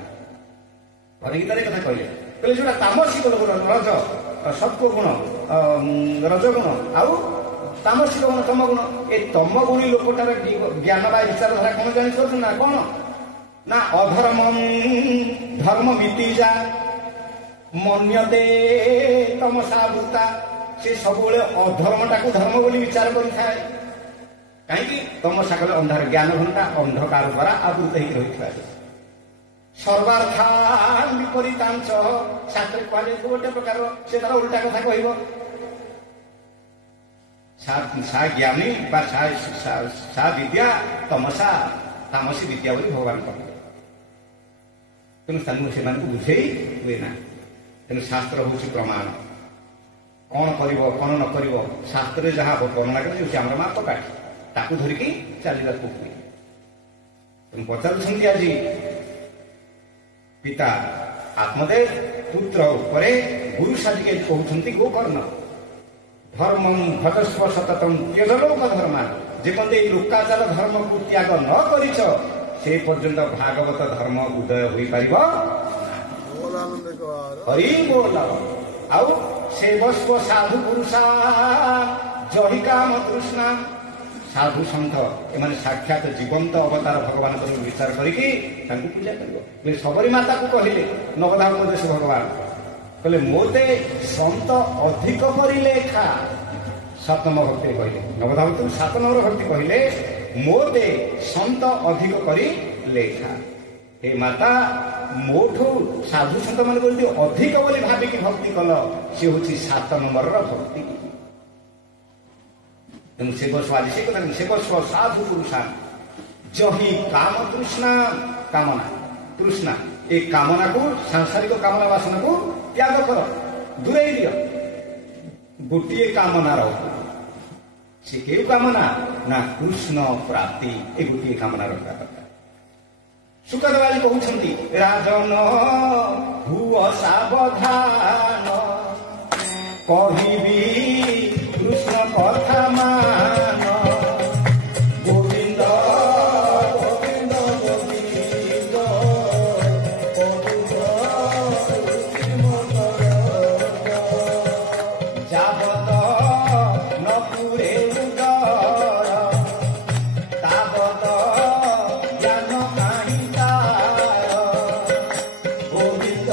ଗୀତାରେ କଥା କହିଲେ ଯୋଉଟା ତାମସିକ ଲୋକର ରଜ ସତ୍ୱ ଗୁଣ, ରଜ ଗୁଣ ଆଉ ତାମସିକ ଗୁଣ ତମ ଗୁଣ। ଏ ତମ ଗୁଣୀ ଲୋକଟାର ଜ୍ଞାନ ବା ବିଚାରଧାରା କଣ ଜାଣିପାରୁଛୁ? ନା କଣ? ନା ଅଧର୍ମ ଧର୍ମ ମିତିଯା ମନ୍ୟତେ ତମସା ବୃତ୍ତା। ସେ ସବୁବେଳେ ଅଧର୍ମଟାକୁ ଧର୍ମ ବୋଲି ବିଚାର କରିଥାଏ। କାହିଁକି? ତମସା କଲେ ଅନ୍ଧାର, ଜ୍ଞାନ ଘଣ୍ଟା ଅନ୍ଧକାର ଦ୍ୱାରା ଆବୃତ ହେଇକି ରହିଥିବା। ସର୍ବାର୍ଥା ବିପରୀତାଂଶ ଶାସ୍ତ୍ରରେ କୁହାଯାଇଥିବ ଗୋଟେ ପ୍ରକାର, ସେ ତାର ଉଲ୍ଟା କଥା କହିବ। ସା ଜ୍ଞାନୀ ବା ସା ବିଦ୍ୟା ତମସା ତାମସୀ ବିଦ୍ୟା ବୋଲି ଭଗବାନ କହିଲେ। ତେଣୁ ସେମାନଙ୍କୁ ବୁଝେଇ ହୁଏ ନା। ତେଣୁ ଶାସ୍ତ୍ର ହଉଛି ପ୍ରମାଣ। କଣ କରିବ କଣ ନ କରିବ ଶାସ୍ତ୍ରରେ ଯାହା ବର୍ଣ୍ଣନା କରାଯାଉଛି ଆମର ମାପକାଠି, ତାକୁ ଧରିକି ଚାଲିବାକୁ ହୁଏ। ତେଣୁ ପଚାରୁଛନ୍ତି ଆଜି ପିତା ଆତ୍ମଦେବ ପୁତ୍ର ଉପରେ ଗୁରୁ ସାଜିକେ କହୁଛନ୍ତି ଗୋକର୍ଣ୍ଣ ଧର୍ମ ଭଜସ୍ବ ସତତଂ ତ୍ୟଜଲୋକ ଧର୍ମା। ଯେପର୍ଯ୍ୟନ୍ତ ଏଇ ଲୋକାଚାର ଧର୍ମକୁ ତ୍ୟାଗ ନ କରିଛ, ସେ ପର୍ଯ୍ୟନ୍ତ ଭାଗବତ ଧର୍ମ ଉଦୟ ହୋଇପାରିବ। ହରି ବୋଲ। ଆଉ ସେବସ୍ବ ସାଧୁ ପୁରୁଷା ଜହି କାମ ତୃଷ୍ଣା। ସାଧୁ ସନ୍ଥ ଏମାନେ ସାକ୍ଷାତ ଜୀବନ୍ତ ଅବତାର ଭଗବାନଙ୍କର ବିଚାର କରିକି ତାଙ୍କୁ ପୂଜା କରିବ। ସବରୀ ମାତାକୁ କହିଲେ ନବଧାବଦେଶ ଭଗବାନ କହିଲେ ମୋତେ ସନ୍ଥ ଅଧିକ କରି ଲେଖା। 7 ନମ୍ବର ଭକ୍ତି କହିଲେ, ନବଧାବତ 7 ନମ୍ବର ଭକ୍ତି କହିଲେ ମୋତେ ସନ୍ଥ ଅଧିକ କରି ଲେଖା। ହେ ମାତା, ମୋଠୁ ସାଧୁ ସନ୍ଥ ମାନଙ୍କୁ ଯଦି ଅଧିକ ବୋଲି ଭାବିକି ଭକ୍ତି କଲ, ସେ ହଉଛି 7 ନମ୍ବରର ଭକ୍ତି। ତେଣୁ ସେ ବର୍ଷ ଆଜି ସେ କଥା, ସେ ବର୍ଷ ସାଧୁ ପୁରୁଷା ଜହି କାମ ତୃଷ୍ଣା। କାମନା ତୃଷ୍ଣା, ଏ କାମନାକୁ ସାଂସାରିକ କାମନା ବାସନାକୁ ତ୍ୟାଗ କର, ଦୂରେଇ ଦିଅ। ଗୋଟିଏ କାମନା ରହ। ସେ କେଉଁ କାମନା? ନା କୃଷ୍ଣ ପ୍ରାପ୍ତି। ଏ ଗୋଟିଏ କାମନା ରଖିବା କଥା। ସୁଖଦେବ ଆଜି କହୁଛନ୍ତି ରାଜନ ହୁଅ ସାବଧାନ, କହିବି କୃଷ୍ଣ କଥା ମାନ। ଗୋବିନ୍ଦ ଗୋବିନ୍ଦ ଗୋବିନ୍ଦ ଯାବତ ନ ପୁରେ ଉଦର, ତାବତ ଜ୍ଞାନ କାହିଁ ତାର। ଗୋବିନ୍ଦ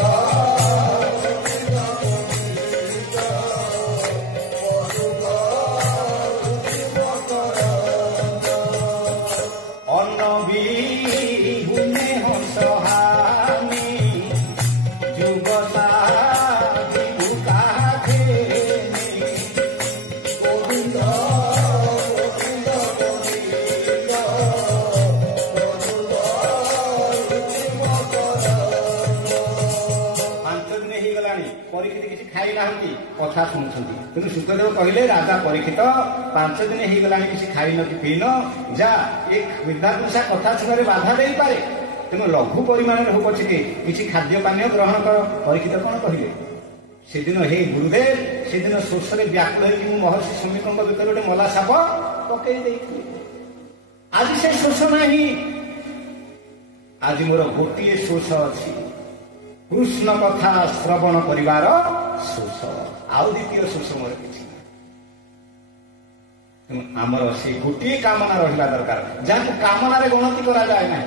କଥା ଶୁଣୁଛନ୍ତି। ତେଣୁ ସୁଖଦେବ କହିଲେ ରାଜା ପରୀକ୍ଷିତ 5 ଦିନ ହେଇଗଲାଣି କିଛି ଖାଇନ କି ପିଇନ, ଯା ଏ ବିଦ୍ୟାପୁରୁଷା କଥା ଶୁଣାରେ ବାଧା ଦେଇପାରେ, ତେଣୁ ଲଘୁ ପରିମାଣରେ ହଉ ପଛକେ କିଛି ଖାଦ୍ୟ ପାନୀୟ ଗ୍ରହଣ କର। ପରୀକ୍ଷିତ କଣ କହିଲେ? ସେଦିନ ହେ ଗୁରୁଦେବ, ସେଦିନ ଶୋଷରେ ବ୍ୟାକୁଳ ହେଇକି ମୁଁ ମହର୍ଷି ଶ୍ରମିକଙ୍କ ଭିତରେ ଗୋଟେ ମଲା ସାପ ପକେଇ ଦେଇଥିଲି। ଆଜି ସେ ଶୋଷ ନାହିଁ। आज मोर गोटे शोष अच्छी कृष्ण कथा श्रवण करिवार शोष आउ द्वितीय शोष मोर किछि आमर से गोटे कामना रहिला दरकार जहाँ कामनारे गणति करा जाए ना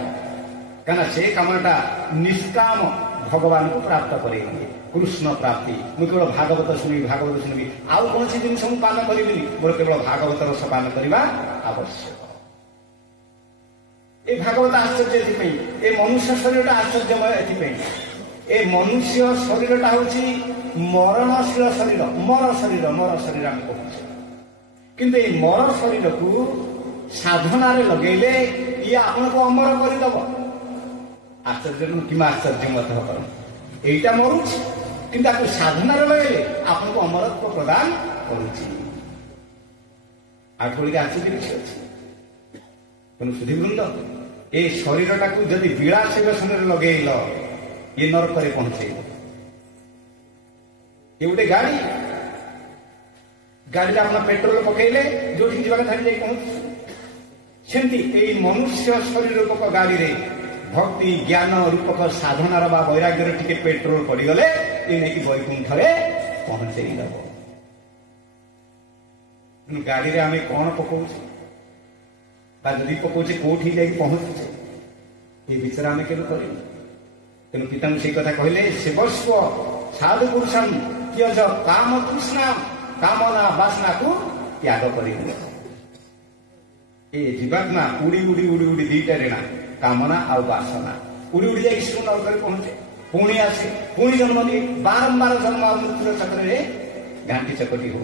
कहना से कामनाटा निष्काम भगवान को प्राप्त करेंगे कृष्ण प्राप्ति मुझे केवल भागवत शुणी आउ कौन सी जिन पान करी मोर केवल भागवत रस पान करने आवश्यक ए भागवत आश्चर्य ए मनुष्य शरीर आश्चर्यमय ए मनुष्य शरीरटा हूँ मरणशील शरीर मर शरीर आम कहूँ किंतु ए मर शरीर को साधना लगेले ये आपन को अमर करदब आश्चर्य कि आश्चर्य मत कर यहीटा मरुच किंतु आपको साधना लगेले आपन को अमरत्व प्रदान करुच्ची आठ बड़ी आश्चर्य किसी अच्छी तेणु सुधीवृंद ए शरीरटा को जदि विलासी व्यसन लगेल ये नरक पहुंचे ये गोटे गाड़ी गाड़ी आप पेट्रोल पकईले जो जा पहुंच सेमती मनुष्य शरीर रूपक गाड़ी रे भक्ति ज्ञान रूपक साधनार वैराग्यर टिके पेट्रोल पड़गले ये नहीं वैकुंठ पहुंचे गाड़ी रे आम कौन पकाउछे जदि पकाउछे कोठी जाई पहुंचे ये विचार आम केवे कर तेणु पिता से कथा कहले सेवस्व साधु पुरुषम त्यज काम तृष्णा कामना वासना को त्याग कर जीवात्मा उड़ी उड़ी उड़ी उड़ी दीटा रेणा कामना आ वासना उड़ी उड़ी जाए ईश्वर नरक पहुंचे पुणी आसे पुणी जन्म दिए बारंबार जन्म मृत्यु चक्र घाटी चकटी हो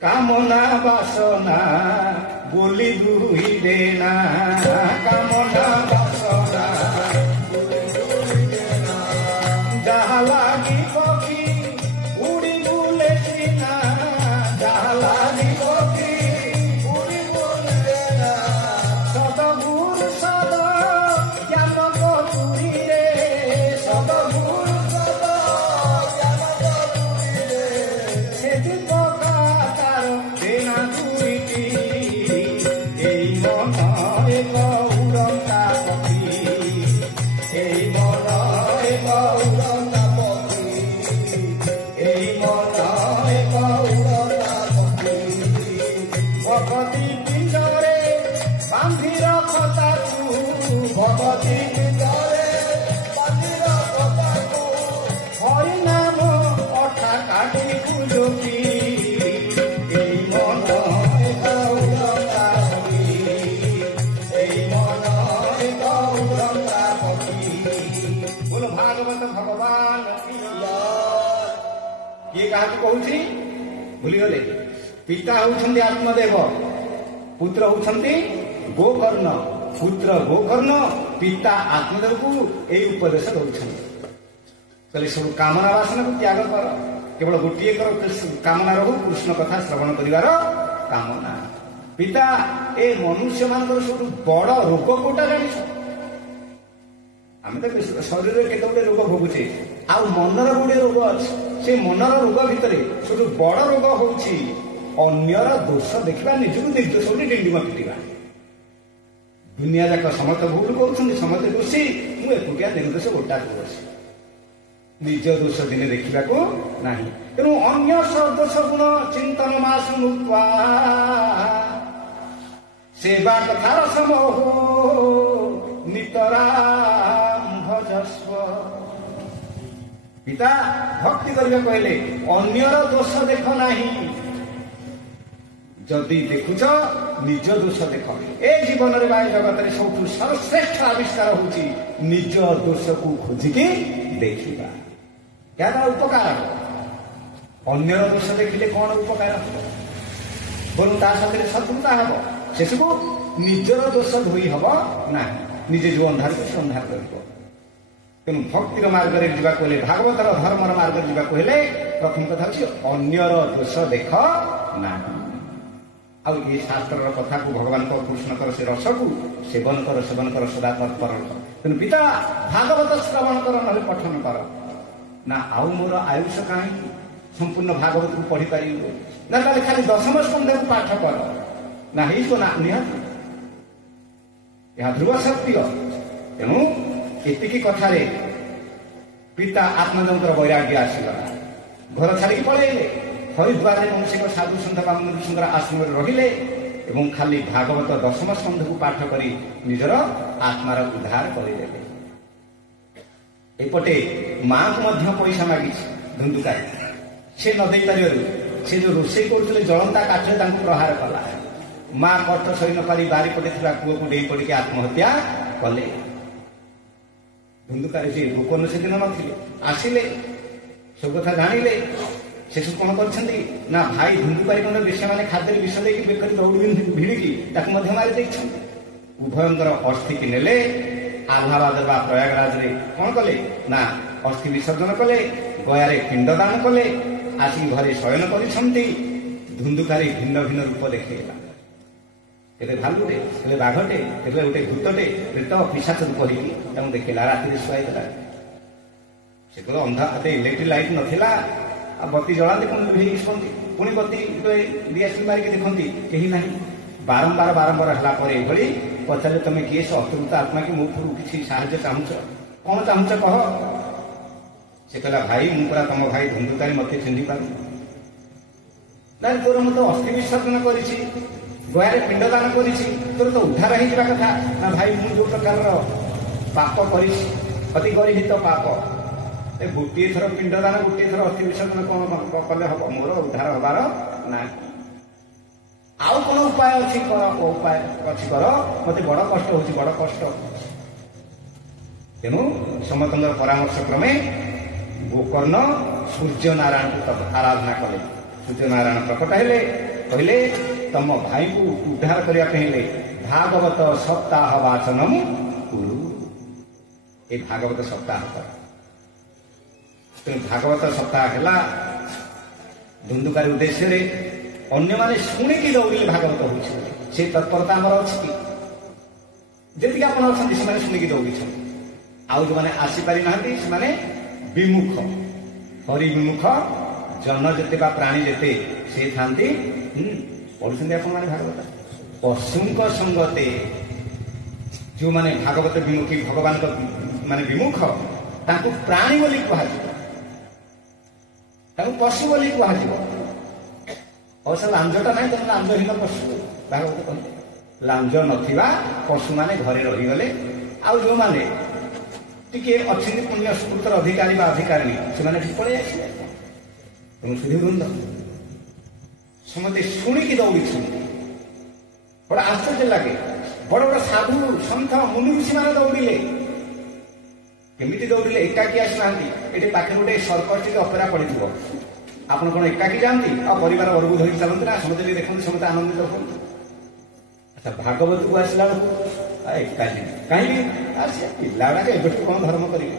कामना वासना बोली दुही देना कामना वासना जहाँ लागी पक्षी उड़ी बुले सीना जहाँ लागी पक्षी उड़ी बुले सदगुरु सद ज्ञान कपूरी रे सदगुरु सद ज्ञान कपूरी रे से दिन तार देना तुरीटी এই মন এক উড়ন্তা পক্ষী এই মন এক উড়ন্তা পক্ষী এই মন এক উড়ন্তা পক্ষী ভগতি পিঞ্জরে বান্ধি রখ তাকু ভগতি পিঞ্জরে বান্ধি রখ তাকু হরি নাম অঠা কাটি কুজকি এই মন এক উড়ন্তা পক্ষী এই মন এক উড়ন্তা পক্ষী बोलो भागवत भगवान की ये कहा कहूँ भूलीगले पिता होउछन्ति आत्मदेव पुत्र होउछन्ति गोकर्ण पुत्र गोकर्ण पिता आत्मदेव को यही उपदेश दौरान कहले सब कामना वासना को त्याग कर केवल गोटे कर कामना रहू कृष्ण कथा श्रवण करिवार कामना पिता ए मनुष्य मानकर सब बड़ रोग कोटा जानी आम तो शरीर केते गोटे रोग भोगुचे आ मनर गोटे रोग अच्छे से मनर रोग भितर सब बड़ रोग होउछि अन्यर दोष देखा निजक निर्दोष डिंडिमा पिटा दुनिया जाक समस्त भूल कर समस्त दोषी मुझे एकुटिया दिन दोष गोटा दोष निज दोष दिने देखा ना तेणु अन्य दोष गुण चिंतन मासुवा सेवा कथार समूह नितराम भजस्व पिता भक्ति करने कहले अन्यर दोष देख नाही जदि देखुच निज दोष देख ए जीवन रे बाय जगत रे सब सर्वश्रेष्ठ आविष्कार होची निज दोष को खोजिकी देखिबा क्या उपकार अन्यर दोष देखिले कौन उपकार बोल ता साथे शत्रुता हब से सब निजर दोष धोई हब ना निजे जो अंधार को संधार कर तेणु भक्तिर मार्ग में जावाक हेले भागवतर धर्मर मार्ग में जावाक हेले प्रथम कथा अच्छी अन्यर दोष देख ना आ शास्त्र कथा को भगवान को कृष्ण कर से रस को सेवन कर सदा तत्पर तेणु पिता भागवत श्रवण कर ना पठन कर ना आउ मोर आयुष कहीं संपूर्ण भागवत को पढ़ी पारि ना खाली दशम स्कंध को पाठ कर ना ही ना निहत यह ध्रुव सत्य तेणु ଏତିକି କଥାରେ ପିତା ଆତ୍ମଜଙ୍କର ବୈରାଗ୍ୟ ଆସିଗଲା। ଘର ଛାଡ଼ିକି ପଳେଇଲେ। ହରିଦ୍ୱାରରେ କୌଣସି ଏକ ସାଧୁ ସନ୍ଥ ବାମନ ଋଷିଙ୍କର ଆଶ୍ରମରେ ରହିଲେ ଏବଂ ଖାଲି ଭାଗବତ ଦଶମ ସ୍କନ୍ଧକୁ ପାଠ କରି ନିଜର ଆତ୍ମାର ଉଦ୍ଧାର କରିଦେଲେ। ଏପଟେ ମାଙ୍କୁ ମଧ୍ୟ ପଇସା ମାଗିଛି ଧୁନ୍ଦୁକାରୀ। ସେ ନ ଦେଇପାରିବାରୁ ସେ ଯୋଉ ରୋଷେଇ କରୁଥିଲେ ଜଳନ୍ତା କାଠରେ ତାଙ୍କୁ ପ୍ରହାର କଲା। ମା କଷ୍ଟ ସହି ନ ପାରି ବାରିପଟେ ଥିବା କୂଅକୁ ଡେଇଁ ପଡ଼ିକି ଆତ୍ମହତ୍ୟା କଲେ। ଧୁନ୍ଦୁକାରୀ ସେ ଗୋପନ ସେଦିନ ନଥିଲେ, ଆସିଲେ ସବୁ କଥା ଜାଣିଲେ। ସେସବୁ କଣ କରିଛନ୍ତି ନା ଭାଇ ଧୁନ୍ଦୁକାରୀ ଖଣ୍ଡ ବେଶ୍ୟାମାନେ ଖାଦ୍ୟରେ ବିଷ ଦେଇକି ବେକରେ ଦୌଡ଼ି ଭିଡ଼ିକି ତାକୁ ମଧ୍ୟ ମାରି ଦେଇଛନ୍ତି। ଉଭୟଙ୍କର ଅସ୍ଥିକି ନେଲେ ଆହ୍ଲାବାଦ ବା ପ୍ରୟାଗରାଜରେ କଣ କଲେ ନା ଅସ୍ଥି ବିସର୍ଜନ କଲେ, ଗୟାରେ ପିଣ୍ଡଦାନ କଲେ, ଆସିକି ଘରେ ଶୟନ କରିଛନ୍ତି। ଧୁନ୍ଦୁକାରୀ ଭିନ୍ନ ଭିନ୍ନ ରୂପ ଦେଖେଇଲା। କେବେ ଭାଲୁଟେ, କେବେ ବାଘଟେ, କେବେ ଗୋଟେ ଭୂତଟେ, ପ୍ରେତ ପିଶାଚ ରୂପ ହେଇକି ତାଙ୍କୁ ଦେଖେଇଲା। ରାତିରେ ଶୁଆଇ ଦେଲା। ସେତେବେଳେ ଅନ୍ଧାର ଇଲେକ୍ଟ୍ରିକ ଲାଇଟ ନଥିଲା। ଆଉ ବତି ଜଳାନ୍ତି ପୁଣି ଲିଭେଇକି ଶୁଅନ୍ତି, ପୁଣି ବତି ଦିଆସିଲି ମାରିକି ଦେଖନ୍ତି, କେହି ନାହିଁ। ବାରମ୍ବାର ହେଲା ପରେ ଏଭଳି ପଚାରିଲେ ତମେ କିଏ? ସେ ଅତୃପ୍ତ ଆତ୍ମା କି ମୋ ଉପରୁ କିଛି ସାହାଯ୍ୟ ଚାହୁଁଛ? କଣ ଚାହୁଁଛ କହ? ସେ କହିଲା ଭାଇ ମୁଁ ପୁରା ତମ ଭାଇ ଧୁନ୍ଦୁକାରୀ, ମତେ ଚିହ୍ନି ପାରୁନି। ନାଇଁ ତୋର ମୁଁ ତ ଅସ୍ଥି ବିସର୍ଜନ କରିଛି, ଗୟାରେ ପିଣ୍ଡଦାନ କରିଛି, ତୋର ତ ଉଦ୍ଧାର ହେଇଯିବା କଥା। ନା ଭାଇ ମୁଁ ଯୋଉ ପ୍ରକାରର ପାପ କରିଛି, ଅତି ଗରିହିତ ପାପ, ଗୋଟିଏ ଥର ପିଣ୍ଡଦାନ ଗୋଟିଏ ଥର ଅସ୍ଥି ବିସର୍ଜନ କଣ କଲେ ହବ? ମୋର ଉଦ୍ଧାର ହବାର ନାହିଁ। ଆଉ କଣ ଉପାୟ ଅଛି କର, ଉପାୟ ଅଛି କର, ମତେ ବଡ କଷ୍ଟ ହଉଛି, ବଡ କଷ୍ଟ। ତେଣୁ ସମସ୍ତଙ୍କର ପରାମର୍ଶ କ୍ରମେ ଗୋକର୍ଣ୍ଣ ସୂର୍ଯ୍ୟ ନାରାୟଣଙ୍କୁ ଆରାଧନା କଲେ। ସୂର୍ଯ୍ୟ ନାରାୟଣ ପ୍ରକଟ ହେଲେ, କହିଲେ ତମ ଭାଇଙ୍କୁ ଉଦ୍ଧାର କରିବା ପାଇଁ ହେଲେ ଭାଗବତ ସପ୍ତାହ ବାଚନମ କୁରୁ। ଏ ଭାଗବତ ସପ୍ତାହ କର। ତେଣୁ ଭାଗବତ ସପ୍ତାହ ହେଲା ଧୁନ୍ଦୁକାରୀ ଉଦ୍ଦେଶ୍ୟରେ। ଅନ୍ୟମାନେ ଶୁଣିକି ଦୌଡ଼ିଲେ ଭାଗବତ ହଉଛି ବୋଲି, ସେ ତତ୍ପରତା ଆମର ଅଛି କି? ଯେତିକି ଆପଣ ଅଛନ୍ତି ସେମାନେ ଶୁଣିକି ଦୌଡ଼ିଛନ୍ତି। ଆଉ ଯୋଉମାନେ ଆସିପାରି ନାହାନ୍ତି ସେମାନେ ବିମୁଖ, ହରି ବିମୁଖ ଜନ ଯେତେ ବା ପ୍ରାଣୀ ଯେତେ ସେ ଥାନ୍ତି। ପଢୁଛନ୍ତି ଆପଣମାନେ ଭାଗବତ? ପଶୁଙ୍କ ସଙ୍ଗତେ ଯୋଉମାନେ ଭାଗବତ ବିମୁଖୀ, ଭଗବାନଙ୍କ ମାନେ ବିମୁଖ, ତାଙ୍କୁ ପ୍ରାଣୀ ବୋଲି କୁହାଯିବ, ତାଙ୍କୁ ପଶୁ ବୋଲି କୁହାଯିବ। ଅବଶ୍ୟ ଲାଞ୍ଜଟା ନାହିଁ, ତେଣୁ ଲାଞ୍ଜହୀନ ପଶୁ ଭାଗବତ କହିଲେ। ଲାଞ୍ଜ ନଥିବା ପଶୁମାନେ ଘରେ ରହିଗଲେ। ଆଉ ଯୋଉମାନେ ଟିକେ ଅଛନ୍ତି ପୁଣ୍ୟ ସୁକୃତର ଅଧିକାରୀ ବା ଅଧିକାରିଣୀ, ସେମାନେ ଏଠି ପଳେଇ ଆସିଲେ। ତେଣୁ ସୁଧୀବୃନ୍ଦ ସମସ୍ତେ ଶୁଣିକି ଦୌଡ଼ିଛନ୍ତି। ବଡ ଆଶ୍ଚର୍ଯ୍ୟ ଲାଗେ। ବଡ ବଡ ସାଧୁ ସନ୍ଥ ମୁନି ଋଷିମାନେ ଦୌଡ଼ିଲେ। କେମିତି ଦୌଡ଼ିଲେ? ଏକାକି ଆସିନାହାନ୍ତି। ଏଠି ପାଖରେ ଗୋଟେ ସର୍କସ ଟିକେ ଅପେରା ପଡିଥିବ, ଆପଣ କଣ ଏକାକି ଯାଆନ୍ତି ଆଉ ପରିବାର ବର୍ଗକୁ ଧରିକି ଚାଲନ୍ତି ନା? ସମସ୍ତେ ଟିକେ ଦେଖନ୍ତି, ସମସ୍ତେ ଆନନ୍ଦିତ ହୁଅନ୍ତି। ଆଚ୍ଛା ଭାଗବତକୁ ଆସିଲା ବେଳକୁ ଏକାକି କାହିଁକି? ସେ ପିଲା ଗୁଡାକ ଏବେଠୁ କଣ ଧର୍ମ କରିବେ?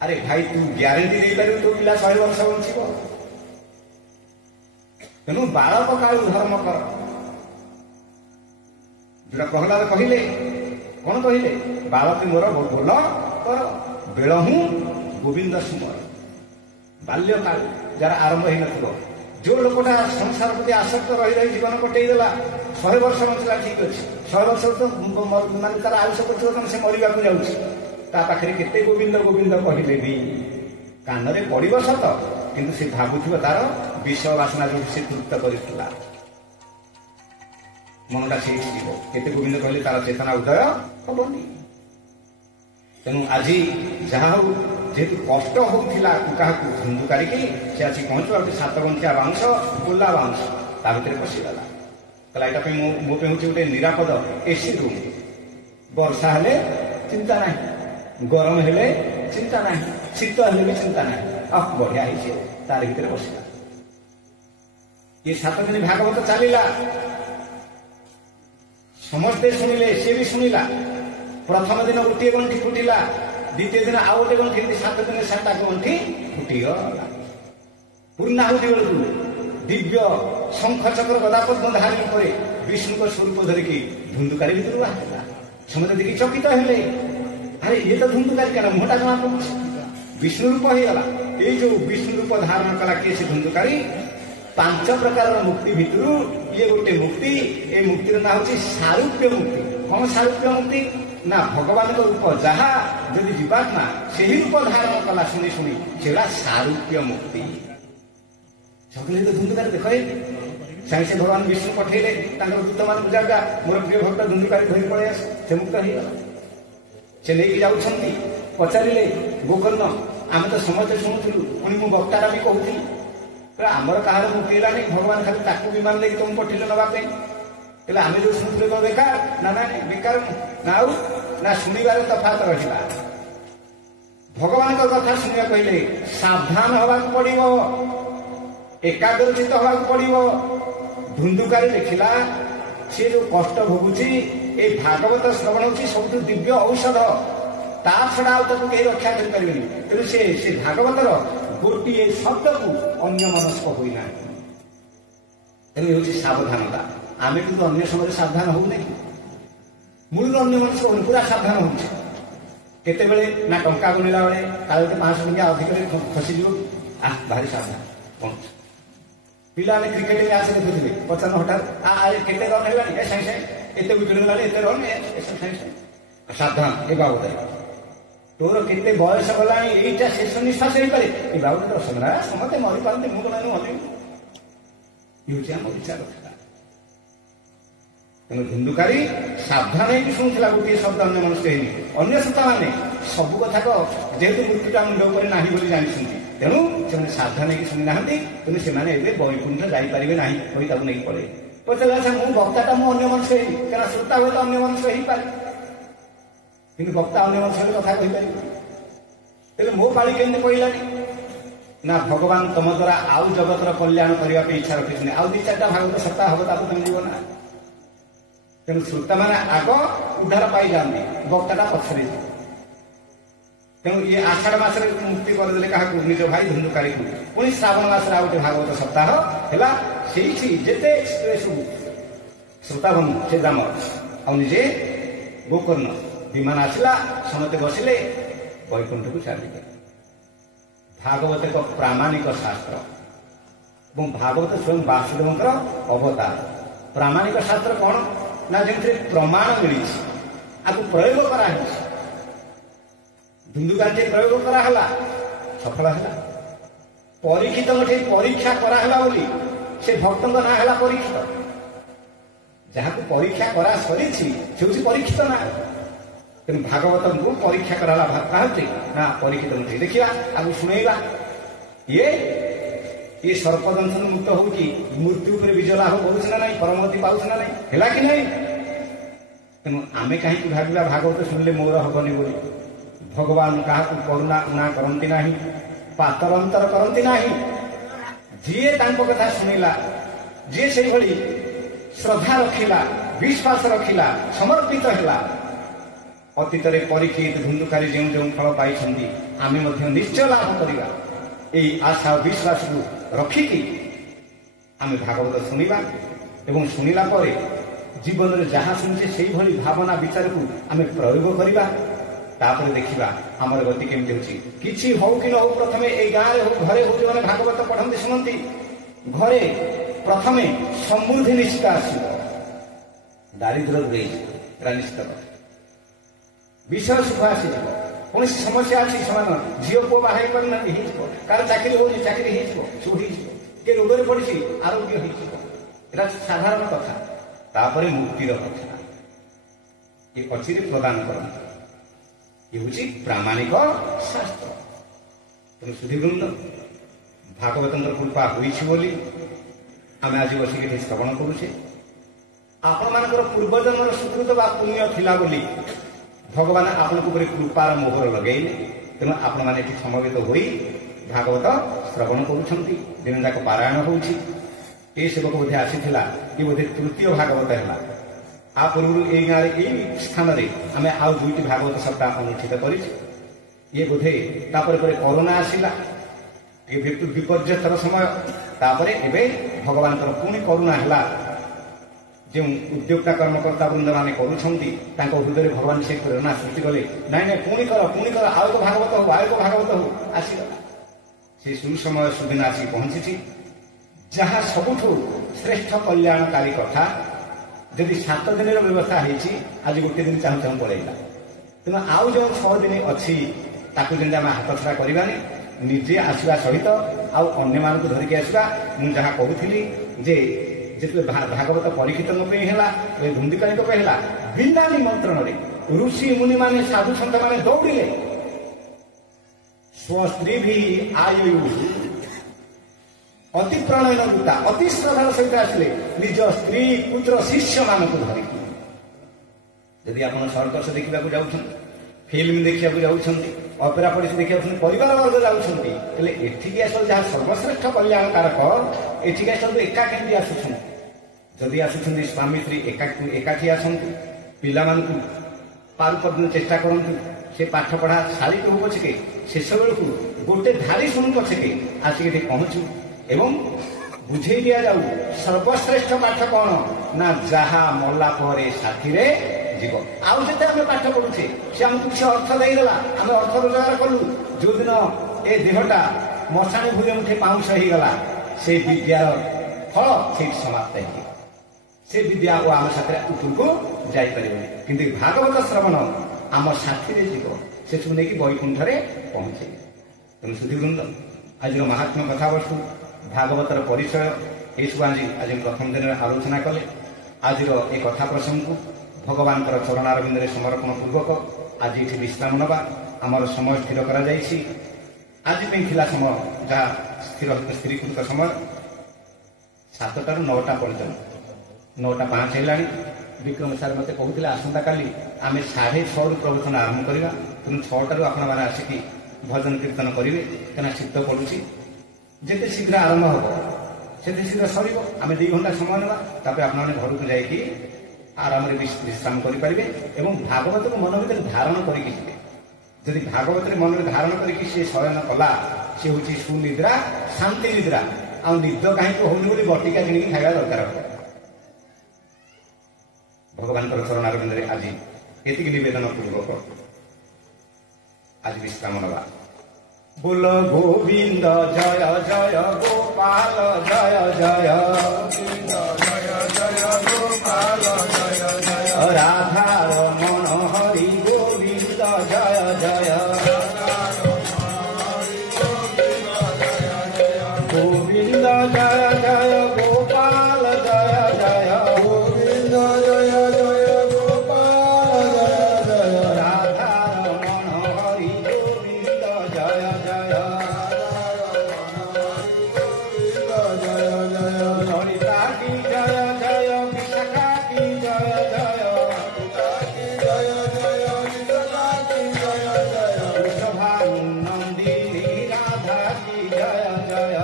ଆରେ ଭାଇ ତୁ ଗ୍ୟାରେଣ୍ଟି ଦେଇପାରିବୁ ତୋ ପିଲା 100 ବର୍ଷ ବଞ୍ଚିବ? ତେଣୁ ବାଳକ କାଳୁ ଧର୍ମ କର। ଯୋଉଟା ପ୍ରହ୍ଲାଦ କହିଲେ, କଣ କହିଲେ? ବାଳକ ମୋର ଭଲ କର, ବେଳ ହିଁ ଗୋବିନ୍ଦ ସୁମର। ବାଲ୍ୟକାଳ ଯାର ଆରମ୍ଭ ହେଇନଥିବ, ଯୋଉ ଲୋକଟା ସଂସାର ପ୍ରତି ଆସକ୍ତ ରହି ରହି ଜୀବନ କଟେଇ ଦେଲା, 100 ବର୍ଷ ବଞ୍ଚିଲା ଠିକ ଅଛି, 100 ବର୍ଷ ତ ମାନେ ତାର ଆୟୁଷ କରୁଥିବ, ସେ ମରିବାକୁ ଯାଉଛି। ତା ପାଖରେ କେତେ ଗୋବିନ୍ଦ ଗୋବିନ୍ଦ କହିଲେ ବି କାନରେ ପଡିବ ସତ, କିନ୍ତୁ ସେ ଭାବୁଥିବ ତାର ବିଷ ବାସନା ଯୋଉ ସେ ତୃପ୍ତ କରିଥିଲା, ମନଟା ସେଇଠି ଯିବ। କେତେ ଗୋବିନ୍ଦ କହିଲେ ତାର ଚେତନା ଉଦୟ ହବନି। ତେଣୁ ଆଜି ଯାହା ହଉ, ଯେହେତୁ କଷ୍ଟ ହଉଥିଲା କାହାକୁ, ଧୁନ୍ଦୁକାରୀକି, ସେ ଆସି ପହଞ୍ଚୁ ଆଉ 7 ଗଣ୍ଠିଆ ବାଉଁଶ, ଗୋଲା ବାଉଁଶ ତା ଭିତରେ ପଶିଗଲା। କହିଲା ଏଇଟା ପାଇଁ ମୋ ପାଇଁ ହଉଛି ଗୋଟେ ନିରାପଦ ଏସି ରୁମ୍। ବର୍ଷା ହେଲେ ଚିନ୍ତା ନାହିଁ, ଗରମ ହେଲେ ଚିନ୍ତା ନାହିଁ, ଶୀତ ହେଲେ ବି ଚିନ୍ତା ନାହିଁ। ଆଉ ବଢିଆ ହେଇଛି, ତାର ଭିତରେ ବସିଲା। ଏ 7 ଦିନ ଭାଗବତ ଚାଲିଲା। ସମସ୍ତେ ଶୁଣିଲେ, ସେ ବି ଶୁଣିଲା। ପ୍ରଥମ ଦିନ ଗୋଟିଏ ଗଣ୍ଠି ଫୁଟିଲା, ଦ୍ୱିତୀୟ ଦିନ ଆଉ ଗୋଟେ ଗଣ୍ଠି, 7 ଦିନ 7ଟା ଗଣ୍ଠି ଫୁଟିଗଲା। ପୂର୍ଣ୍ଣାହୁତି ବେଳକୁ ଦିବ୍ୟ ଶଙ୍ଖ ଚକ୍ର ଗଦାପଦ୍ମ ଧାରୀ ଉପରେ ବିଷ୍ଣୁଙ୍କ ସ୍ୱରୂପ ଧରିକି ଧୁନ୍ଦୁକାରୀ ଭିତରୁ ବାହାରିଲା। ସମସ୍ତେ ଦେଖି ଚକିତ ହେଲେ, ଆରେ ଇଏ ତ ଧୁନ୍ଦୁକାରୀ, କାରଣ ମୁହଁଟା ଜଣା ପଡୁଛି, ବିଷ୍ଣୁ ରୂପ ହେଇଗଲା। ଏଇ ଯୋଉ ବିଷ୍ଣୁ ରୂପ ଧାରଣ କଲା କିଏ? ସେ ଧୁନ୍ଦୁକାରୀ। 5 ପ୍ରକାରର ମୁକ୍ତି ଭିତରୁ ଇଏ ଗୋଟେ ମୁକ୍ତି। ଏ ମୁକ୍ତିର ନାଁ ହଉଛି ସାରୂପ୍ୟ ମୁକ୍ତି। କଣ ସାରୂପ୍ୟ ମୁକ୍ତି? ନା ଭଗବାନଙ୍କ ରୂପ ଯାହା ଯଦି ଜୀବାତ୍ମା ସେହି ରୂପ ଧାରଣ କଲା ଶୁଣି ଶୁଣି ସେଗୁଡ଼ା ସାରୂପ୍ୟ ମୁକ୍ତି। ସବୁବେଳେ ତ ଧୁନ୍ଦୁକାରୀ ଦେଖ ସାଙ୍ଗେ ସେ ଭଗବାନ ବିଷ୍ଣୁ ପଠେଇଲେ ତାଙ୍କର ଦୂତମାନଙ୍କୁ ଜାଗା ମୋର ପ୍ରିୟ ଭକ୍ତ ଧୁନ୍ଦୁକାରୀ ଧରି ପଳେଇ ଆସ, ସେ ମୁକ୍ତ ହେଇଗଲା। ସେ ନେଇକି ଯାଉଛନ୍ତି, ପଚାରିଲେ ଗୋକର୍ଣ୍ଣ ଆମେ ତ ସମସ୍ତେ ଶୁଣୁଥିଲୁ, ପୁଣି ମୁଁ ବକ୍ତାରା ବି କହୁଥିଲି ଆମର କାହାର ମୁକ୍ତି ହେଲାନି, ଭଗବାନ ଖାଲି ତାକୁ ବିମାନ ନେଇକି ତମକୁ ପଠେଇଲେ ନେବା ପାଇଁ। ହେଲେ ଆମେ ଯୋଉ ଶୁଣୁଥିଲେ କଣ ବେକାର? ନା ନା ବେକାର ନା, ଆଉ ନା ଶୁଣିବାରେ ତଫାତ ରହିଲା। ଭଗବାନଙ୍କ କଥା ଶୁଣିବାକୁ ହେଲେ ସାବଧାନ ହବାକୁ ପଡିବ, ଏକାଗ୍ରଚିତ ହବାକୁ ପଡିବ। ଧୁନ୍ଦୁକାରୀ ଦେଖିଲା ସେ ଯୋଉ କଷ୍ଟ ଭୋଗୁଛି, ଏ ଭାଗବତ ଶ୍ରବଣ ହଉଛି ସବୁଠୁ ଦିବ୍ୟ ଔଷଧ, ତା ଛଡା ଆଉ ତାକୁ କେହି ରକ୍ଷା କରିପାରିବେନି। ତେଣୁ ସେ ଭାଗବତର ଗୋଟିଏ ଶବ୍ଦକୁ ଅନ୍ୟ ମନସ୍କ ହୋଇନାହିଁ। ତେଣୁ ହେଉଛି ସାବଧାନତା। ଆମେ କିନ୍ତୁ ଅନ୍ୟ ସମୟରେ ସାବଧାନ ହଉନି, ମୂଳରୁ ଅନ୍ୟ ମନସ୍କ ହଉନି, ପୁରା ସାବଧାନ ହଉଛି। କେତେବେଳେ ନା ଟଙ୍କା ଗଣିଲା ବେଳେ କାଳେ ଗୋଟେ 500 ଟଙ୍କା ଅଧିକରେ ଖସିଯିବ, ଭାରି ସାବଧାନ ପହଞ୍ଚୁ। ପିଲାମାନେ କ୍ରିକେଟ ମ୍ୟାଚ ଦେଖୁଥିବେ, ପଚାର ହଠାତ୍ କେତେ ରନ୍ ହେଲାଣି, ସାଙ୍ଗେ ସାଙ୍ଗେ ଏତେ ୱିକେଟ ହେଲାଣି, ଏତେ ରନ୍, ସାଙ୍ଗେ ସାଙ୍ଗେ ସାବଧାନ। ଏ ବାବଦ ତୋର କେତେ ବୟସ ଗଲାଣି, ଏଇଟା ଶେଷ ନିଶ୍ୱାସ ହେଇପାରେ, ଏ ବାବଦ ଅସମନା ସମସ୍ତେ ମରିପାରନ୍ତି, ମୁଁ ତ ମରିବି। ଇଏ ହେଉଛି ଆମ ବିଚାର। ତେଣୁ ଧୁନ୍ଦୁକାରୀ ସାବଧାନ ହେଇକି ଶୁଣୁଥିଲା ଗୋଟିଏ ଶବ୍ଦ ଅନ୍ୟ ମନସ୍କ ହେଇନି। ଅନ୍ୟ ଶ୍ରୋତାମାନେ ସବୁ କଥାକ ଯେହେତୁ ମୃତ୍ୟୁଟା ମୁଣ୍ଡ ଉପରେ ନାହିଁ ବୋଲି ଜାଣିଛନ୍ତି, ତେଣୁ ସେମାନେ ସାବଧାନ ହେଇକି ଶୁଣି ନାହାନ୍ତି। ତେଣୁ ସେମାନେ ଏବେ ବୈକୁଣ୍ଠ ଯାଇପାରିବେ ନାହିଁ କହି ତାକୁ ନେଇକି ପଳେଇ ପଚାରିଲେ, ଆଚ୍ଛା ମୁଁ ବକ୍ତାଟା ମୁଁ ଅନ୍ୟ ମନସ୍କ ହେଇନି, କାରଣ ଶ୍ରୋତା ହୁଏତ ଅନ୍ୟ ମନସ୍କ ହେଇପାରେ, କିନ୍ତୁ ବକ୍ତା ଅନ୍ୟ ମନସ୍କରେ କଥା କହିପାରିବ। ତେଣୁ ମୋ ପାଳି କେମିତି କହିଲାନି? ନା ଭଗବାନ ତମ ଦ୍ୱାରା ଆଉ ଜଗତର କଲ୍ୟାଣ କରିବା ପାଇଁ ଇଚ୍ଛା ରଖିଛନ୍ତି। ଆଉ 2-4ଟା ଭାଗବତ ସପ୍ତାହ ହବ, ତାକୁ ତମେ ଯିବ ନା। ତେଣୁ ଶ୍ରୋତାମାନେ ଆଗ ଉଦ୍ଧାର ପାଇଯାଆନ୍ତି, ବକ୍ତାଟା ପଛରେ ଯିବ। ତେଣୁ ଇଏ ଆଷାଢ ମାସରେ ମୁକ୍ତି କରିଦେଲେ କାହାକୁ? ନିଜ ଭାଇ ଧୁନ୍ଦୁକାରୀକୁ। ପୁଣି ଶ୍ରାବଣ ମାସରେ ଆଉ ଗୋଟେ ଭାଗବତ ସପ୍ତାହ ହେଲା। ସେଇଠି ଯେତେ ସବୁ ଶ୍ରୋତାବନ୍ଧୁ ସେ ଗ୍ରାମ ଆଉ ନିଜେ ଗୋକର୍ଣ୍ଣ ବିମାନ ଆସିଲା, ସମସ୍ତେ ବସିଲେ, ବୈକୁଣ୍ଠକୁ ଚାଲିଲେ। ଭାଗବତ ଏକ ପ୍ରାମାଣିକ ଶାସ୍ତ୍ର ଏବଂ ଭାଗବତ ସ୍ୱୟଂ ବାସୁଦେବଙ୍କର ଅବତାର। ପ୍ରାମାଣିକ ଶାସ୍ତ୍ର କଣ? ନା ଯେଉଁଥିରେ ପ୍ରମାଣ ମିଳିଛି, ଆକୁ ପ୍ରୟୋଗ କରାହେଇଛି। ଧୁନ୍ଦୁକାରୀଟି ପ୍ରୟୋଗ କରାହେଲା, ସଫଳ ହେଲା। ପରୀକ୍ଷିତଙ୍କଠି ପରୀକ୍ଷା କରାହେଲା ବୋଲି ସେ ଭକ୍ତଙ୍କ ନାଁ ହେଲା ପରୀକ୍ଷିତ। ଯାହାକୁ ପରୀକ୍ଷା କରା ସରିଛି ସେ ହେଉଛି ପରୀକ୍ଷିତ ନା। ତେଣୁ ଭାଗବତଙ୍କୁ ପରୀକ୍ଷା କରାହେଲା କାହାନ୍ତି? ନା ପରୀକ୍ଷିତ। ଦେଖିବା, ଆକୁ ଶୁଣେଇବା। ଇଏ ସର୍ପଦଂଶନ ମୁକ୍ତ ହଉଛି, ମୃତ୍ୟୁ ଉପରେ ବିଜୟ ଲାଭ କରୁଛି ନା ନାହିଁ, ପରମଗତି ପାଉଛି ନା ନାହିଁ, ହେଲା କି ନାହିଁ? ତେଣୁ ଆମେ କାହିଁକି ଭାବିବା ଭାଗବତ ଶୁଣିଲେ ମୋର ହବନି ବୋଲି? ଭଗବାନ କାହାକୁ କରୁଣା ଉଣା କରନ୍ତି ନାହିଁ, ପାତର ଅନ୍ତର କରନ୍ତି ନାହିଁ। ଯିଏ ତାଙ୍କ କଥା ଶୁଣିଲା, ଯିଏ ସେଇଭଳି ଶ୍ରଦ୍ଧା ରଖିଲା, ବିଶ୍ୱାସ ରଖିଲା, ସମର୍ପିତ ହେଲା, ଅତୀତରେ ପରୀକ୍ଷିତ ଧୁନ୍ଦୁକାରୀ ଯେଉଁ ଯେଉଁ ଫଳ ପାଇଛନ୍ତି ଆମେ ମଧ୍ୟ ନିଶ୍ଚୟ ଲାଭ କରିବା। ଏହି ଆଶା ଓ ବିଶ୍ୱାସକୁ ରଖିକି ଆମେ ଭାଗବତ ଶୁଣିବା ଏବଂ ଶୁଣିଲା ପରେ ଜୀବନରେ ଯାହା ଶୁଣିଛେ ସେଇଭଳି ଭାବନା ବିଚାରକୁ ଆମେ ପ୍ରୟୋଗ କରିବା। ତାପରେ ଦେଖିବା ଆମର ଗତି କେମିତି ହେଉଛି। କିଛି ହଉ କି ନ ହଉ, ପ୍ରଥମେ ଏଇ ଗାଁରେ ହଉ, ଘରେ ହଉ, ଯେଉଁମାନେ ଭାଗବତ ପଢ଼ନ୍ତି ଶୁଣନ୍ତି, ଘରେ ପ୍ରଥମେ ସମୃଦ୍ଧି ନିଶ୍ଚିତ ଆସିବ, ଦାରିଦ୍ର୍ୟ ଦୂରେଇଯିବ, ଏଟା ନିଶ୍ଚିତ କଥା। ବିଷୟ ସୁଖ ଆସିଯିବ। କୌଣସି ସମସ୍ୟା ଅଛି ସମାନ, ଝିଅ ପୁଅ ବାହା ହେଇପାରୁନାହାନ୍ତି, ହେଇଯିବ। କାହାର ଚାକିରି ହଉଛି, ଚାକିରି ହେଇଯିବ, ସବୁ ହେଇଯିବ। କିଏ ରୋଗରେ ପଡ଼ିଛି, ଆରୋଗ୍ୟ ହେଇଯିବ। ଏଟା ସାଧାରଣ କଥା। ତାପରେ ମୁକ୍ତିର କଥା ଏ ଅଚିରେ ପ୍ରଦାନ କରନ୍ତି। ଏ ହେଉଛି ପ୍ରାମାଣିକ ଶାସ୍ତ୍ର। ତେଣୁ ସୁଧୀବୃନ୍ଦ, ଭାଗବତଙ୍କର କୃପା ହୋଇଛି ବୋଲି ଆମେ ଆଜି ବସିକି ଏଠି ଶ୍ରବଣ କରୁଛେ। ଆପଣମାନଙ୍କର ପୂର୍ବଜନ୍ମର ସୁକୃତ ବା ପୁଣ୍ୟ ଥିଲା ବୋଲି ଭଗବାନ ଆପଣଙ୍କ ଉପରେ କୃପାର ମୋହର ଲଗେଇଲେ। ତେଣୁ ଆପଣମାନେ ଏଠି ସମବେତ ହୋଇ ଭାଗବତ ଶ୍ରବଣ କରୁଛନ୍ତି, ଦିନ ଯାକ ପାରାୟଣ ହେଉଛି। ଏ ସେବକ ବୋଧେ ଆସିଥିଲା, ଏ ବୋଧେ ତୃତୀୟ ଭାଗବତ ହେଲା। ଆ ପୂର୍ବରୁ ଏଇ ଗାଁରେ ଏଇ ସ୍ଥାନରେ ଆମେ ଆଉ 2ଟି ଭାଗବତ ସପ୍ତାହ ଅନୁଷ୍ଠିତ କରିଛୁ। ଇଏ ବୋଧେ ତାପରେ ପରେ କରୋନା ଆସିଲା, ଟିକେ ବିପର୍ଯ୍ୟସ୍ତର ସମୟ। ତାପରେ ଏବେ ଭଗବାନଙ୍କର ପୁଣି କରୁଣା ହେଲା। ଯେଉଁ ଉଦ୍ୟୋକ୍ତା କର୍ମକର୍ତ୍ତା ବୃନ୍ଦମାନେ କରୁଛନ୍ତି, ତାଙ୍କ ହୃଦୟରେ ଭଗବାନ ସେ ପ୍ରେରଣା ସୃଷ୍ଟି କଲେ, ନାଇଁ ନାଇଁ ପୁଣି କର, ଆଉ ଏକ ଭାଗବତ ହଉ, ଆଉ ଏକ ଭାଗବତ ହଉ। ଆସିଗଲା ସେ ସୁସମୟ ସୁଦିନ ଆସି ପହଞ୍ଚିଛି। ଯାହା ସବୁଠୁ ଶ୍ରେଷ୍ଠ କଲ୍ୟାଣକାରୀ କଥା, ଯଦି 7 ଦିନର ବ୍ୟବସ୍ଥା ହେଇଛି, ଆଜି ଗୋଟେ ଦିନ ଚାହୁଁ ଚାହୁଁ ପଳେଇଲା। ତେଣୁ ଆଉ ଯେଉଁ 6 ଦିନ ଅଛି ତାକୁ ଯେମିତି ଆମେ ହାତ ଛଡ଼ା କରିବାନି, ନିଜେ ଆସିବା ସହିତ ଆଉ ଅନ୍ୟମାନଙ୍କୁ ଧରିକି ଆସିବା। ମୁଁ ଯାହା କହୁଥିଲି ଯେ ଯେତେବେଳେ ଭାଗବତ ପରୀକ୍ଷିତଙ୍କ ପାଇଁ ହେଲା, ଧୁନ୍ଦିକାରୀଙ୍କ ପାଇଁ ହେଲା, ବିନା ନିମନ୍ତ୍ରଣରେ ଋଷି ମୁନିମାନେ ସାଧୁ ସନ୍ଥମାନେ ଦୌଡ଼ିଲେ। ସ୍ୱସ୍ତ୍ରୀ ବି ଆୟୁ ଅତି ପ୍ରଣୟନ ବୃତ୍ତା, ଅତି ଶ୍ରଦ୍ଧାର ସହିତ ଆସିଲେ ନିଜ ସ୍ତ୍ରୀ ପୁତ୍ର ଶିଷ୍ୟମାନଙ୍କୁ ଧରିକି। ଯଦି ଆପଣ ସର୍କସ ଦେଖିବାକୁ ଯାଉଛନ୍ତି, ଫିଲ୍ମ ଦେଖିବାକୁ ଯାଉଛନ୍ତି, ଅପେରା ପଡ଼ିଶୀ ଦେଖିବାକୁ ପରିବାର ବର୍ଗ ଯାଉଛନ୍ତି, ହେଲେ ଏଠିକି ଆସନ୍ତୁ ଯାହା ସର୍ବଶ୍ରେଷ୍ଠ କଲ୍ୟାଣକାରକ, ଏଠିକି ଆସନ୍ତୁ ଏକା କେମିତି ଆସୁଛନ୍ତି। ଯଦି ଆସୁଛନ୍ତି ସ୍ୱାମୀ ସ୍ତ୍ରୀ ଏକାଠି ଆସନ୍ତୁ, ପିଲାମାନଙ୍କୁ ପାରୁ ପର୍ଯ୍ୟନ୍ତ ଚେଷ୍ଟା କରନ୍ତୁ। ସେ ପାଠ ପଢ଼ା ଛାଡ଼ିକି ହଉ ପଛକେ ଶେଷ ବେଳକୁ ଗୋଟେ ଧାଡ଼ି ଶୁଣୁ ପଛକେ ଆସିକି ଏଠି ପହଞ୍ଚୁ ଏବଂ ବୁଝେଇ ଦିଆଯାଉ ସର୍ବଶ୍ରେଷ୍ଠ ପାଠ କ'ଣ ନା ଯାହା ମଲା ପରେ ସାଥିରେ ଯିବ। ଆଉ ଯେତେ ଆମେ ପାଠ ପଢୁଛେ ସେ ଆମକୁ କିଛି ଅର୍ଥ ଦେଇଦେଲା, ଆମେ ଅର୍ଥ ରୋଜଗାର କଲୁ। ଯୋଉଦିନ ଏ ଦେହଟା ମଶାଣି ଭୂରେ ମୁଠେ ପାଉଁଶ ହେଇଗଲା, ସେ ବିଦ୍ୟାର ଫଳ ସେଇଠି ସମାପ୍ତ ହେଇଯିବ। ସେ ବିଦ୍ୟା ଓ ଆମ ସାଥିରେ ଉପରକୁ ଯାଇପାରିବନି। କିନ୍ତୁ ଭାଗବତ ଶ୍ରବଣ ଆମ ସାଥିରେ ଯିବ, ସେସବୁ ନେଇକି ବୈକୁଣ୍ଠରେ ପହଞ୍ଚେଇବ। ତେଣୁ ସୁଧୀବୃନ୍ଦ, ଆଜିର ମାହାତ୍ମ୍ୟ କଥାବସ୍ତୁ ଭାଗବତର ପରିଚୟ ଏସବୁ ଆଜି ପ୍ରଥମ ଦିନରେ ଆଲୋଚନା କଲେ। ଆଜିର ଏ କଥା ପ୍ରସଙ୍ଗକୁ ଭଗବାନଙ୍କର ଚରଣାରବିନ୍ଦରେ ସମର୍ପଣ ପୂର୍ବକ ଆଜି ଏଠି ବିଶ୍ରାମ ନେବା। ଆମର ସମୟ ସ୍ଥିର କରାଯାଇଛି। ଆଜି ପାଇଁ ଥିଲା ସମୟ ଯାହା ସ୍ଥିରୀକୃତ ସମୟ 7ଟାରୁ 9ଟା ପର୍ଯ୍ୟନ୍ତ। 9:05 ହେଲାଣି। ବିକ୍ରମ ସାର୍ ମୋତେ କହୁଥିଲେ ଆସନ୍ତାକାଲି ଆମେ 6:30ରୁ ପ୍ରବଚନ ଆରମ୍ଭ କରିବା। ତେଣୁ 6ଟାରୁ ଆପଣମାନେ ଆସିକି ଭଜନ କୀର୍ତ୍ତନ କରିବେ, କାହିଁକିନା ଶୀତ ପଡୁଛି। ଯେତେ ଶୀଘ୍ର ଆରମ୍ଭ ହେବ ସେତେ ଶୀଘ୍ର ସରିବ। ଆମେ 2 ଘଣ୍ଟା ସମୟ ନେବା, ତାପରେ ଆପଣମାନେ ଘରକୁ ଯାଇକି ଆରାମରେ ବିଶ୍ରାମ କରିପାରିବେ ଏବଂ ଭାଗବତକୁ ମନ ଭିତରେ ଧାରଣ କରିକି ଯିବେ। ଯଦି ଭାଗବତରେ ମନରେ ଧାରଣ କରିକି ସେ ଶୟନ କଲା, ସେ ହେଉଛି ସୁନିଦ୍ରା, ଶାନ୍ତି ନିଦ୍ରା। ଆଉ ନିଦ କାହିଁକି ହଉନି ବୋଲି ବଟିକା କିଣିକି ଖାଇବା ଦରକାର ହେବ। ଭଗବାନଙ୍କର ଚରଣାରବିନ୍ଦରେ ଆଜି ଏତିକି ନିବେଦନ ପୂର୍ବକ ଆଜି ବିଶ୍ରାମ ନେବା। ବୋଲ ଗୋବିନ୍ଦ ଜୟ ଜୟ ଗୋପାଳ ଜୟ ଜୟ ଗୋବିନ୍ଦ ଜୟ ଜୟ ଗୋପାଳ ଜୟ ଜୟ ରାଧାର ମନ ହରି ଗୋବିନ୍ଦ ଜୟ ଜୟ ଗୋବିନ୍ଦ ଜୟ ଜୟ ଗୋପାଳ ଜୟ ଜୟ ଗୋବିନ୍ଦ ଜୟ ଜୟ ଗୋପାଳ ଜୟ ଜୟ ରାଧାର ମନ ହରି ଗୋବିନ୍ଦ ଜୟ ଜୟ ললিতা কি জয় জয় বিশাখা কি জয় জয় বৃষভানন্দিনী রাধা কি জয় জয়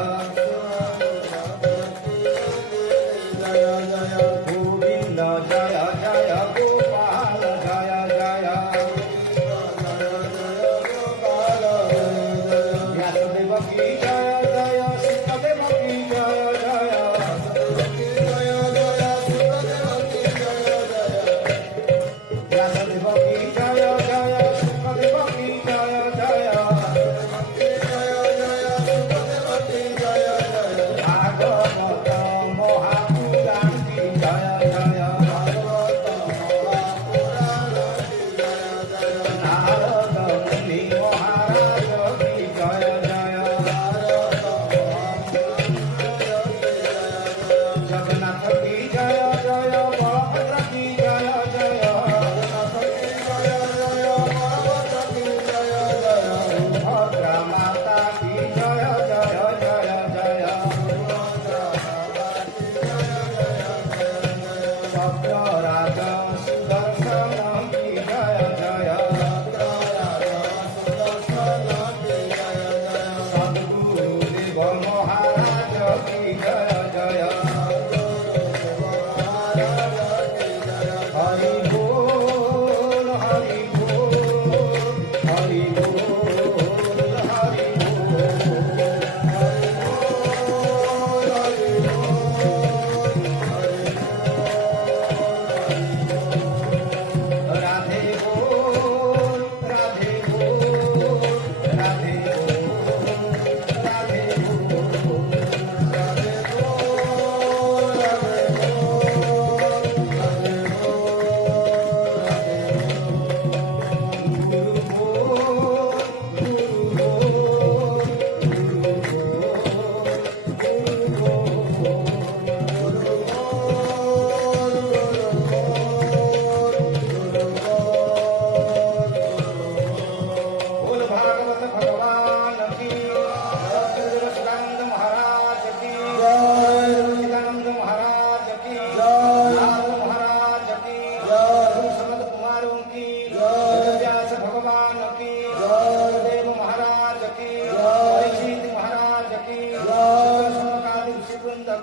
গোবিন্দ জয় জয় গোপাল জয় জয় ব্যাসদেব কি জয় জয় সীতাদেব কি জয় জয় ব্যাসদেব কি জয় জয় সীতাদেব কি জয় জয় ব্যাসদেব কি জয় জয়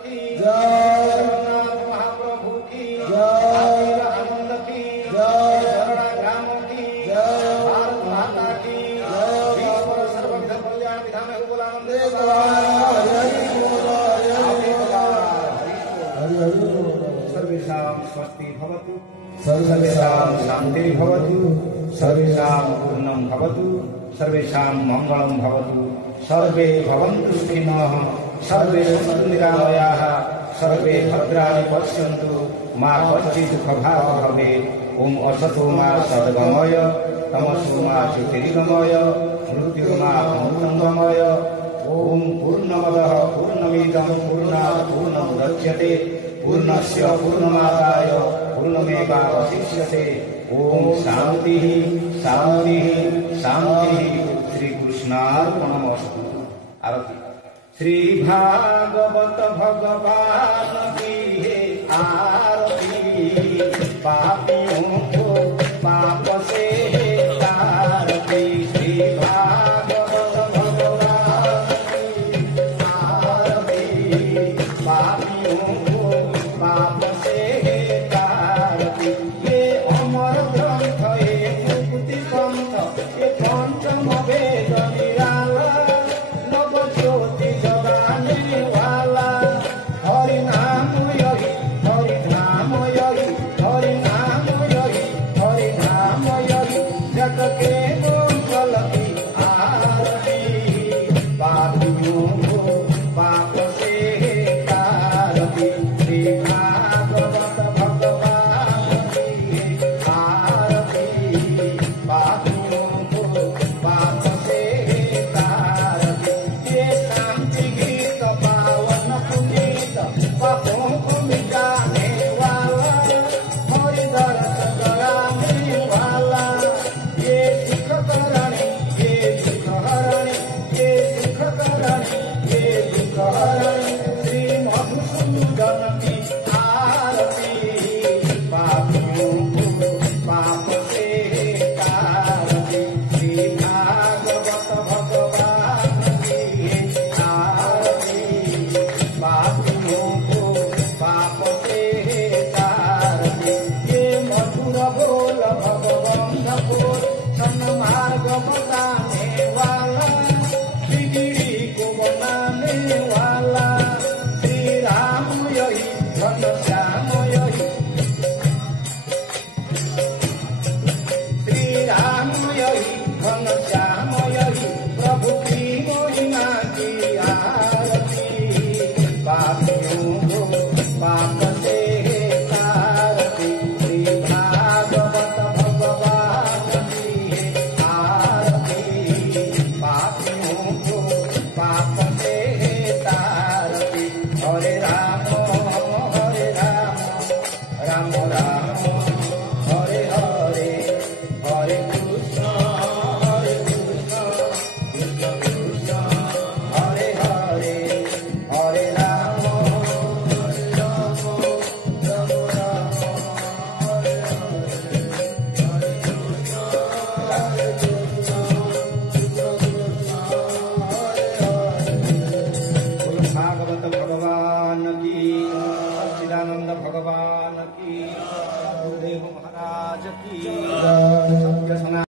की जय। जगन्नाथ महाप्रभु की जय। आनंद की जय। शरणाग्राम की जय। भारत माता की जय। ईश्वर सर्वविध कल्याण विधान गोकुलानंद हरि हरि सर्वेषां स्वस्ति भवतु सर्वेषां सर्वेषां शान्तिर्भवतु सर्वेषां पूर्णं भवतु सर्वेषां मङ्गलं भवतु सर्वे भवन्तु सुखिनः सर्वे सन्तु निरामयाः सर्वे भद्राणि पश्यन्तु मा कश्चित् दुःखभाग् भवेत् ॐ असतो मा सद्गमय तमसो मा ज्योतिर्गमय मृत्युर्मा अमृतङ्गमय ॐ पूर्णमदः पूर्णमिदं पूर्णात् पूर्णमुदच्यते पूर्णस्य पूर्णमादाय पूर्णमेवावशिष्यते ॐ शान्तिः शान्तिः शान्तिः श्रीकृष्णार्पणमस्तु आरती श्री भागवत भगवान की है आरती पापियों को पाप से तारती श्री भागवत भगवान की आरती पापियों को पाप से तारती ये अमर ग्रंथ ये मुक्ति पंथ ये पंचम वेद निराला नव ज्योति जगाने वाला हरि नाम यही हरि नाम यही हरि नाम यही हरि नाम यही जग के मंगल की आरती पापियों को पाप से तारती श्री भागवत भगवान की आरती पापियों को पाप से तारती ये शांति गीत पावन पुनीत पापों को मिटाने वाला हरि दर्श कराने वाला ये सुख करणी ये सुख हरणी ये सुख करणी ये सुख हरणी श्री मधुसूदन की आरती पापियों को पाप से तारती श्री भागवत भगवान की आरती पापियों को पाप से तारती ये मधुर बोल भगवंत बोल सन्मार्ग बताने वाला बिगड़ी को बनाने वाला श्री राम यही घनश्याम यही श्री राम यही घनश्याम यही प्रभु की महिमा की आरती पापियों को पाप से तारती श्री भागवत भगवान की आरती पापियों को पाप से तारती हरे राम राम राम हरे हरे हरे कृष्ण कृष्ण कृष्ण हरे हरे हरे राम राम राम हरे भागवत भगवान की सच्चिदानंद भगवान की गुरुदेव महाराज की जय। सत्य सनातन